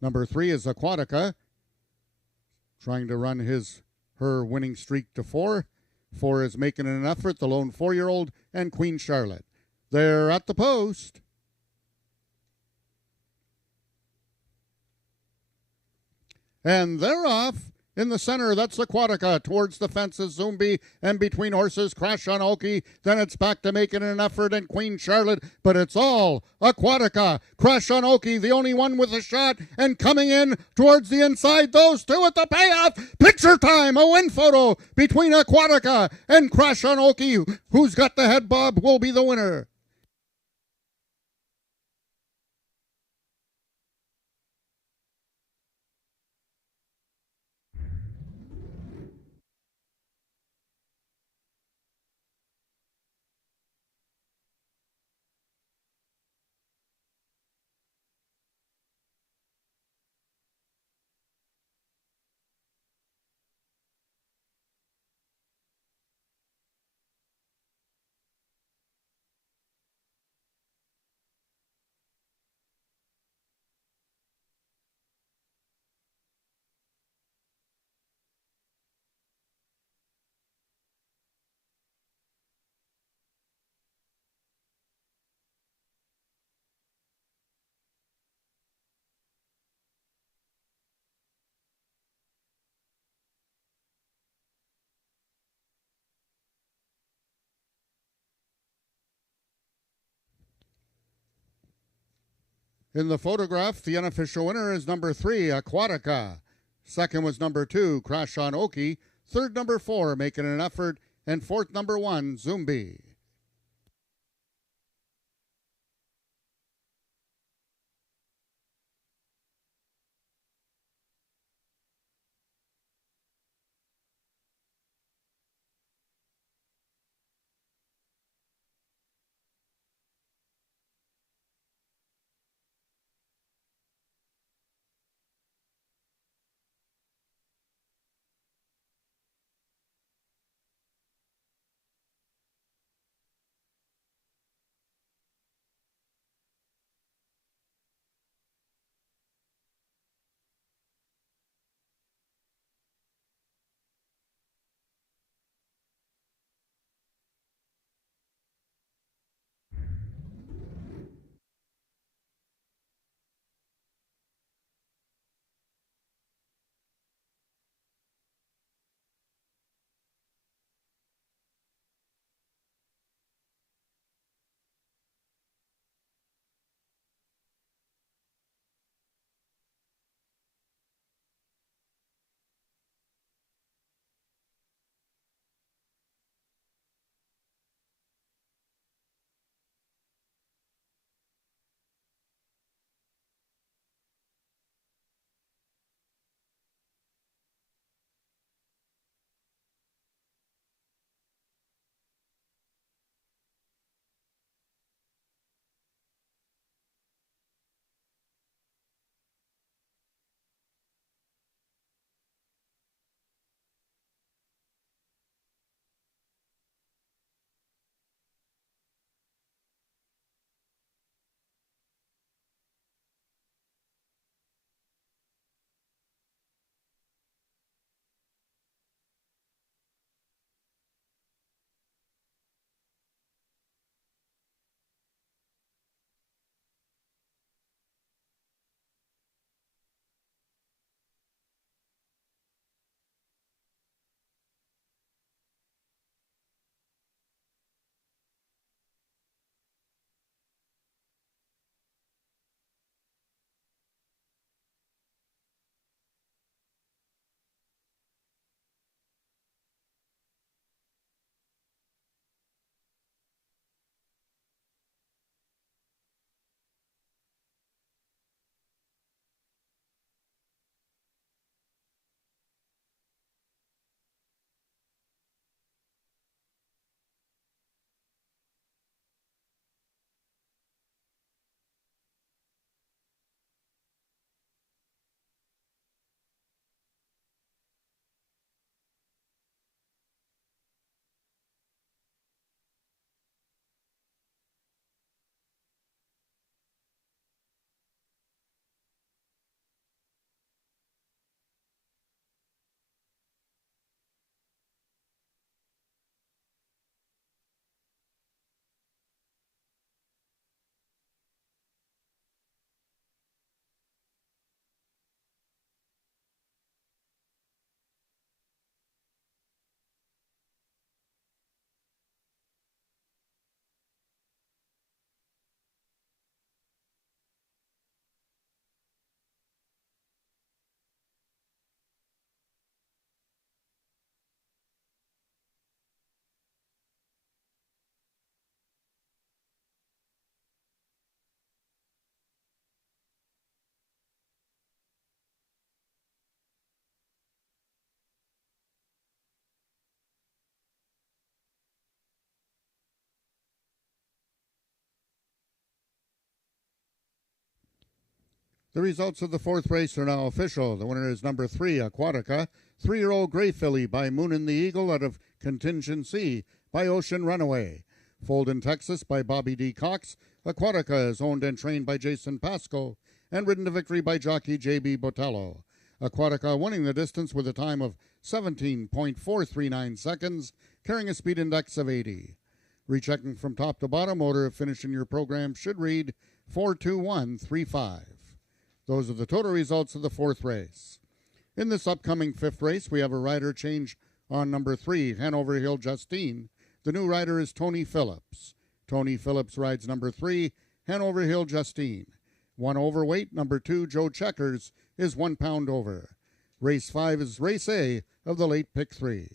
Number 3 is Aquatica, trying to run her winning streak to 4. 4 is making an effort, the lone 4-year-old, and Queen Charlotte. They're at the post. And they're off. In the center, that's Aquatica. Towards the fences, Zumbi, and between horses, Crash on Oki. Then it's back to making an effort and Queen Charlotte, but it's all Aquatica. Crash on Oki, the only one with a shot, and coming in towards the inside, those two at the payoff. Picture time, a win photo between Aquatica and Crash on Oki. Who's got the head bob will be the winner. In the photograph, the unofficial winner is number 3, Aquatica. Second was number 2, Crash on Oki. Third, number 4, making an effort. And fourth, number 1, Zumbi. The results of the fourth race are now official. The winner is number 3, Aquatica, 3-year-old Gray Filly by Moonin the Eagle out of Contingency by Ocean Runaway. Foaled in Texas by Bobby D. Cox, Aquatica is owned and trained by Jason Pasco and ridden to victory by jockey J.B. Botello. Aquatica winning the distance with a time of 17.439 seconds, carrying a speed index of 80. Rechecking from top to bottom, order of finishing your program should read 42135. Those are the total results of the fourth race. In this upcoming fifth race, we have a rider change on number 3, Hanover Hill Justine. The new rider is Tony Phillips. Tony Phillips rides number 3, Hanover Hill Justine. 1 overweight, number 2, Joe Checkers, is 1 pound over. Race 5 is race A of the late pick 3.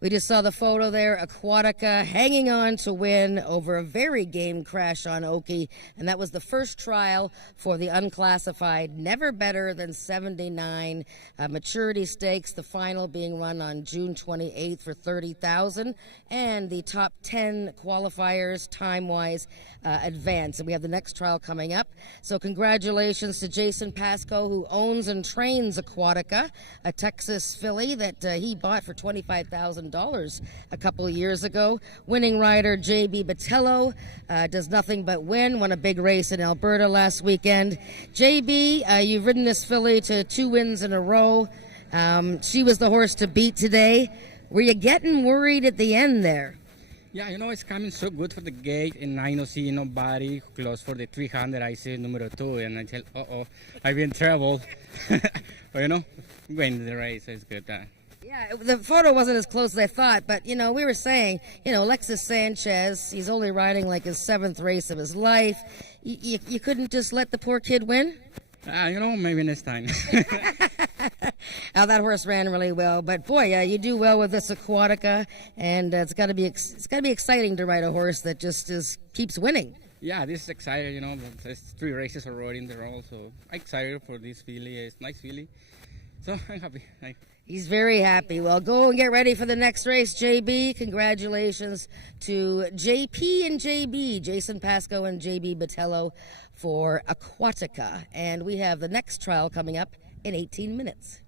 We just saw the photo there, Aquatica hanging on to win over a very game crash on Oki, and that was the first trial for the unclassified, never better than 79 maturity stakes, the final being run on June 28th for $30,000, and the top 10 qualifiers time-wise advance. And we have the next trial coming up. So congratulations to Jason Pasco, who owns and trains Aquatica, a Texas filly that he bought for $25,000 a couple of years ago. Winning rider J.B. Botello does nothing but win. Won a big race in Alberta last weekend. J.B., you've ridden this filly to 2 wins in a row. She was the horse to beat today. Were you getting worried at the end there? Yeah, it's coming so good for the gate, and I don't see nobody close for the 300. I see number 2, and I tell, I'm in trouble. But win the race is good. Yeah, the photo wasn't as close as I thought, but, we were saying, Alexis Sanchez, he's only riding like his 7th race of his life. You couldn't just let the poor kid win? Maybe next time. Now, that horse ran really well, but boy, you do well with this Aquatica, and it's got to be exciting to ride a horse that just keeps winning. Yeah, this is exciting, there's 3 races already in the row, so I'm excited for this filly. It's a nice filly, so I'm happy. He's very happy. Well, go and get ready for the next race, JB. Congratulations to JP and JB, Jason Pasco and JB Botello, for Aquatica. And we have the next trial coming up in 18 minutes.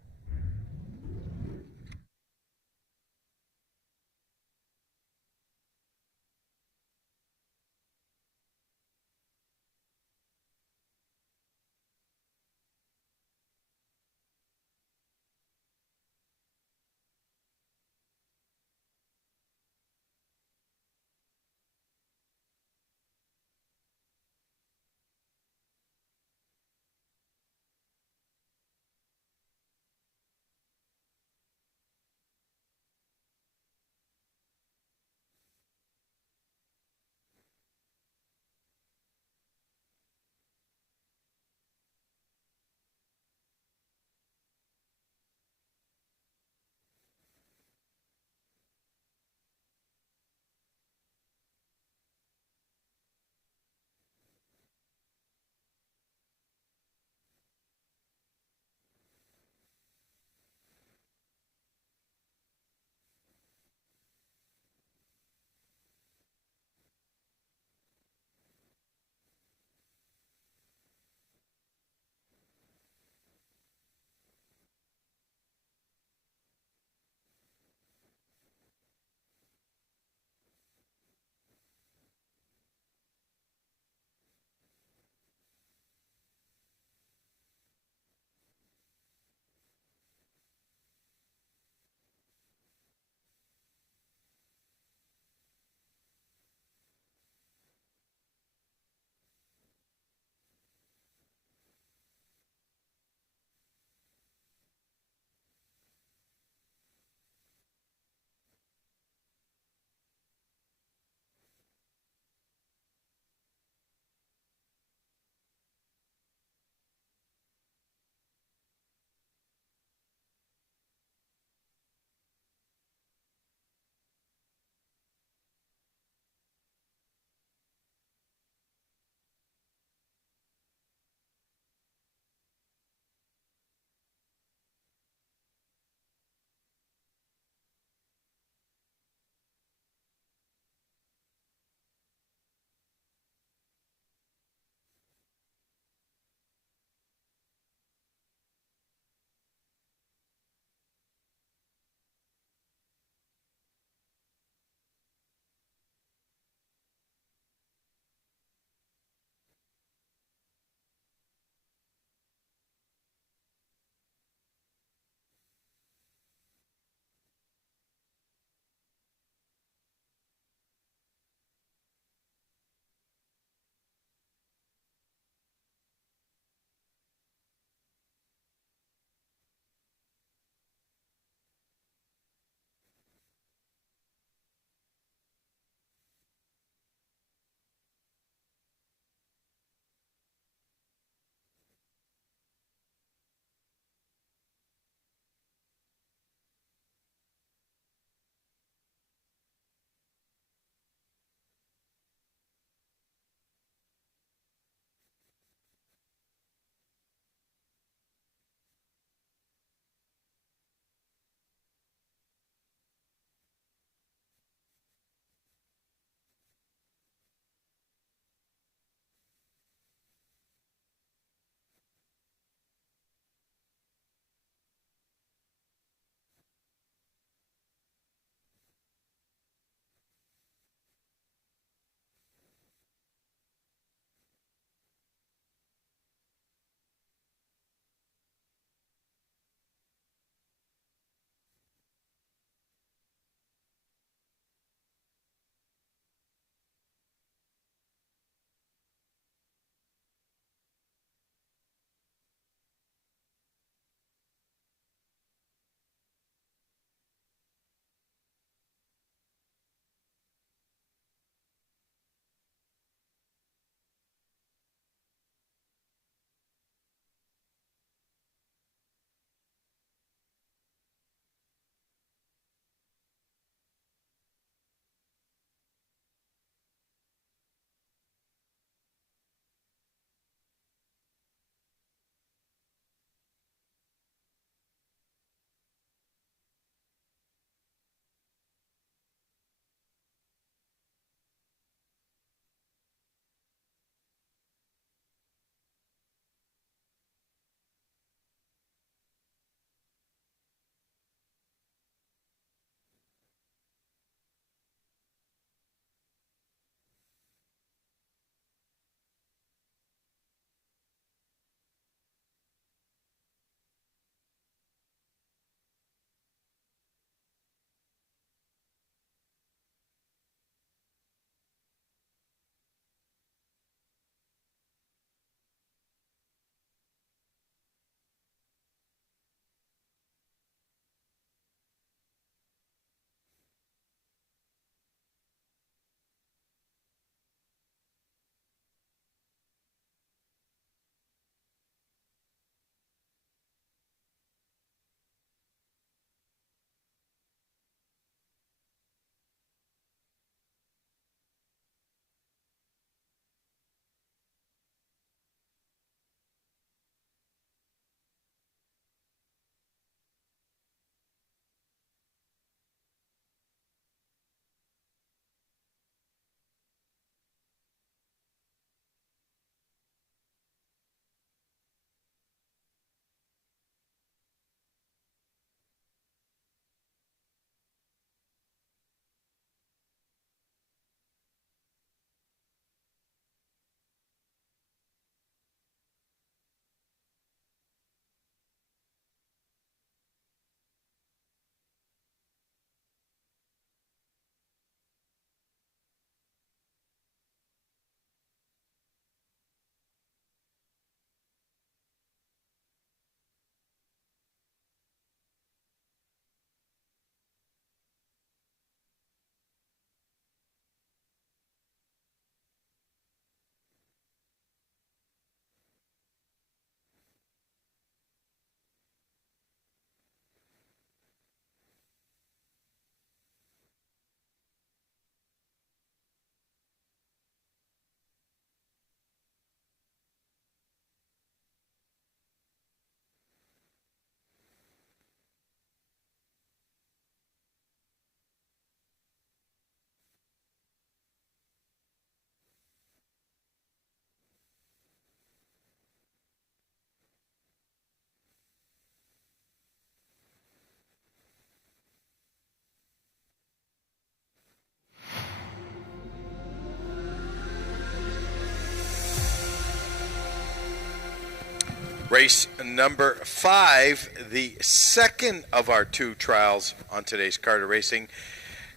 Race number 5, the second of our 2 trials on today's Carter Racing,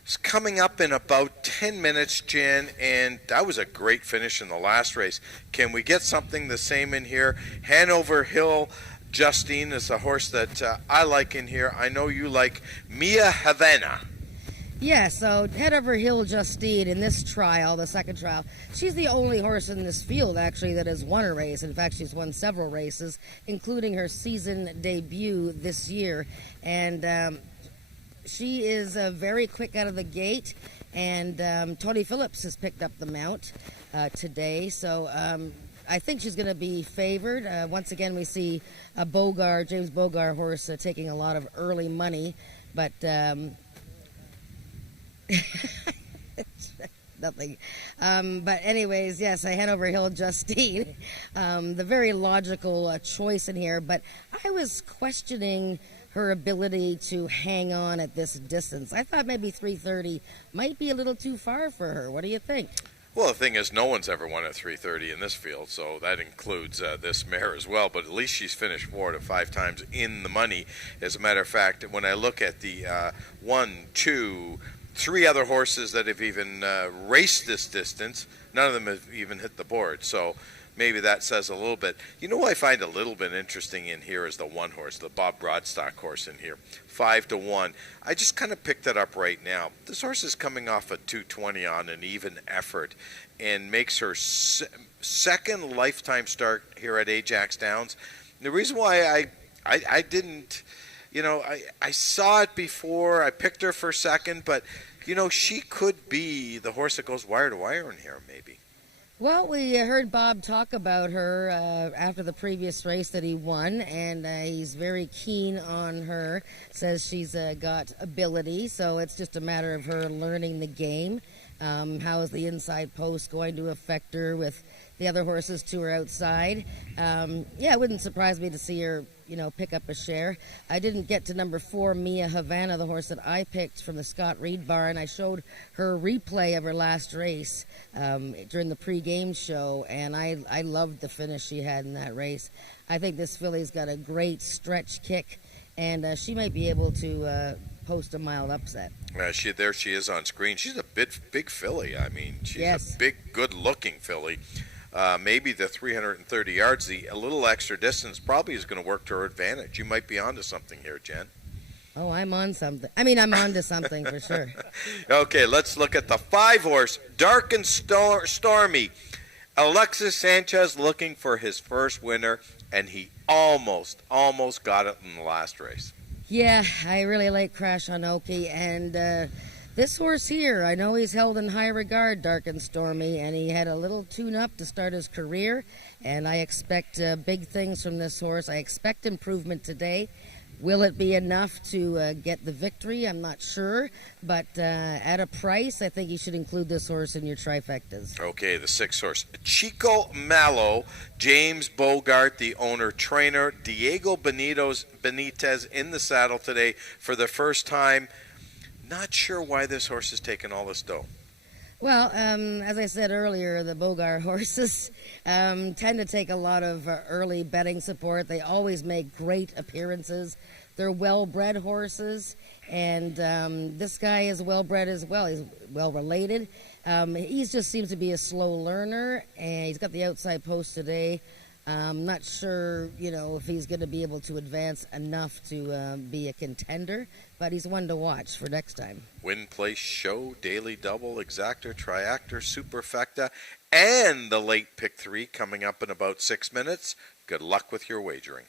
is coming up in about 10 minutes, Jan, and that was a great finish in the last race. Can we get something the same in here? Hanover Hill Justine is a horse that I like in here. I know you like Mia Havana. Yeah, so Head Over Hill Justine in this trial, the second trial, she's the only horse in this field actually that has won a race. In fact, she's won several races, including her season debut this year. And she is very quick out of the gate. And Tony Phillips has picked up the mount today. So I think she's going to be favored. Once again, we see a James Bogar horse taking a lot of early money. But nothing. But anyways, yes, I Hanover Hill Justine. The very logical choice in here. But I was questioning her ability to hang on at this distance. I thought maybe 3:30 might be a little too far for her. What do you think? Well, the thing is, no one's ever won at 3:30 in this field, so that includes this mare as well. But at least she's finished 4 to 5 times in the money. As a matter of fact, when I look at the 1, 2, 3 other horses that have even raced this distance, none of them have even hit the board. So maybe that says a little bit. You know what I find a little bit interesting in here is the one horse, the Bob Broadstock horse in here, 5 to 1. I just kind of picked that up right now. This horse is coming off a 220 on an even effort and makes her second lifetime start here at Ajax Downs. And the reason why I didn't, I saw it before. I picked her for second, but, she could be the horse that goes wire to wire in here maybe. Well, we heard Bob talk about her after the previous race that he won, and he's very keen on her. Says she's got ability, so it's just a matter of her learning the game. How is the inside post going to affect her with the other horses to her outside? It wouldn't surprise me to see her, pick up a share. I didn't get to number 4, Mia Havana, the horse that I picked from the Scott Reed barn. I showed her replay of her last race during the pre-game show, and I loved the finish she had in that race. I think this filly's got a great stretch kick, and she might be able to post a mild upset. There she is on screen. She's a big filly. I mean, she's Yes. a big, good-looking filly. Maybe the 330 yards, a little extra distance probably is going to work to her advantage. You might be onto something here, Jen. Oh, I'm on something. I'm on to something for sure. Okay, let's look at the 5-horse, Dark and Stormy. Alexis Sanchez looking for his first winner, and he almost got it in the last race. Yeah, I really like Crash Anoki, and this horse here, I know he's held in high regard, Dark and Stormy, and he had a little tune-up to start his career, and I expect big things from this horse. I expect improvement today. Will it be enough to get the victory? I'm not sure, but at a price, I think you should include this horse in your trifectas. Okay, the 6th horse, Chico Malo, James Bogart, the owner-trainer, Diego Benitez in the saddle today for the first time. Not sure why this horse has taken all this dough. Well, as I said earlier, the Bogart horses tend to take a lot of early betting support. They always make great appearances. They're well-bred horses, and this guy is well-bred as well. He's well-related. He just seems to be a slow learner, and he's got the outside post today. I'm not sure, if he's going to be able to advance enough to be a contender, but he's one to watch for next time. Win, place, show, daily double, exactor, triactor, superfecta, and the late pick 3 coming up in about 6 minutes. Good luck with your wagering.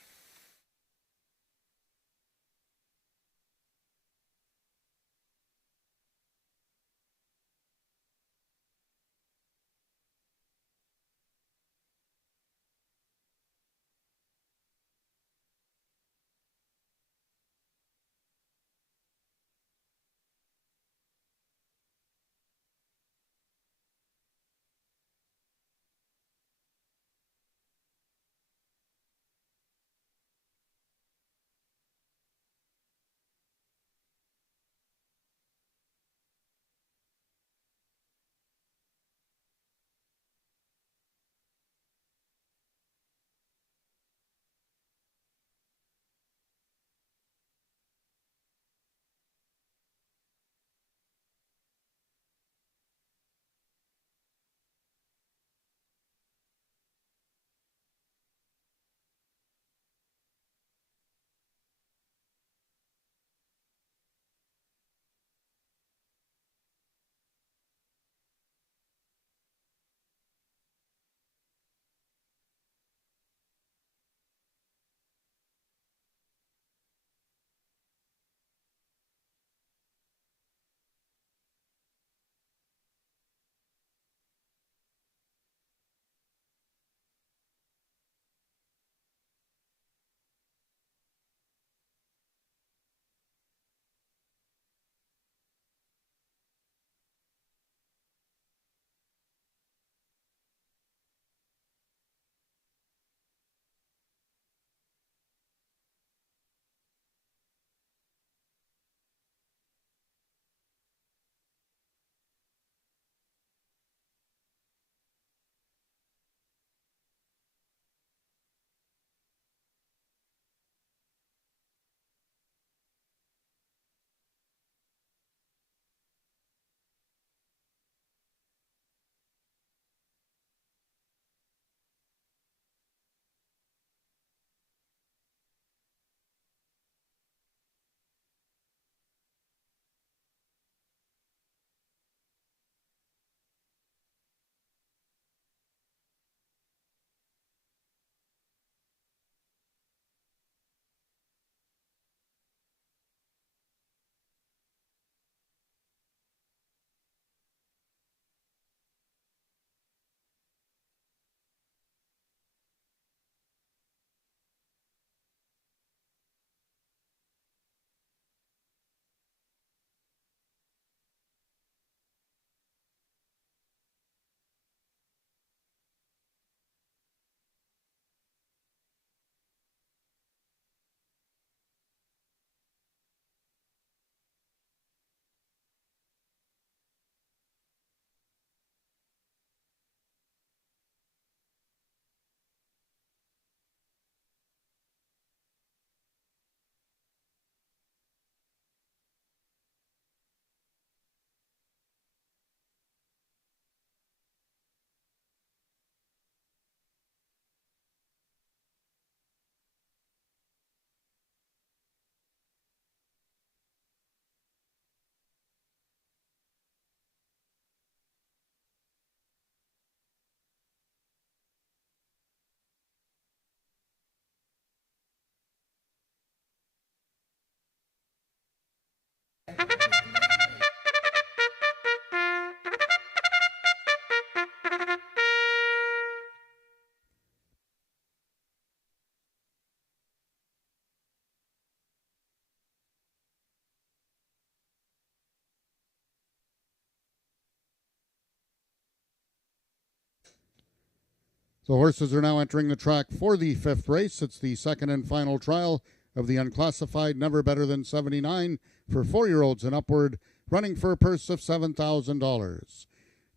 The horses are now entering the track for the fifth race. It's the second and final trial of the unclassified Never Better Than 79 for 4-year-olds and upward, running for a purse of $7,000.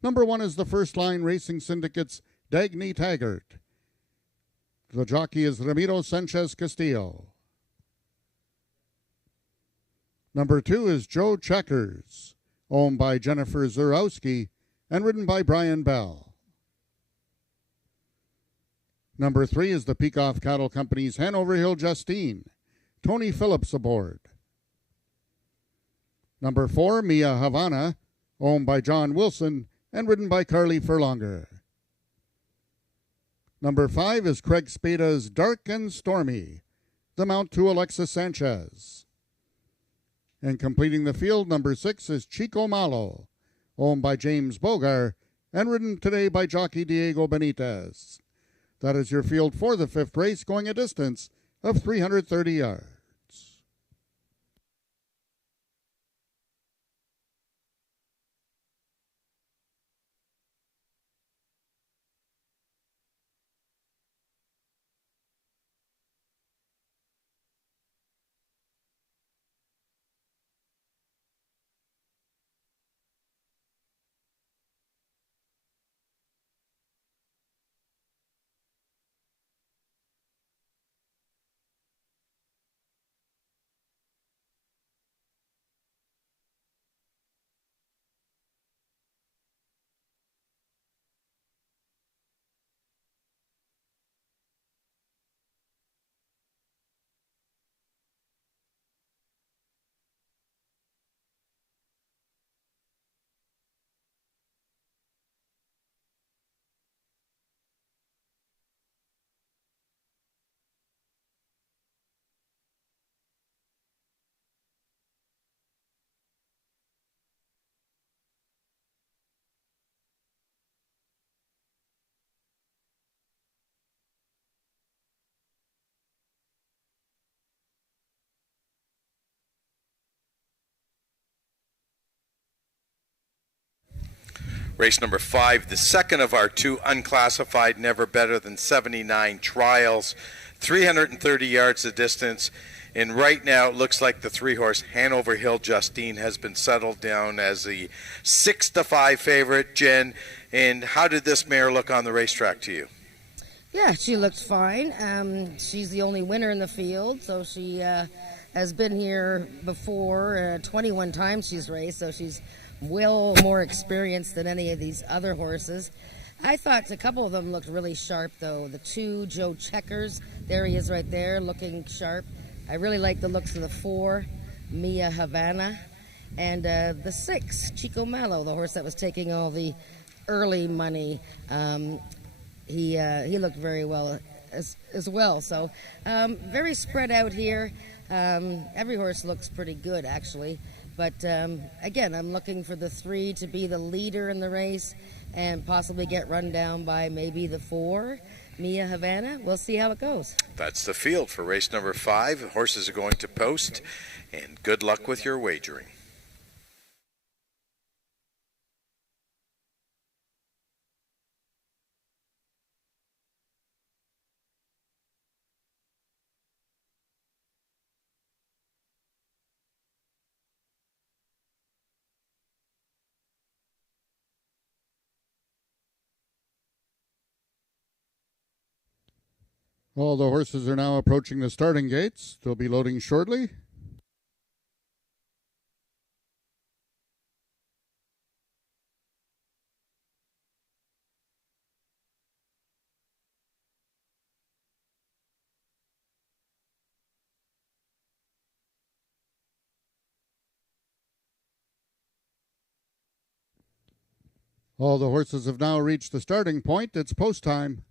Number 1 is the First Line Racing Syndicate's Dagny Taggart. The jockey is Ramiro Sanchez Castillo. Number 2 is Joe Checkers, owned by Jennifer Zurowski and ridden by Brian Bell. Number 3 is the Peacock Cattle Company's Hanover Hill Justine, Tony Phillips aboard. Number 4, Mia Havana, owned by John Wilson and ridden by Carly Furlonger. Number 5 is Craig Spada's Dark and Stormy, the mount to Alexis Sanchez. And completing the field, number 6 is Chico Malo, owned by James Bogar and ridden today by jockey Diego Benitez. That is your field for the fifth race, going a distance of 330 yards. Race number 5, the second of our 2 unclassified Never Better Than 79 trials. 330 yards the distance. And right now it looks like the 3-horse Hanover Hill Justine has been settled down as the 6-5 favorite. Jen, and how did this mare look on the racetrack to you? Yeah, she looks fine. She's the only winner in the field, so she has been here before. 21 times she's raced, so she's well more experienced than any of these other horses. I thought a couple of them looked really sharp, though. The 2, Joe Checkers, there he is right there, looking sharp. I really like the looks of the 4, Mia Havana, and the 6, Chico Malo, the horse that was taking all the early money. He looked very well as well. So very spread out here. Every horse looks pretty good, actually. But again, I'm looking for the 3 to be the leader in the race and possibly get run down by maybe the 4, Mia Havana. We'll see how it goes. That's the field for race number 5. Horses are going to post, and good luck with your wagering. All the horses are now approaching the starting gates. They'll be loading shortly. All the horses have now reached the starting point. It's post time.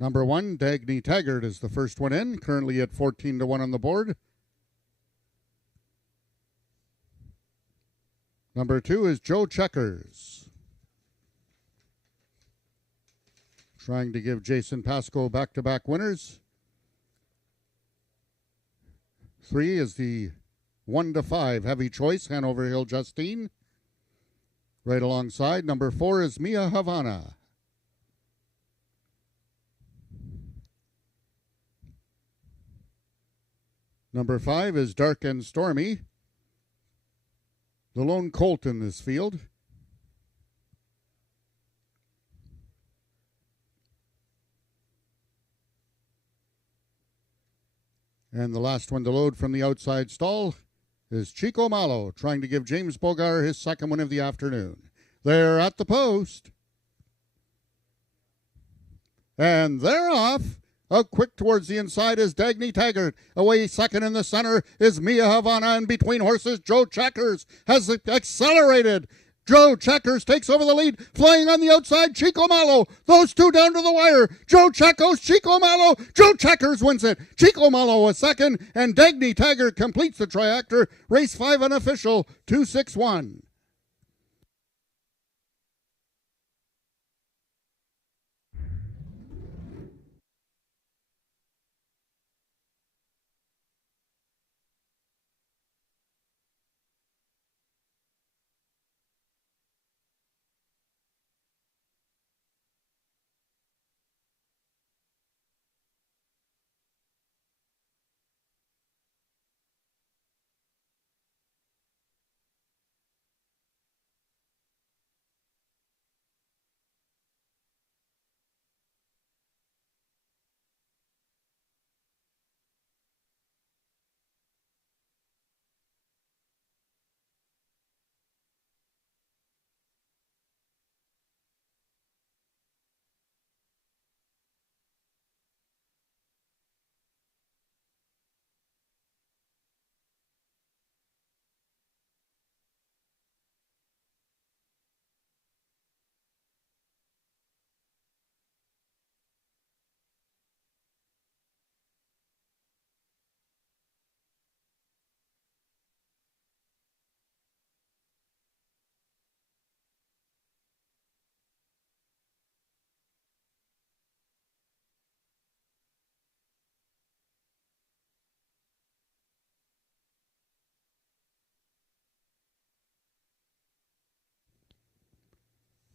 Number 1, Dagny Taggart is the first one in, currently at 14-1 on the board. Number 2 is Joe Checkers, trying to give Jason Pascoe back-to-back winners. 3 is the 1-5 heavy choice, Hanover Hill Justine. Right alongside, number 4 is Mia Havana. Number 5 is Dark and Stormy, the lone colt in this field. And the last one to load from the outside stall is Chico Malo, trying to give James Bogar his second win of the afternoon. They're at the post. And they're off. Out quick towards the inside is Dagny Taggart. Away second in the center is Mia Havana. And between horses, Joe Checkers has accelerated. Joe Checkers takes over the lead. Flying on the outside, Chico Malo. Those two down to the wire. Joe Checkos, Chico Malo. Joe Checkers wins it. Chico Malo a second. And Dagny Taggart completes the triactor. Race 5 unofficial, 2-6-1.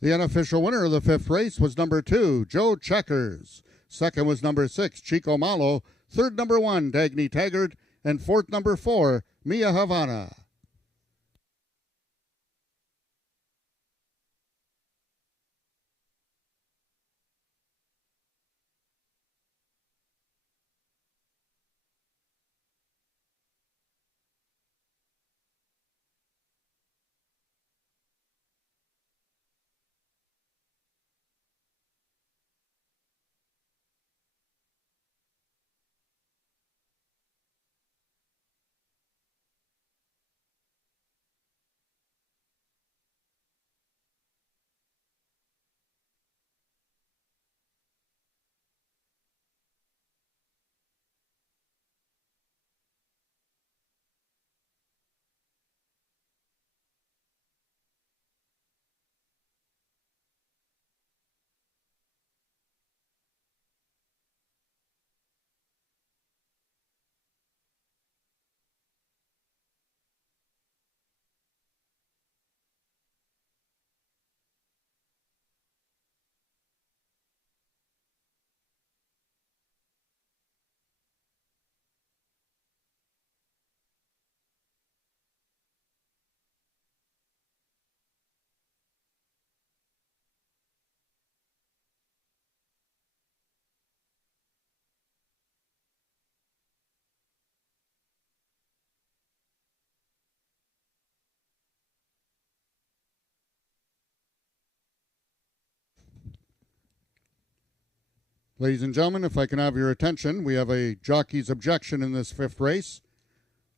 The unofficial winner of the 5th race was number 2, Joe Checkers. Second was number 6, Chico Malo. Third, number 1, Dagny Taggart. And fourth, number 4, Mia Havana. Ladies and gentlemen, if I can have your attention, we have a jockey's objection in this 5th race.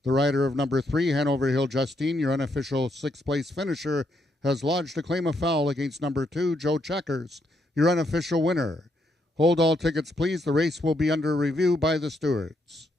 The rider of number 3, Hanover Hill Justine, your unofficial 6th place finisher, has lodged a claim of foul against number 2, Joe Checkers, your unofficial winner. Hold all tickets, please. The race will be under review by the stewards.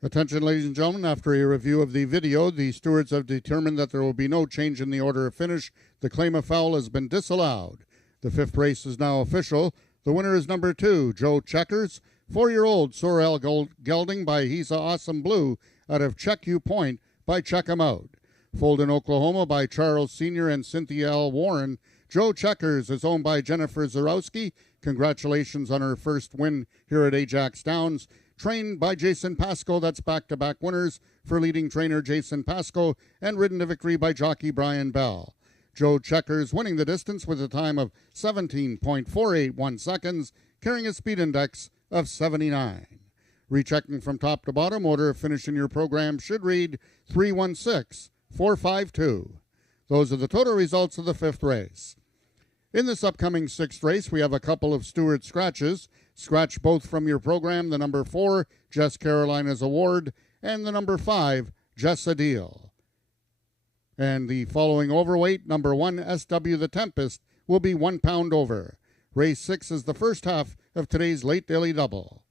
Attention, ladies and gentlemen, after a review of the video, the stewards have determined that there will be no change in the order of finish. The claim of foul has been disallowed. The fifth race is now official. The winner is number 2, Joe Checkers. 4-year-old Sorel Gelding by He's a Awesome Blue out of Check You Point by Check 'em Out. Folded in Oklahoma by Charles Sr. and Cynthia L. Warren. Joe Checkers is owned by Jennifer Zarowski. Congratulations on her first win here at Ajax Downs. Trained by Jason Pasco, that's back-to-back winners for leading trainer Jason Pasco, and ridden to victory by jockey Brian Bell. Joe Checkers winning the distance with a time of 17.481 seconds, carrying a speed index of 79. Rechecking from top to bottom, order of finish in your program should read 316-452. Those are the total results of the fifth race. In this upcoming sixth race, we have a couple of steward scratches. Scratch both from your program, the number 4, Jess Carolina's Award, and the number 5, Jess Adil. And the following overweight, number 1, SW the Tempest, will be 1 pound over. Race 6 is the first half of today's late daily double.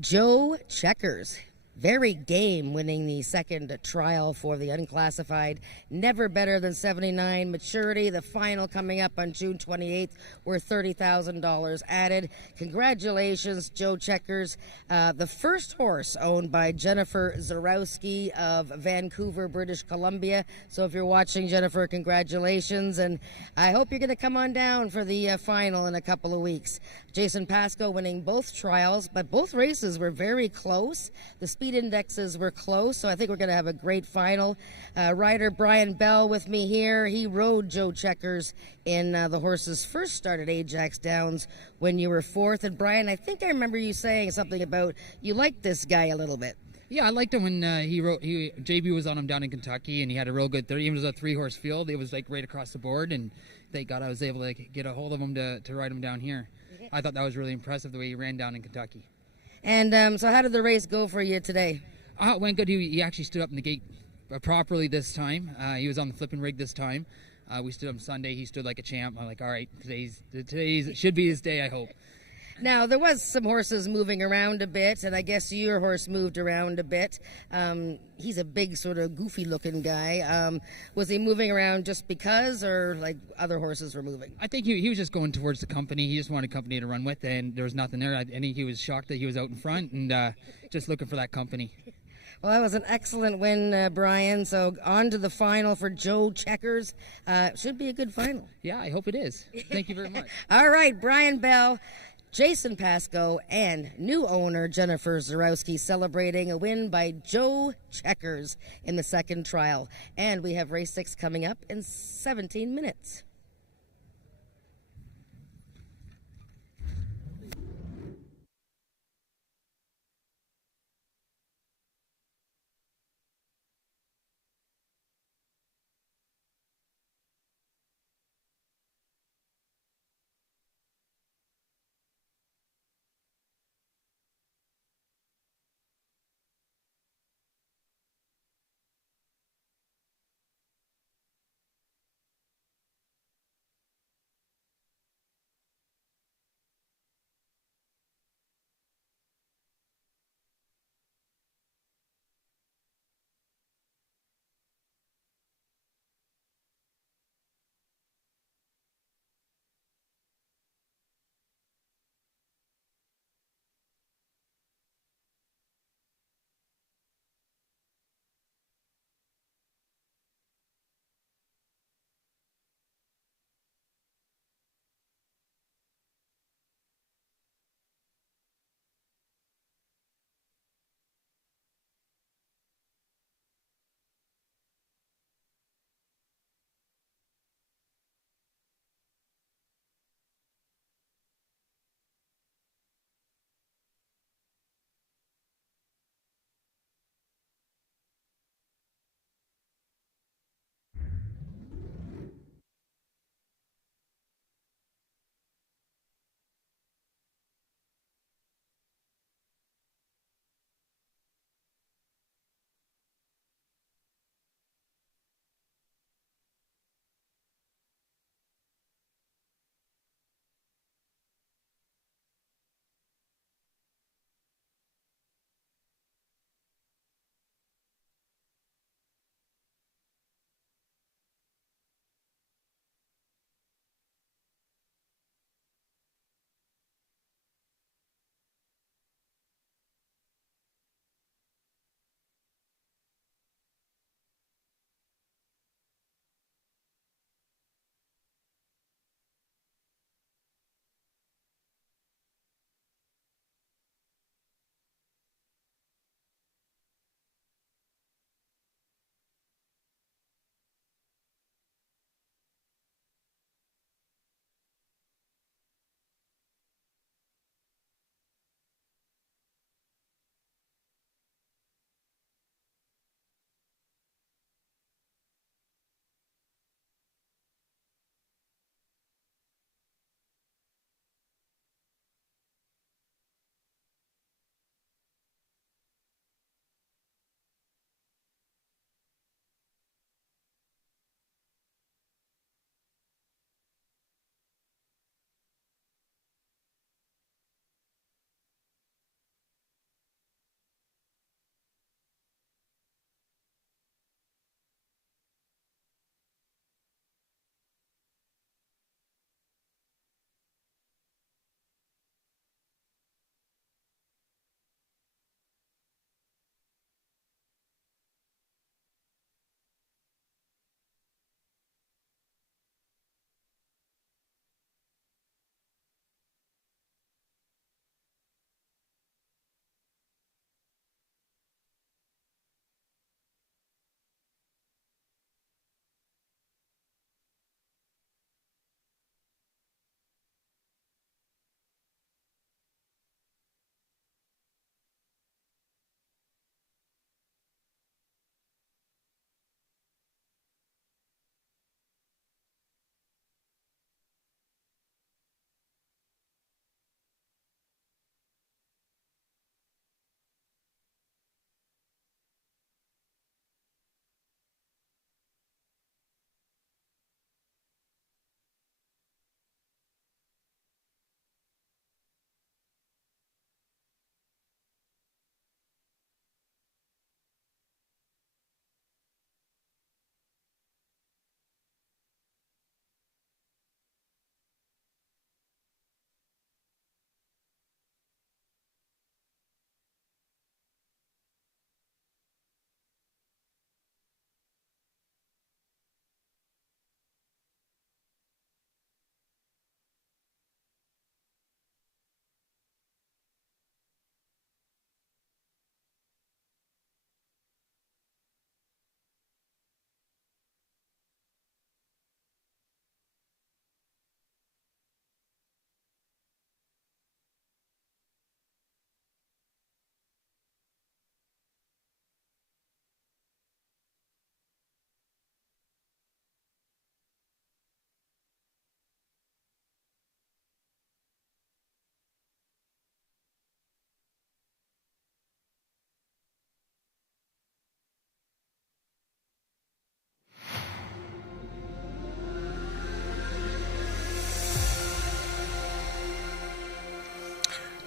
Joe Checkers, very game, winning the second trial for the unclassified. Never better than 79 maturity. The final coming up on June 28th, worth $30,000 added. Congratulations, Joe Checkers. The first horse owned by Jennifer Zarowski of Vancouver, British Columbia. So if you're watching, Jennifer, congratulations. And I hope you're going to come on down for the final in a couple of weeks. Jason Pasco winning both trials, but both races were very close. The speed indexes were close, so I think we're going to have a great final. Rider Brian Bell with me here. He rode Joe Checkers in the horse's first start at Ajax Downs when you were 4th. And Brian, I think I remember you saying something about you liked this guy a little bit. Yeah, I liked him when JB was on him down in Kentucky, and he had a real good 30. It was a 3-horse field. It was like right across the board, and thank God I was able to get a hold of him to ride him down here. I thought that was really impressive the way he ran down in Kentucky. And so how did the race go for you today? It went good. He actually stood up in the gate properly this time. He was on the flipping rig this time. We stood up Sunday. He stood like a champ. I'm like, all right, today's should be his day, I hope. Now, there was some horses moving around a bit, and I guess your horse moved around a bit. He's a big, sort of goofy-looking guy. Was he moving around just because, or like other horses were moving? I think he was just going towards the company. He just wanted company to run with, and there was nothing there. I think he was shocked that he was out in front and just looking for that company. Well, that was an excellent win, Brian. So on to the final for Joe Checkers. Should be a good final. Yeah, I hope it is. Thank you very much. All right, Brian Bell, Jason Pasco, and new owner Jennifer Zarowski celebrating a win by Joe Checkers in the second trial. And we have race 6 coming up in 17 minutes.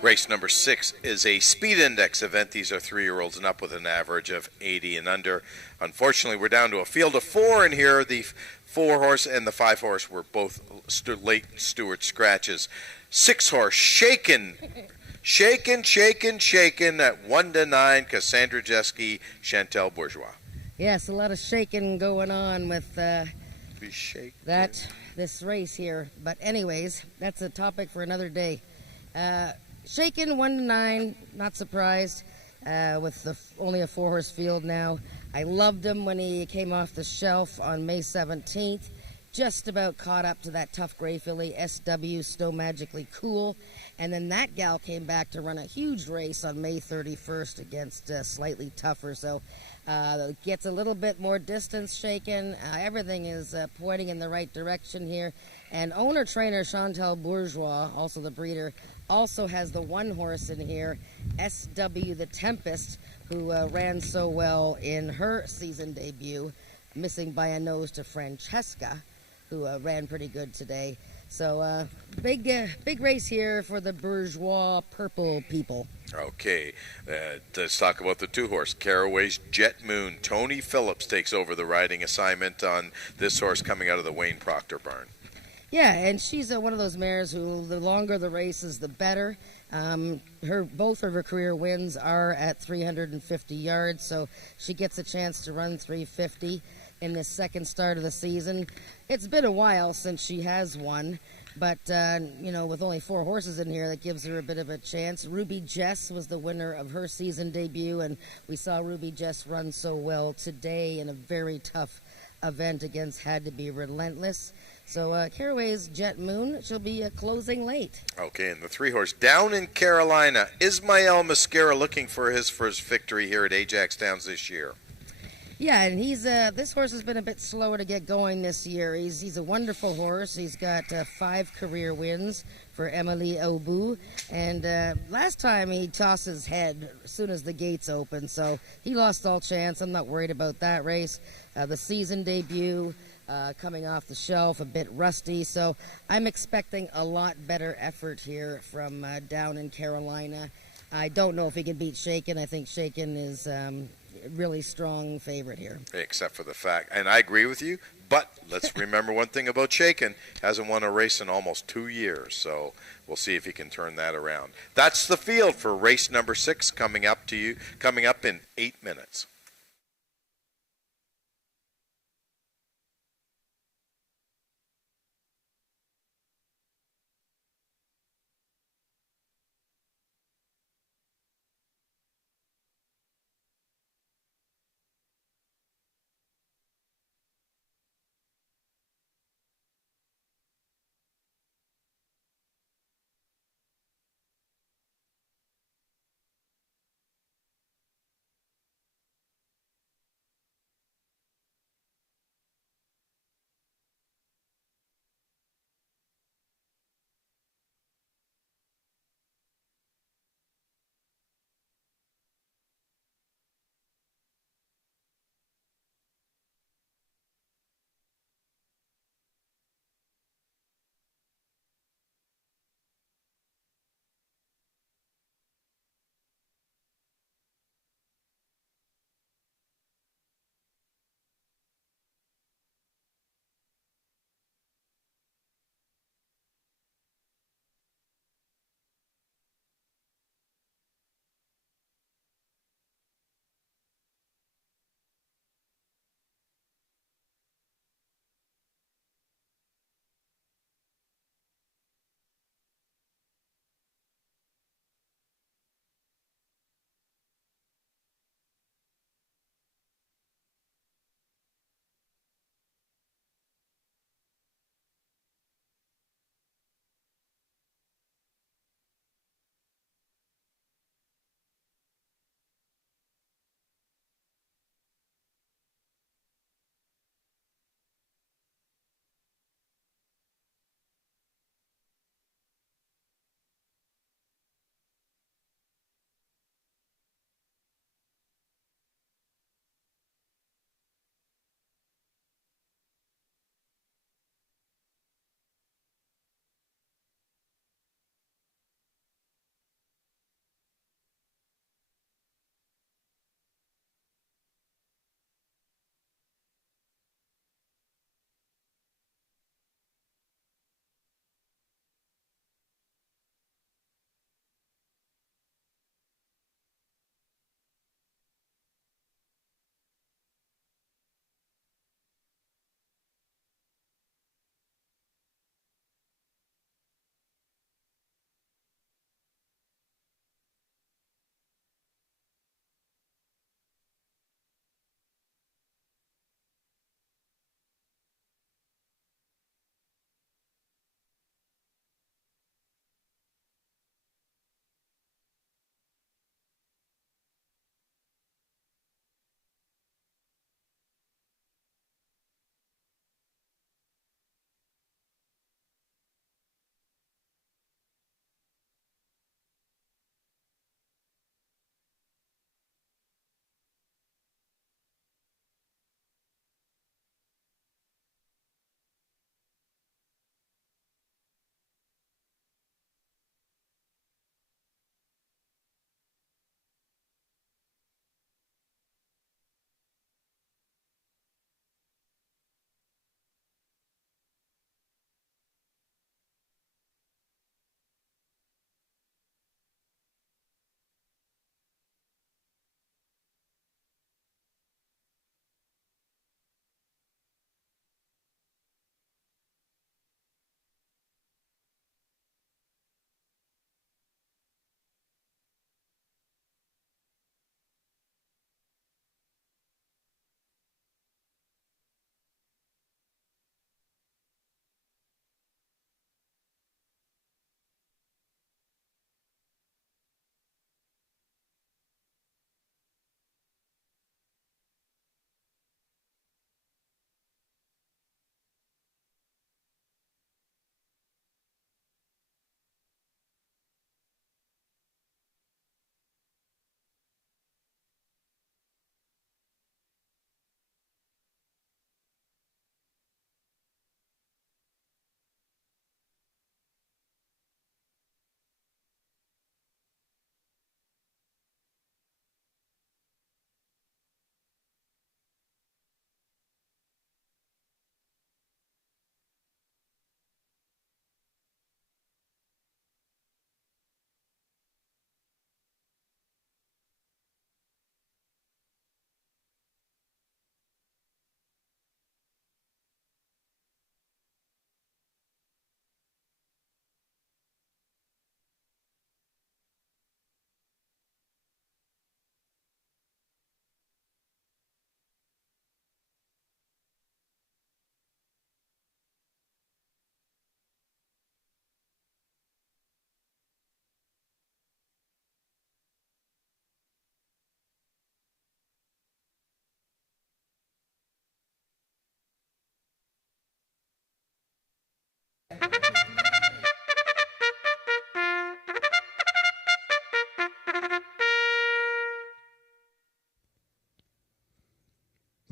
Race number 6 is a speed index event. These are 3-year-olds and up with an average of 80 and under. Unfortunately, we're down to a field of 4 in here. The 4-horse and the 5-horse were both late Stewart scratches. 6-horse, shaken at 1-9. Cassandra Jeske, Chantel Bourgeois. Yes, a lot of shaking going on with this race here. But anyways, that's a topic for another day. Shaken 1-9, not surprised with only a 4-horse field now. I loved him when he came off the shelf on May 17th. Just about caught up to that tough gray filly, SW, Snow Magically Cool. And then that gal came back to run a huge race on May 31st against slightly tougher. So gets a little bit more distance shaken. Everything is pointing in the right direction here. And owner-trainer Chantal Bourgeois, also the breeder, also has the 1-horse in here, SW the Tempest, who ran so well in her season debut, missing by a nose to Francesca, who ran pretty good today. So big race here for the Bourgeois purple people. Okay, let's talk about the 2-horse. Caraway's Jet Moon. Tony Phillips takes over the riding assignment on this horse coming out of the Wayne Proctor barn. Yeah, and she's one of those mares who the longer the race is, the better. Both of her career wins are at 350 yards, so she gets a chance to run 350 in this second start of the season. It's been a while since she has won, but with only 4 horses in here, that gives her a bit of a chance. Ruby Jess was the winner of her season debut, and we saw Ruby Jess run so well today in a very tough event against Had to Be Relentless. So Caraway's Jet Moon, she'll be closing late. Okay, and the 3-horse down in Carolina. Ismael Mascara looking for his first victory here at Ajax Downs this year. Yeah, and he's this horse has been a bit slower to get going this year. He's a wonderful horse. He's got 5 career wins for Emily Obu, and last time he tossed his head as soon as the gates opened, so he lost all chance. I'm not worried about that race. The season debut, coming off the shelf, a bit rusty, so I'm expecting a lot better effort here from down in Carolina. I don't know if he can beat Shaken. I think Shaken is really strong favorite here. Except for the fact, and I agree with you, but let's remember one thing about Shaken. Hasn't won a race in almost 2 years, so we'll see if he can turn that around. That's the field for race number 6 coming up in 8 minutes.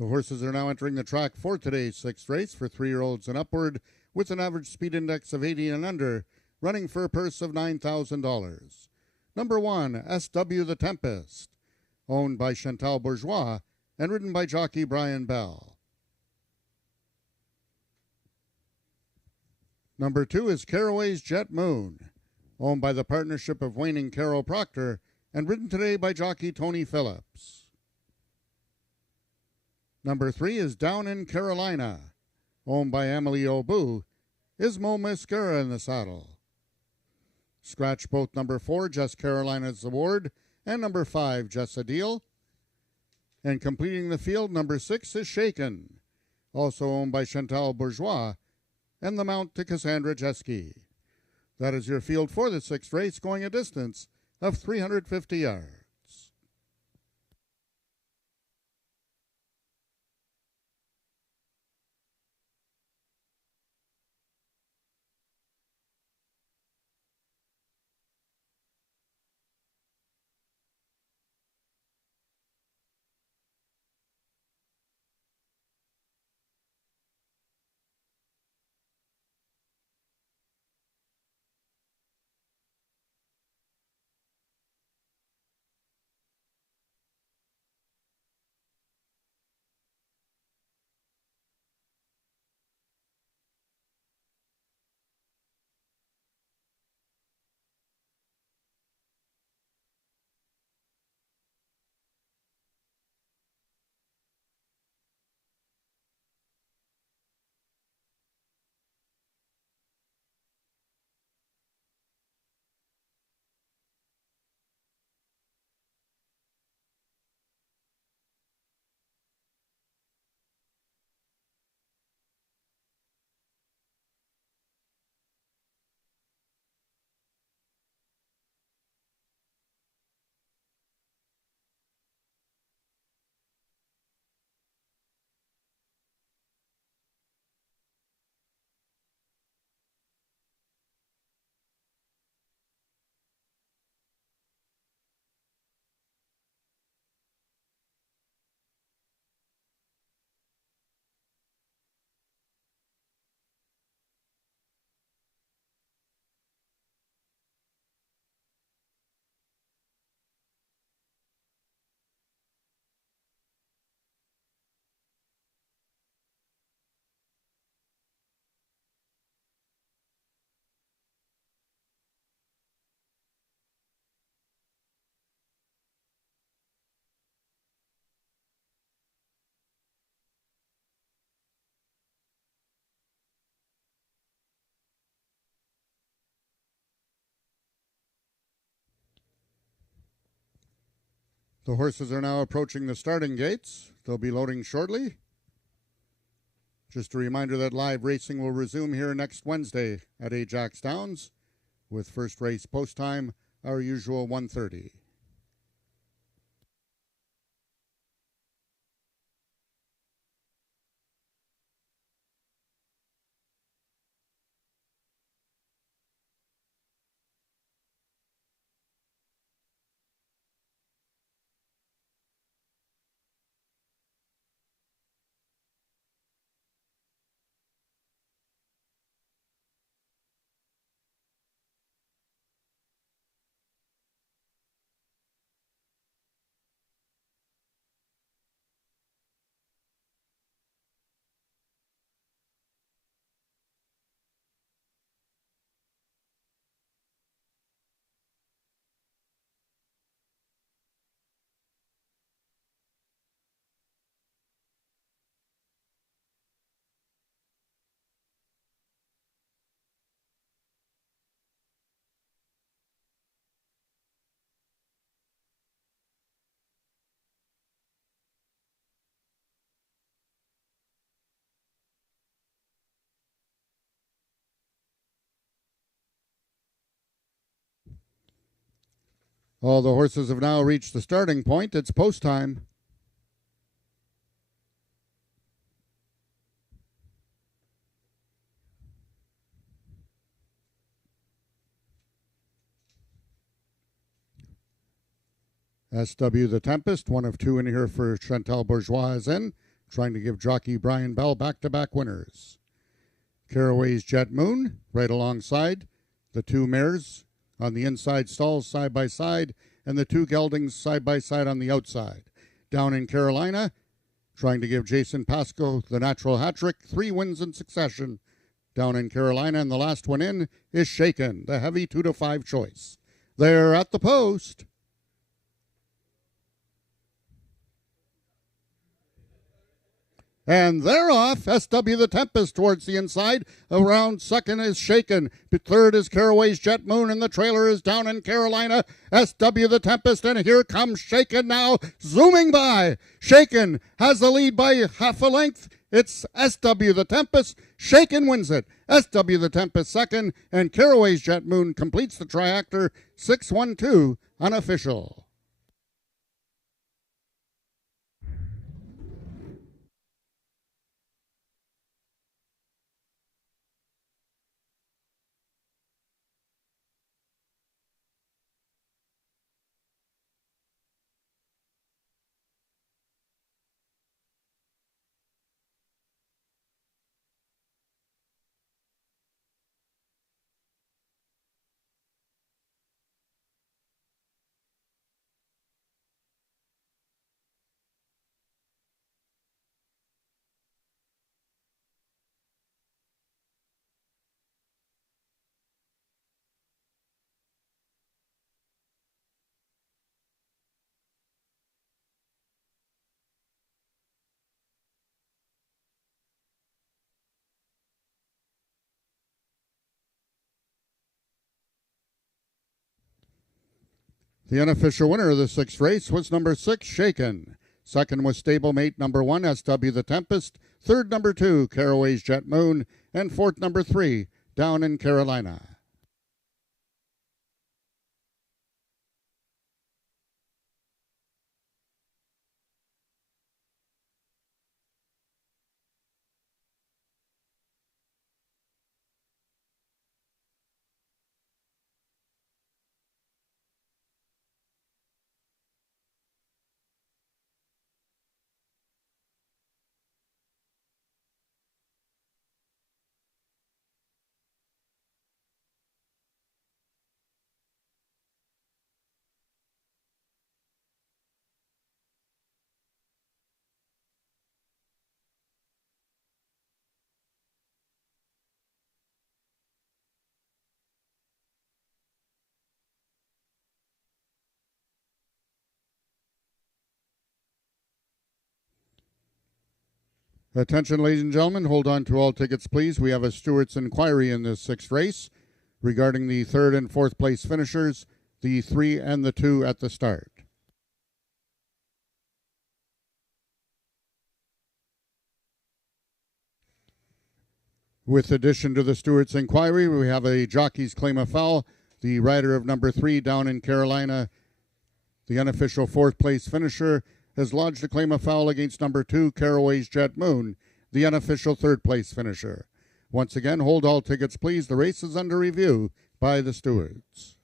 The horses are now entering the track for today's sixth race for 3-year-olds and upward, with an average speed index of 80 and under, running for a purse of $9,000. Number 1, SW The Tempest, owned by Chantal Bourgeois and ridden by jockey Brian Bell. Number 2 is Caraway's Jet Moon, owned by the partnership of Wayne and Carol Proctor and ridden today by jockey Tony Phillips. Number 3 is Down in Carolina, owned by Emily Obu, Ismo Mascara in the saddle. Scratch both number 4, Just Carolina's Award, and number 5, Just a Deal. And completing the field, number 6 is Shaken, also owned by Chantal Bourgeois, and the mount to Cassandra Jeske. That is your field for the sixth race, going a distance of 350 yards. The horses are now approaching the starting gates. They'll be loading shortly. Just a reminder that live racing will resume here next Wednesday at Ajax Downs, with first race post time our usual 1:30. All the horses have now reached the starting point. It's post time. SW The Tempest, one of two in here for Chantal Bourgeois, is in. trying to give jockey Brian Bell back-to-back winners. Caraway's Jet Moon, right alongside. The two mares on the inside stalls side by side, and the two geldings side by side on the outside. Down in Carolina, trying to give Jason Pasco the natural hat trick, 3 wins in succession. Down in Carolina, and the last one in is Shaken, the heavy 2-5 choice. They're at the post. And they're off. SW the Tempest towards the inside. Around second is Shaken. Third is Caraway's Jet Moon, and the trailer is down in Carolina. SW the Tempest, and here comes Shaken now, zooming by. Shaken has the lead by half a length. It's SW the Tempest. Shaken wins it. SW the Tempest second, and Caraway's Jet Moon completes the triactor. 6-1-2 unofficial. The unofficial winner of the 6th race was number 6, Shaken. Second was stablemate number 1, SW the Tempest. Third, number 2, Caraway's Jet Moon. And fourth, number 3, Down in Carolina. Attention, ladies and gentlemen, hold on to all tickets, please. We have a Stewart's inquiry in this 6th race regarding the 3rd and 4th place finishers, the 3 and the 2 at the start. With addition to the Stewart's inquiry, we have a jockey's claim of foul. The rider of number 3, Down in Carolina, the unofficial 4th place finisher, has lodged a claim of foul against number 2, Caraway's Jet Moon, the unofficial 3rd place finisher. Once again, hold all tickets, please. The race is under review by the stewards.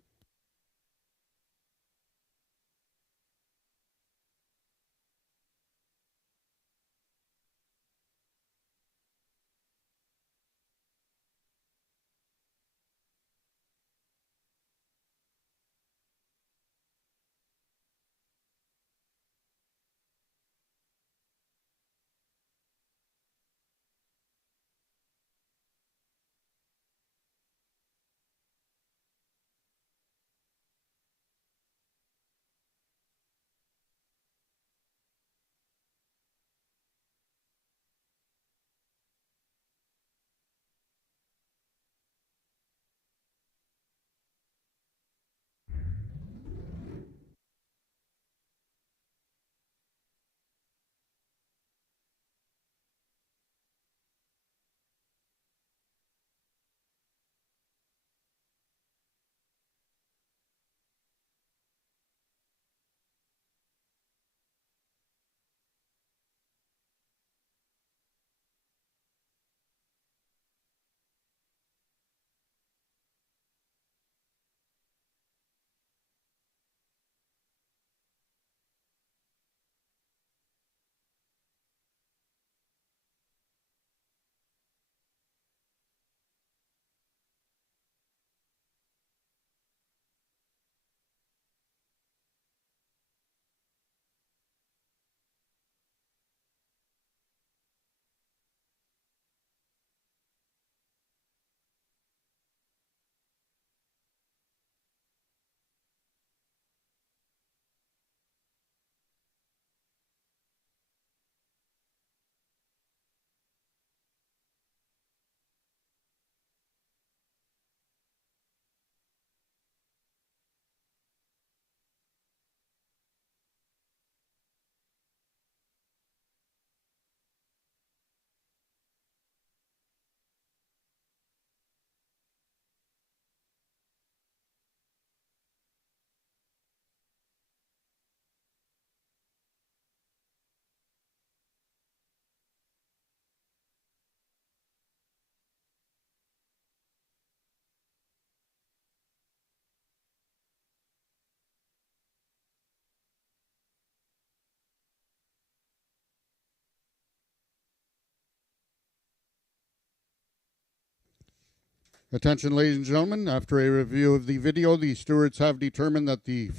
Attention, ladies and gentlemen. After a review of the video, the stewards have determined that the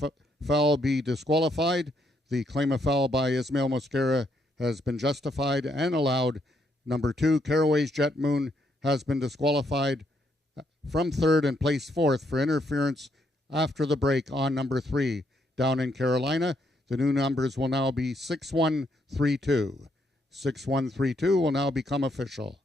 foul be disqualified. The claim of foul by Ismail Mosquera has been justified and allowed. Number 2, Caraway's Jet Moon, has been disqualified from third and placed fourth for interference after the break on number 3 down in Carolina. The new numbers will now be 6132. 6132 will now become official.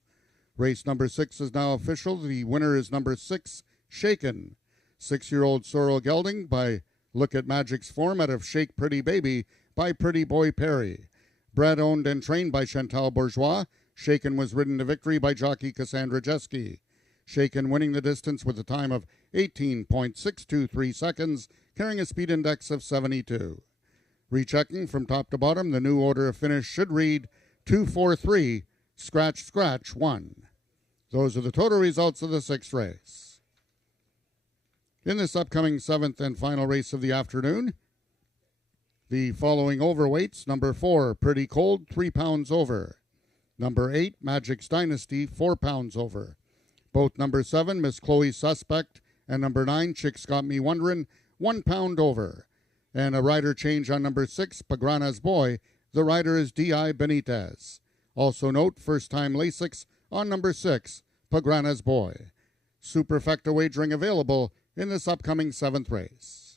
Race number 6 is now official. The winner is number 6, Shaken. 6-year-old Sorrel Gelding by Look at Magic's format of Shake Pretty Baby by Pretty Boy Perry. Bred, owned, and trained by Chantal Bourgeois, Shaken was ridden to victory by jockey Cassandra Jeske. Shaken winning the distance with a time of 18.623 seconds, carrying a speed index of 72. Rechecking from top to bottom, the new order of finish should read 243, scratch, scratch, 1. Those are the total results of the 6th race. In this upcoming 7th and final race of the afternoon, the following overweights: number 4, Pretty Cold, 3 pounds over. Number 8, Magic's Dynasty, 4 pounds over. Both number 7, Miss Chloe's Suspect, and number 9, Chicks Got Me Wonderin', 1 pound over. And a rider change on number 6, Pagrana's Boy. The rider is D.I. Benitez. Also note, first-time Lasix on number 6, Pagrana's Boy. Superfecta wagering available in this upcoming 7th race.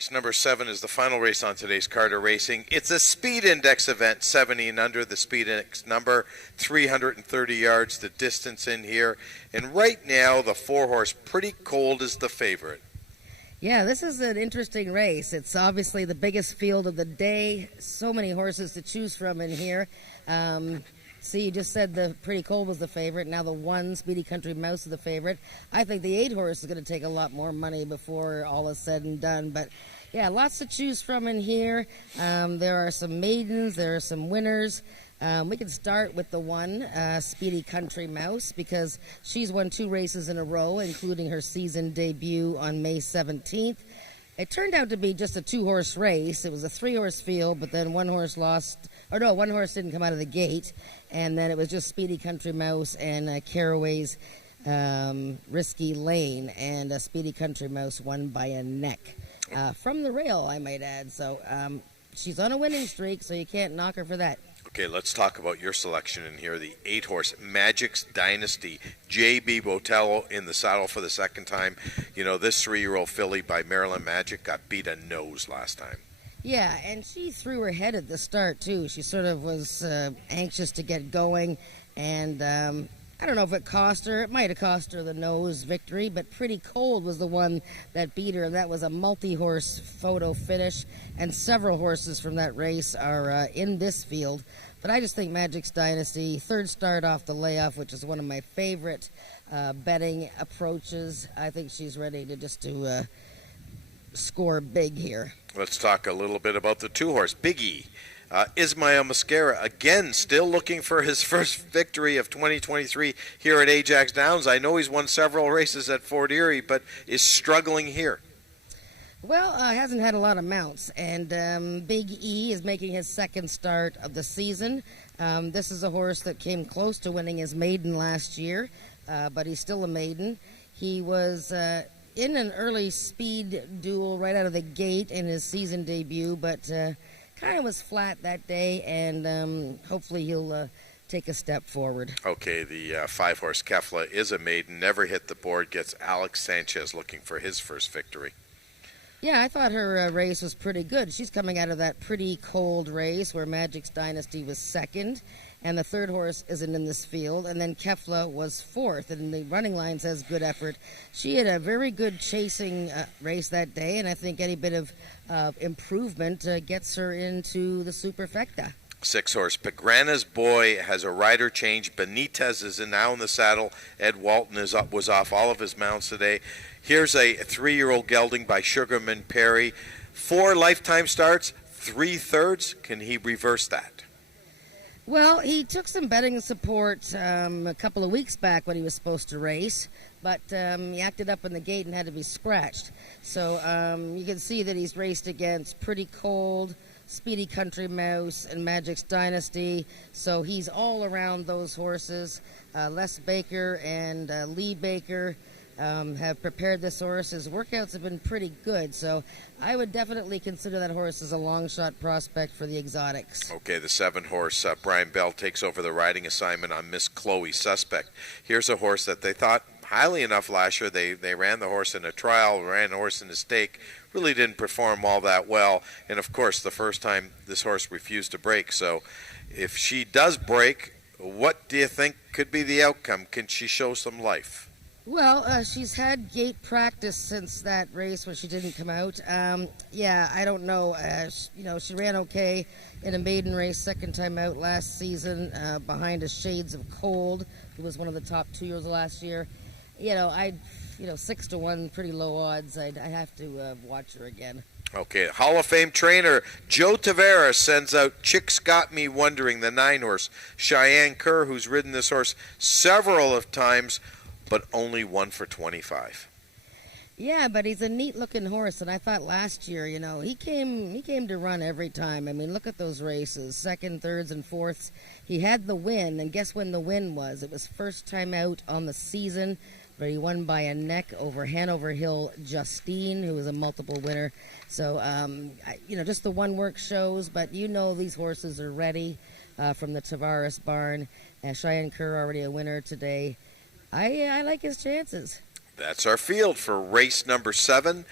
Race number 7 is the final race on today's Carter Racing. It's a speed index event, 70 and under. The speed index number, 330 yards, the distance in here. And right now, the 4-horse Pretty Cold is the favorite. Yeah, this is an interesting race. It's obviously the biggest field of the day. So many horses to choose from in here. See, you just said the Pretty Cold was the favorite. Now the 1, Speedy Country Mouse, is the favorite. I think the 8 horse is going to take a lot more money before all is said and done. But yeah, lots to choose from in here. There are some maidens. There are some winners. We can start with the 1, Speedy Country Mouse, because she's won 2 races in a row, including her season debut on May 17th. It turned out to be just a 2-horse race. It was a 3-horse field, but then 1 horse lost. Or no, 1 horse didn't come out of the gate, and then it was just Speedy Country Mouse and Caraway's Risky Lane, and Speedy Country Mouse won by a neck. From the rail, I might add. So she's on a winning streak, so you can't knock her for that. Okay, let's talk about your selection in here. The 8-horse Magic's Dynasty. J.B. Botello in the saddle for the second time. You know, this 3-year-old filly by Maryland Magic got beat a nose last time. Yeah, and she threw her head at the start, too. She sort of was anxious to get going, and I don't know if it cost her. It might have cost her the nose victory, but Pretty Cold was the one that beat her, and that was a multi-horse photo finish, and several horses from that race are in this field. But I just think Magic's Dynasty, 3rd start off the layoff, which is one of my favorite betting approaches. I think she's ready to just score big here. Let's talk a little bit about the 2-horse Biggie. Ismael Mascara, again, still looking for his first victory of 2023 here at Ajax Downs. I know he's won several races at Fort Erie, but is struggling here. Well, hasn't had a lot of mounts, and Big E is making his 2nd start of the season. This is a horse that came close to winning his maiden last year, but he's still a maiden. He was in an early speed duel right out of the gate in his season debut, but kind of was flat that day, and hopefully he'll take a step forward. Okay, the 5-horse Kefla is a maiden, never hit the board, gets Alex Sanchez looking for his first victory. Yeah, I thought her race was pretty good. She's coming out of that Pretty Cold race where Magic's Dynasty was 2nd, and the 3rd horse isn't in this field, and then Kefla was 4th, and the running line says good effort. She had a very good chasing race that day, and I think any bit of improvement gets her into the Superfecta. 6-horse Pagrana's Boy has a rider change. Benitez is now in the saddle. Ed Walton was off all of his mounts today. Here's a 3-year-old gelding by Sugarman Perry. 4 lifetime starts, 3/3. Can he reverse that? Well, he took some betting support a couple of weeks back when he was supposed to race, but he acted up in the gate and had to be scratched. So you can see that he's raced against Pretty Cold, Speedy Country Mouse, and Magic's Dynasty. So he's all around those horses. Les Baker and Lee Baker have prepared this horse. His workouts have been pretty good, so I would definitely consider that horse as a long shot prospect for the exotics. Okay, the 7-horse Brian Bell takes over the riding assignment on Miss Chloe Suspect. Here's a horse that they thought highly enough last year. They ran the horse in a trial, ran the horse in a stake, really didn't perform all that well, and of course the first time this horse refused to break. So if she does break, what do you think could be the outcome? Can she show some life? Well, she's had gate practice since that race when she didn't come out. Yeah, I don't know. She ran okay in a maiden race, 2nd time out last season, behind a Shades of Cold, who was one of the top 2-years of last year. 6-1, pretty low odds. I have to watch her again. Okay, Hall of Fame trainer Joe Tavares sends out Chicks Got Me Wondering, the 9-horse Cheyenne Kerr, who's ridden this horse several of times, but only 1 for 25. Yeah, but he's a neat-looking horse, and I thought last year, he came to run every time. I mean, look at those races, 2nd, 3rds, and 4ths. He had the win, and guess when the win was? It was first time out on the season, but he won by a neck over Hanover Hill Justine, who was a multiple winner. So, just the one work shows, but these horses are ready from the Tavares barn. Cheyenne Kerr already a winner today. I like his chances. That's our field for race number 7.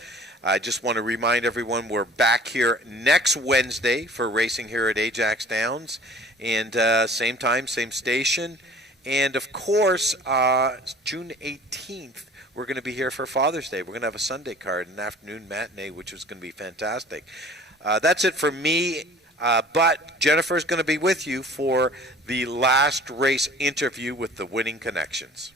I just want to remind everyone we're back here next Wednesday for racing here at Ajax Downs, and same time, same station. And of course, June 18th, we're going to be here for Father's Day. We're going to have a Sunday card, an afternoon matinee, which is going to be fantastic. That's it for me. But Jennifer's going to be with you for the last race interview with the Winning Connections.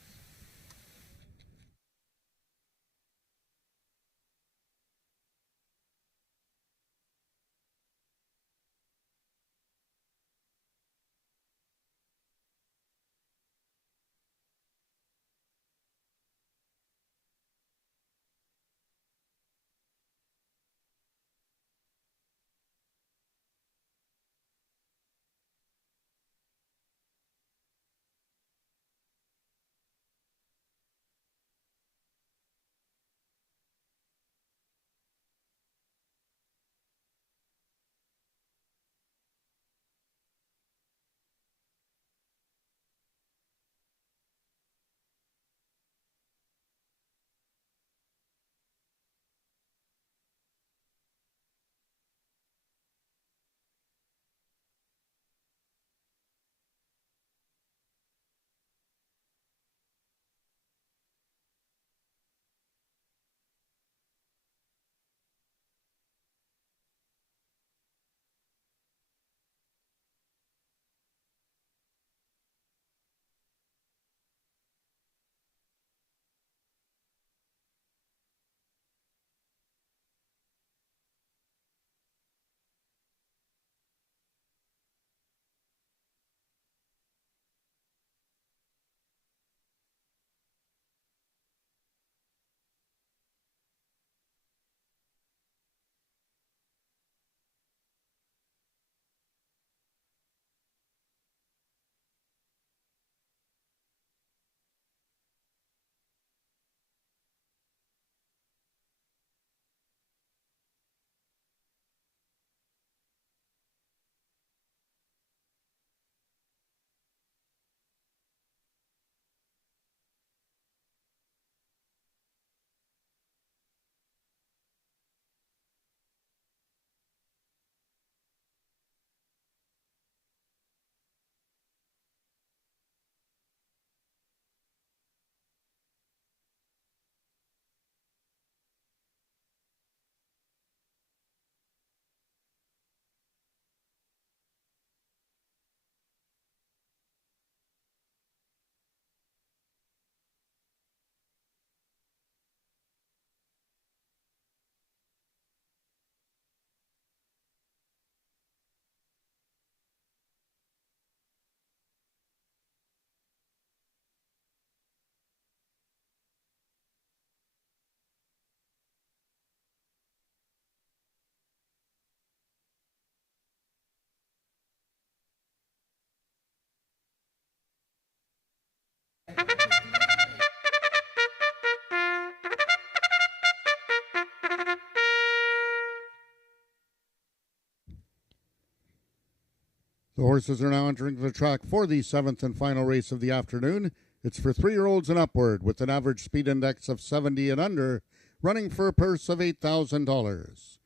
The horses are now entering the track for the seventh and final race of the afternoon. It's for 3-year-olds and upward with an average speed index of 70 and under, running for a purse of $8,000.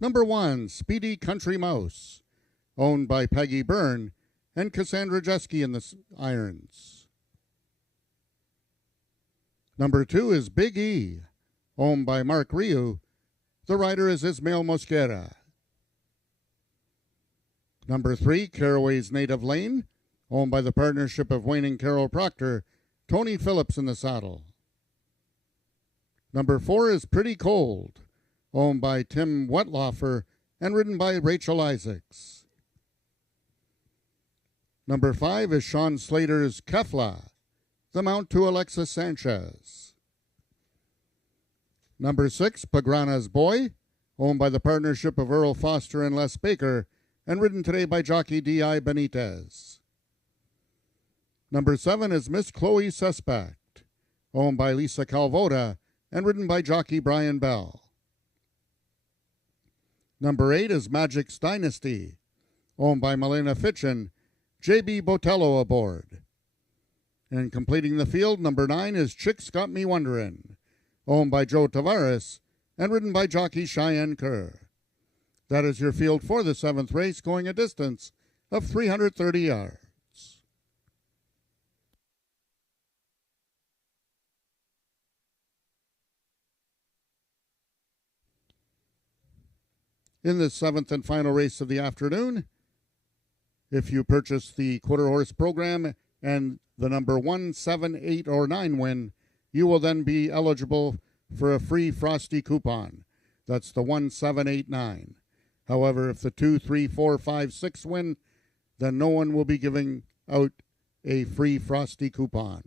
Number 1, Speedy Country Mouse, owned by Peggy Byrne and Cassandra Jeske in the irons. Number 2 is Big E, owned by Mark Ryu. The rider is Ismael Mosquera. Number 3, Caraway's Native Lane, owned by the partnership of Wayne and Carol Proctor, Tony Phillips in the saddle. Number 4 is Pretty Cold, owned by Tim Wetlaufer and ridden by Rachel Isaacs. Number 5 is Sean Slater's Kefla, the mount to Alexis Sanchez. Number 6, Pagrana's Boy, owned by the partnership of Earl Foster and Les Baker, and ridden today by jockey D.I. Benitez. Number 7 is Miss Chloe Suspect, owned by Lisa Calvoda, and ridden by jockey Brian Bell. Number 8 is Magic's Dynasty, owned by Milena Fitchin, J.B. Botello aboard. And completing the field, number 9 is Chicks Got Me Wonderin', owned by Joe Tavares, and ridden by jockey Cheyenne Kerr. That is your field for the 7th race, going a distance of 330 yards. In the 7th and final race of the afternoon, if you purchase the quarter horse program and the number 1, 7, 8, or 9 win, you will then be eligible for a free Frosty coupon. That's the 1, 7, 8, 9. However, if the 2, 3, 4, 5, 6 win, then no one will be giving out a free Frosty coupon.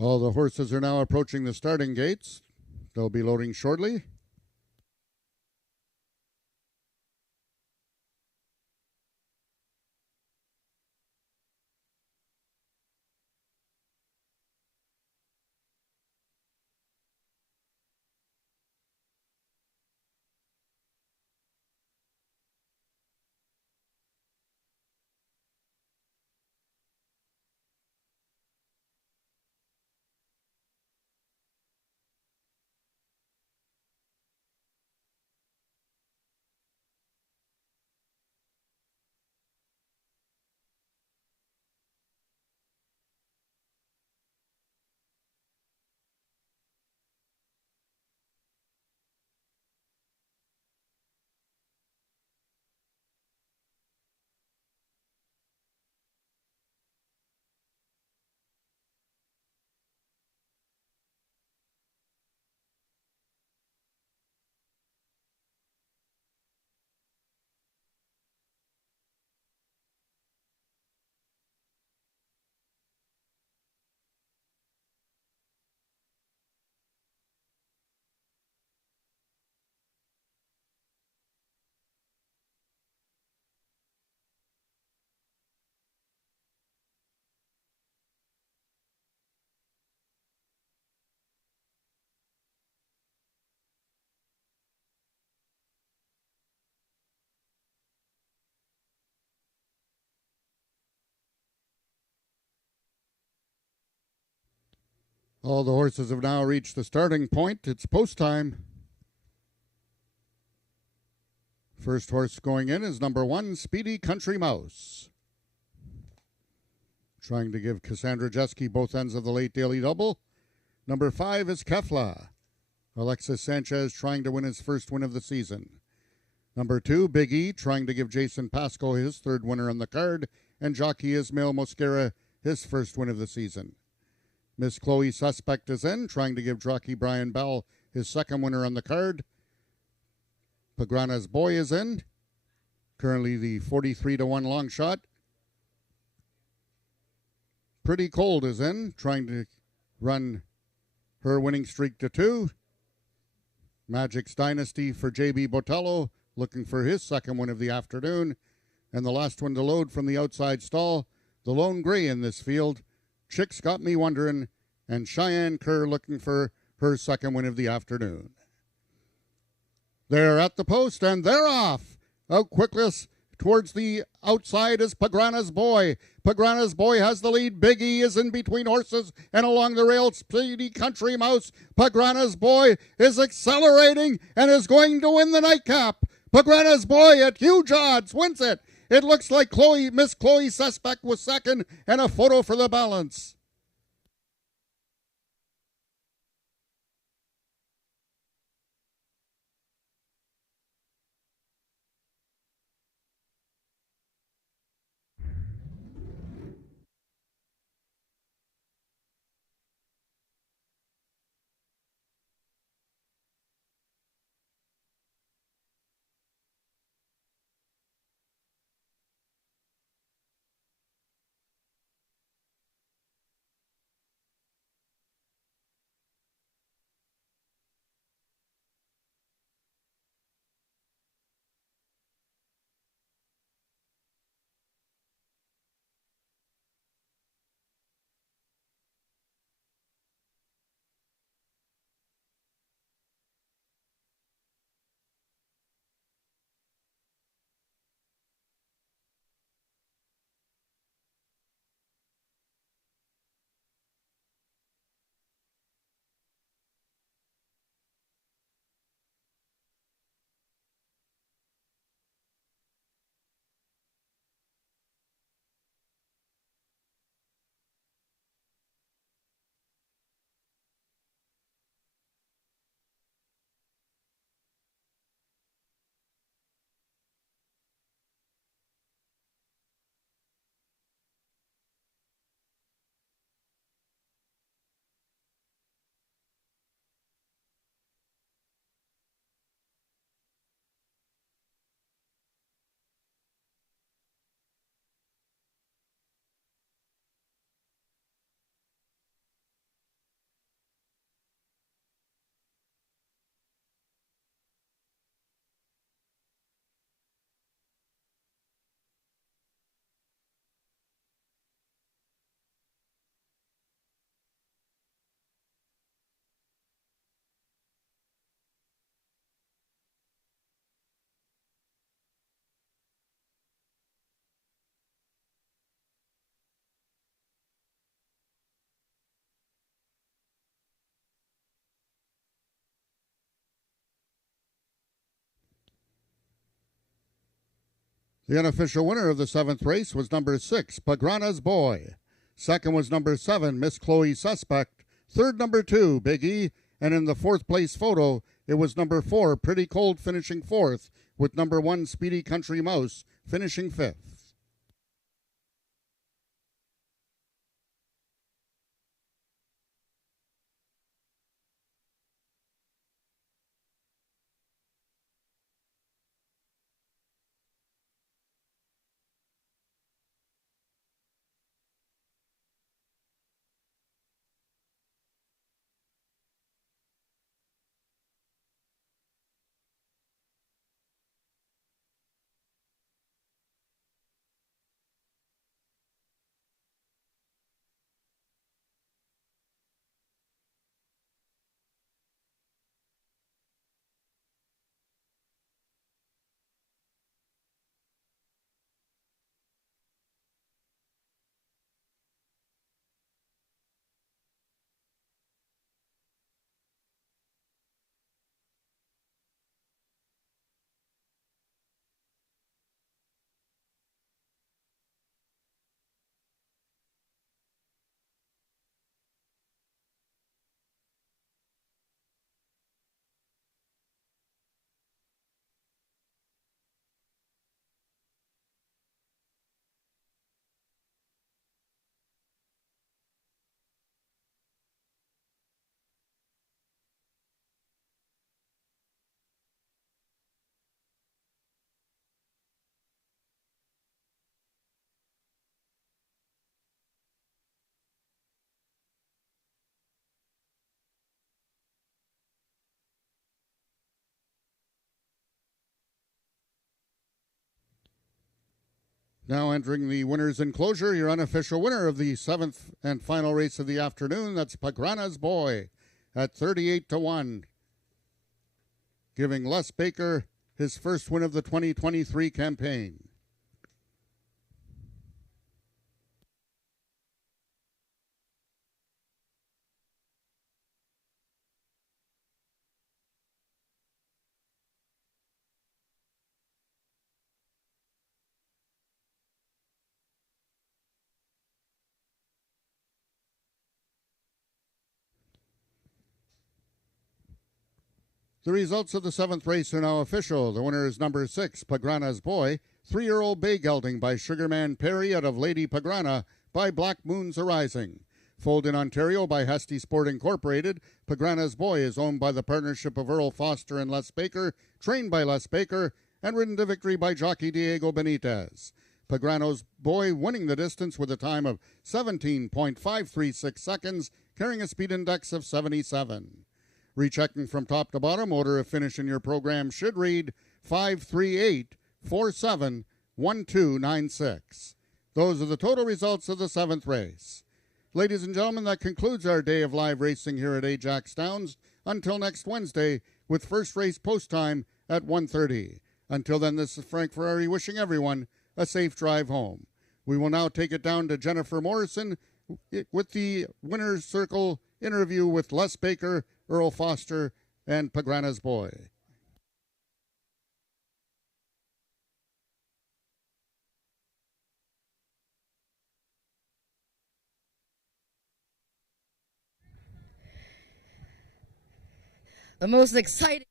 All the horses are now approaching the starting gates. They'll be loading shortly. All the horses have now reached the starting point. It's post time. First horse going in is number 1, Speedy Country Mouse. trying to give Cassandra Jeske both ends of the late daily double. Number 5 is Kefla. Alexis Sanchez trying to win his first win of the season. Number 2, Big E, trying to give Jason Pasco his third winner on the card, and jockey Ismail Mosquera his first win of the season. Miss Chloe Suspect is in, trying to give jockey Brian Bell his second winner on the card. Pagrana's Boy is in, currently the 43-1 long shot. Pretty Cold is in, trying to run her winning streak to 2. Magic's Dynasty for J.B. Botello, looking for his second win of the afternoon. And the last one to load from the outside stall, the lone gray in this field, Chicks Got Me Wondering, and Cheyenne Kerr looking for her second win of the afternoon. They're at the post, and they're off. Out quickest towards the outside is Pagrana's Boy. Pagrana's Boy has the lead. Big E is in between horses and along the rail. Speedy Country Mouse. Pagrana's Boy is accelerating and is going to win the nightcap. Pagrana's Boy at huge odds wins it. It looks like Miss Chloe Suspect was second, and a photo for the balance. The unofficial winner of the 7th race was number 6, Pagrana's Boy. Second was number 7, Miss Chloe Suspect. Third, number 2, Big E. And in the 4th place photo, it was number 4, Pretty Cold, finishing 4th, with number 1, Speedy Country Mouse, finishing 5th. Now entering the winner's enclosure, your unofficial winner of the 7th and final race of the afternoon, that's Pagrana's Boy at 38-1, giving Les Baker his first win of the 2023 campaign. The results of the 7th race are now official. The winner is number 6, Pagrana's Boy, 3-year-old bay gelding by Sugarman Perry out of Lady Pagrana by Black Moon's Arising. Foaled in Ontario by Hesty Sport Incorporated, Pagrana's Boy is owned by the partnership of Earl Foster and Les Baker, trained by Les Baker, and ridden to victory by jockey Diego Benitez. Pagrana's Boy winning the distance with a time of 17.536 seconds, carrying a speed index of 77. Rechecking from top to bottom, order of finish in your program should read 538-47-1296. Those are the total results of the 7th race. Ladies and gentlemen, that concludes our day of live racing here at Ajax Downs. Until next Wednesday, with first race post time at 1:30. Until then, this is Frank Ferrari wishing everyone a safe drive home. We will now take it down to Jennifer Morrison with the Winner's Circle interview with Les Baker, Earl Foster, and Pagrana's Boy. The most exciting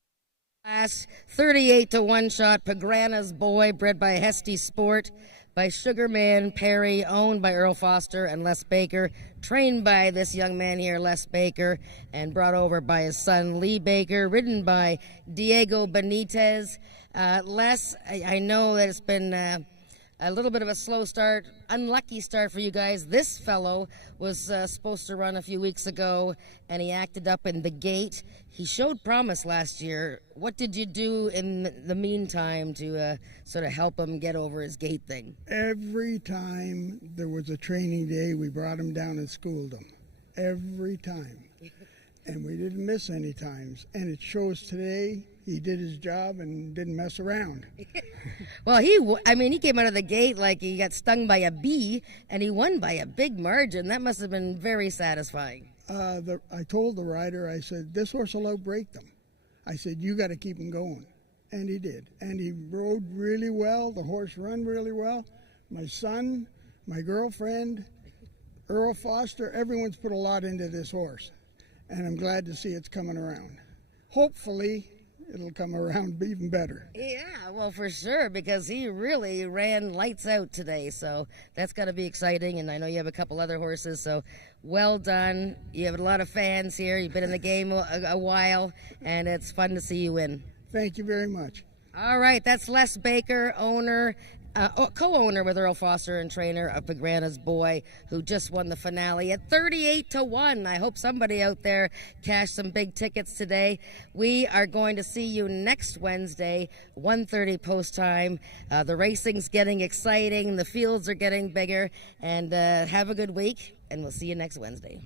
class, 38-1 shot, Pagrana's Boy, bred by Hesty Sport, by Sugarman Perry, owned by Earl Foster and Les Baker, trained by this young man here, Les Baker, and brought over by his son, Lee Baker, ridden by Diego Benitez. Les, I know that it's been a little bit of a slow start, unlucky start for you guys. This fellow was supposed to run a few weeks ago, and he acted up in the gate. He showed promise last year. What did you do in the meantime to sort of help him get over his gate thing? Every time there was a training day, we brought him down and schooled him. Every time. And we didn't miss any times. And it shows today he did his job and didn't mess around. Well, he came out of the gate like he got stung by a bee, and he won by a big margin. That must have been very satisfying. I told the rider, I said, this horse will outbreak them. I said, you got to keep him going. And he did. And he rode really well. The horse run really well. My son, my girlfriend, Earl Foster, everyone's put a lot into this horse. And I'm glad to see it's coming around. Hopefully, it'll come around even better. Yeah, well, for sure, because he really ran lights out today, so that's got to be exciting, and I know you have a couple other horses, so well done. You have a lot of fans here. You've been in the game a while, and it's fun to see you win. Thank you very much. All right, that's Les Baker, owner, co-owner with Earl Foster and trainer of Pagrana's Boy, who just won the finale at 38-1. I hope somebody out there cashed some big tickets today. We are going to see you next Wednesday, 1:30 post time. The racing's getting exciting. The fields are getting bigger. And have a good week, and we'll see you next Wednesday.